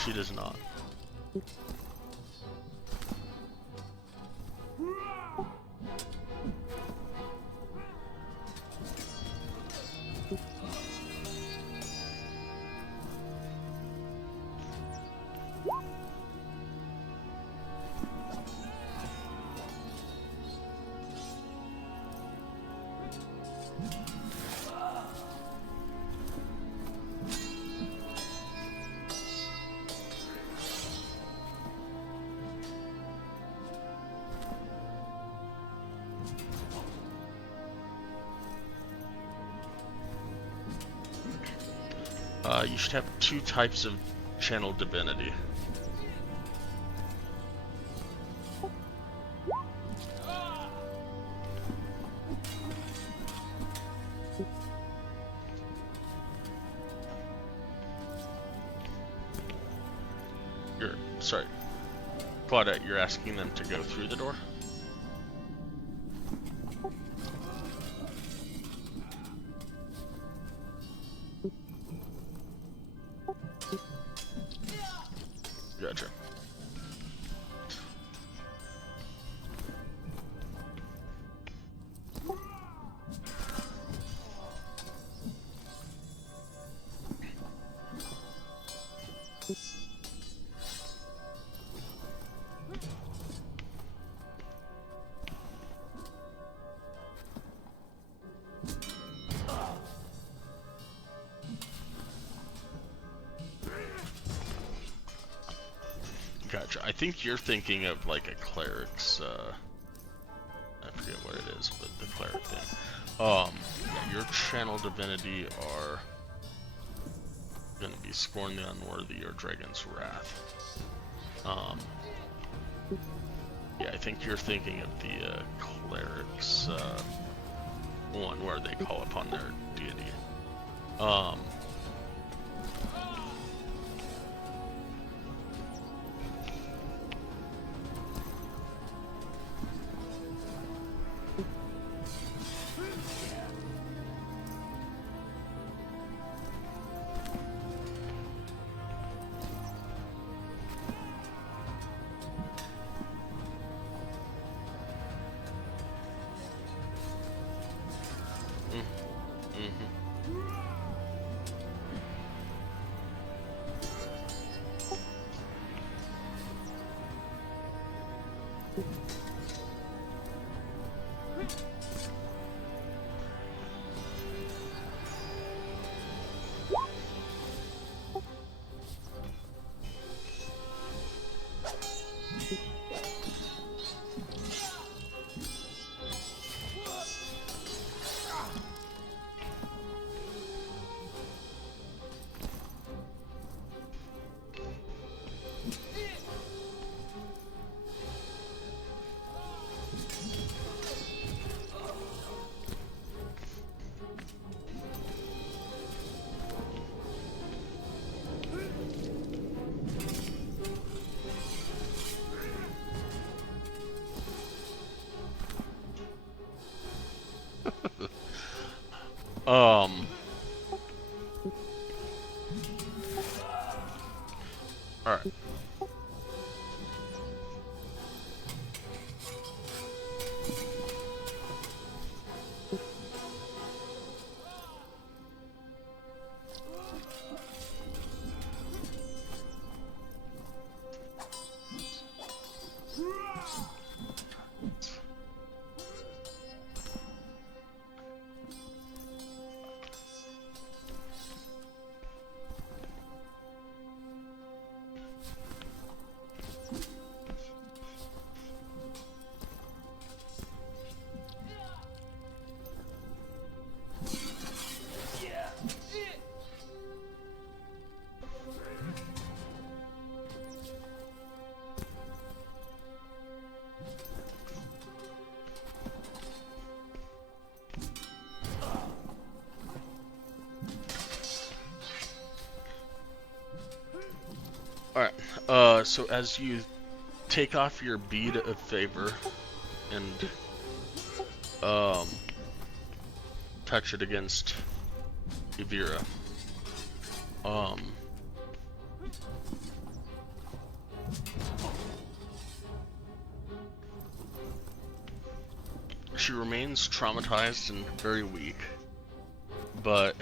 She does not. You should have 2 types of channel divinity. Sorry, Claudette, you're asking them to go through the door? Gotcha. Gotcha. I think you're thinking of like a cleric's, I forget what it is, but the cleric thing. Yeah, your channel divinity are gonna be Scorn the Unworthy or Dragon's Wrath. Yeah, I think you're thinking of the cleric's one where they call upon their deity. Alright. Alright, so as you take off your bead of favor and touch it against Ivira, she remains traumatized and very weak, but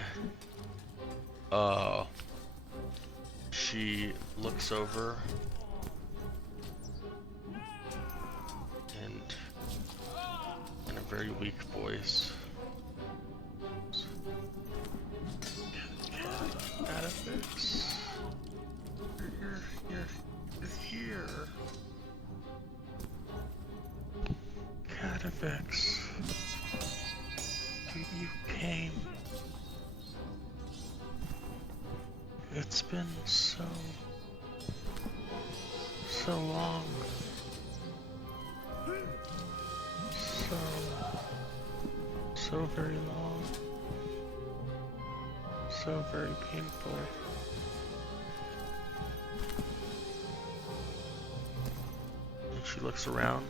she looks over and in a very weak voice, Cadavix, you're here. Cadavix, you came. It's been so long. So very long. So very painful. And she looks around.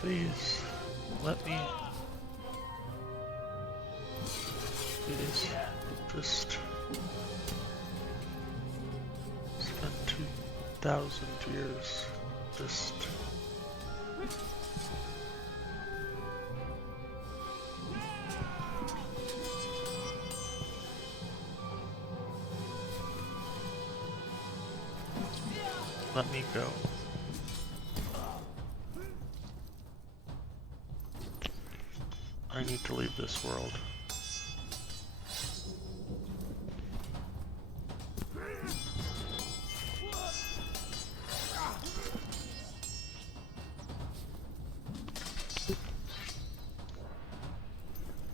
Please, let me. Please, just spend 2,000 years. Just. Let me go. I need to leave this world.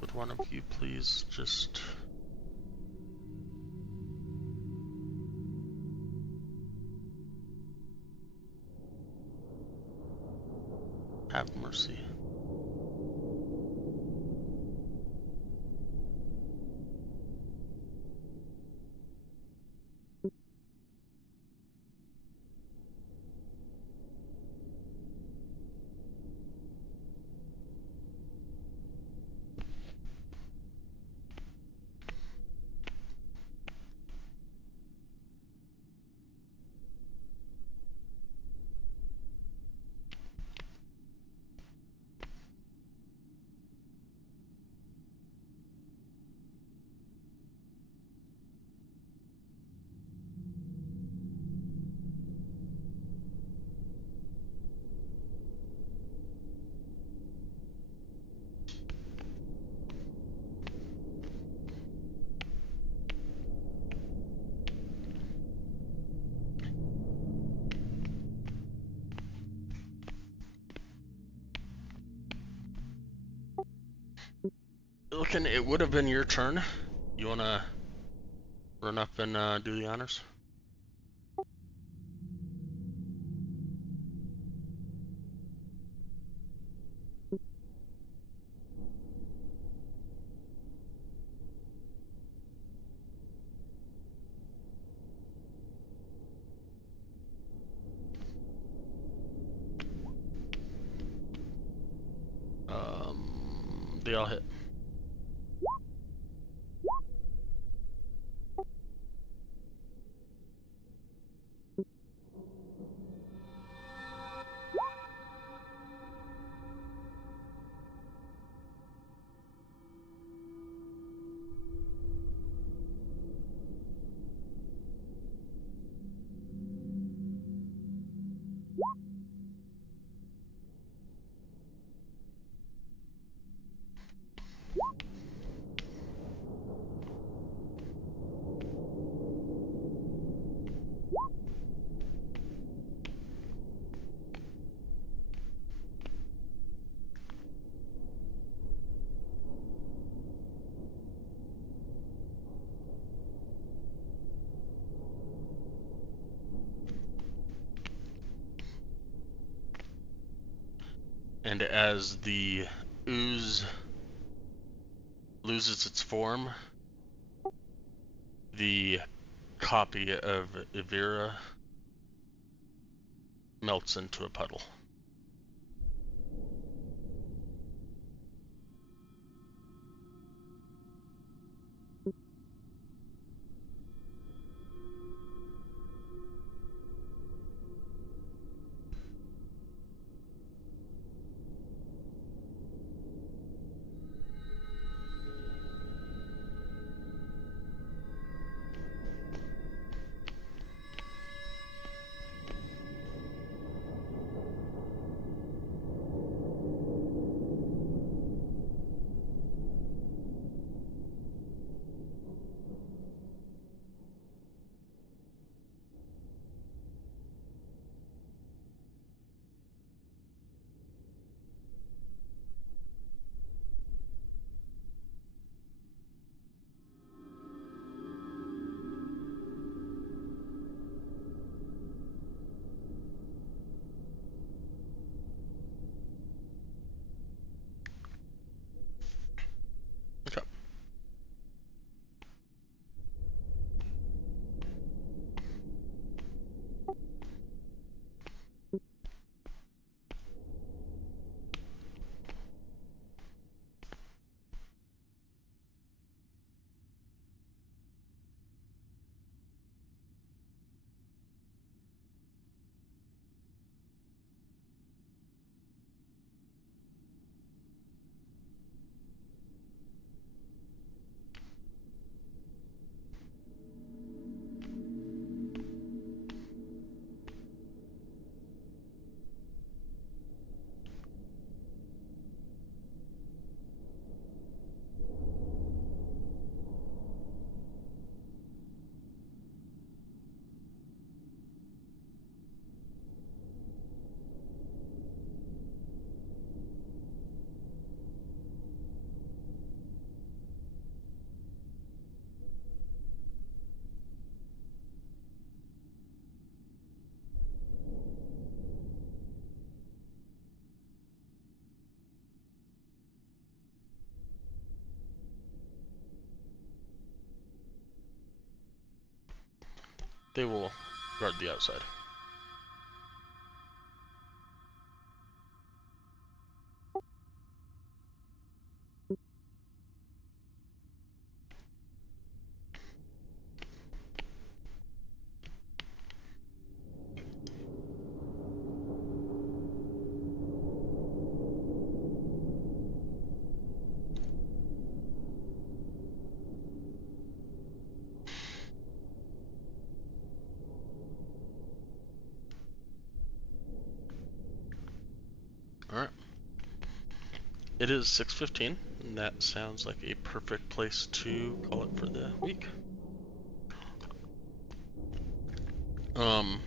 Would one of you please just... have mercy? Looking, it would have been your turn. You wanna run up and do the honors? They all hit. And as the ooze loses its form, the copy of Ivira melts into a puddle. They will guard the outside. Alright. It is 6:15, and that sounds like a perfect place to call it for the week. Um,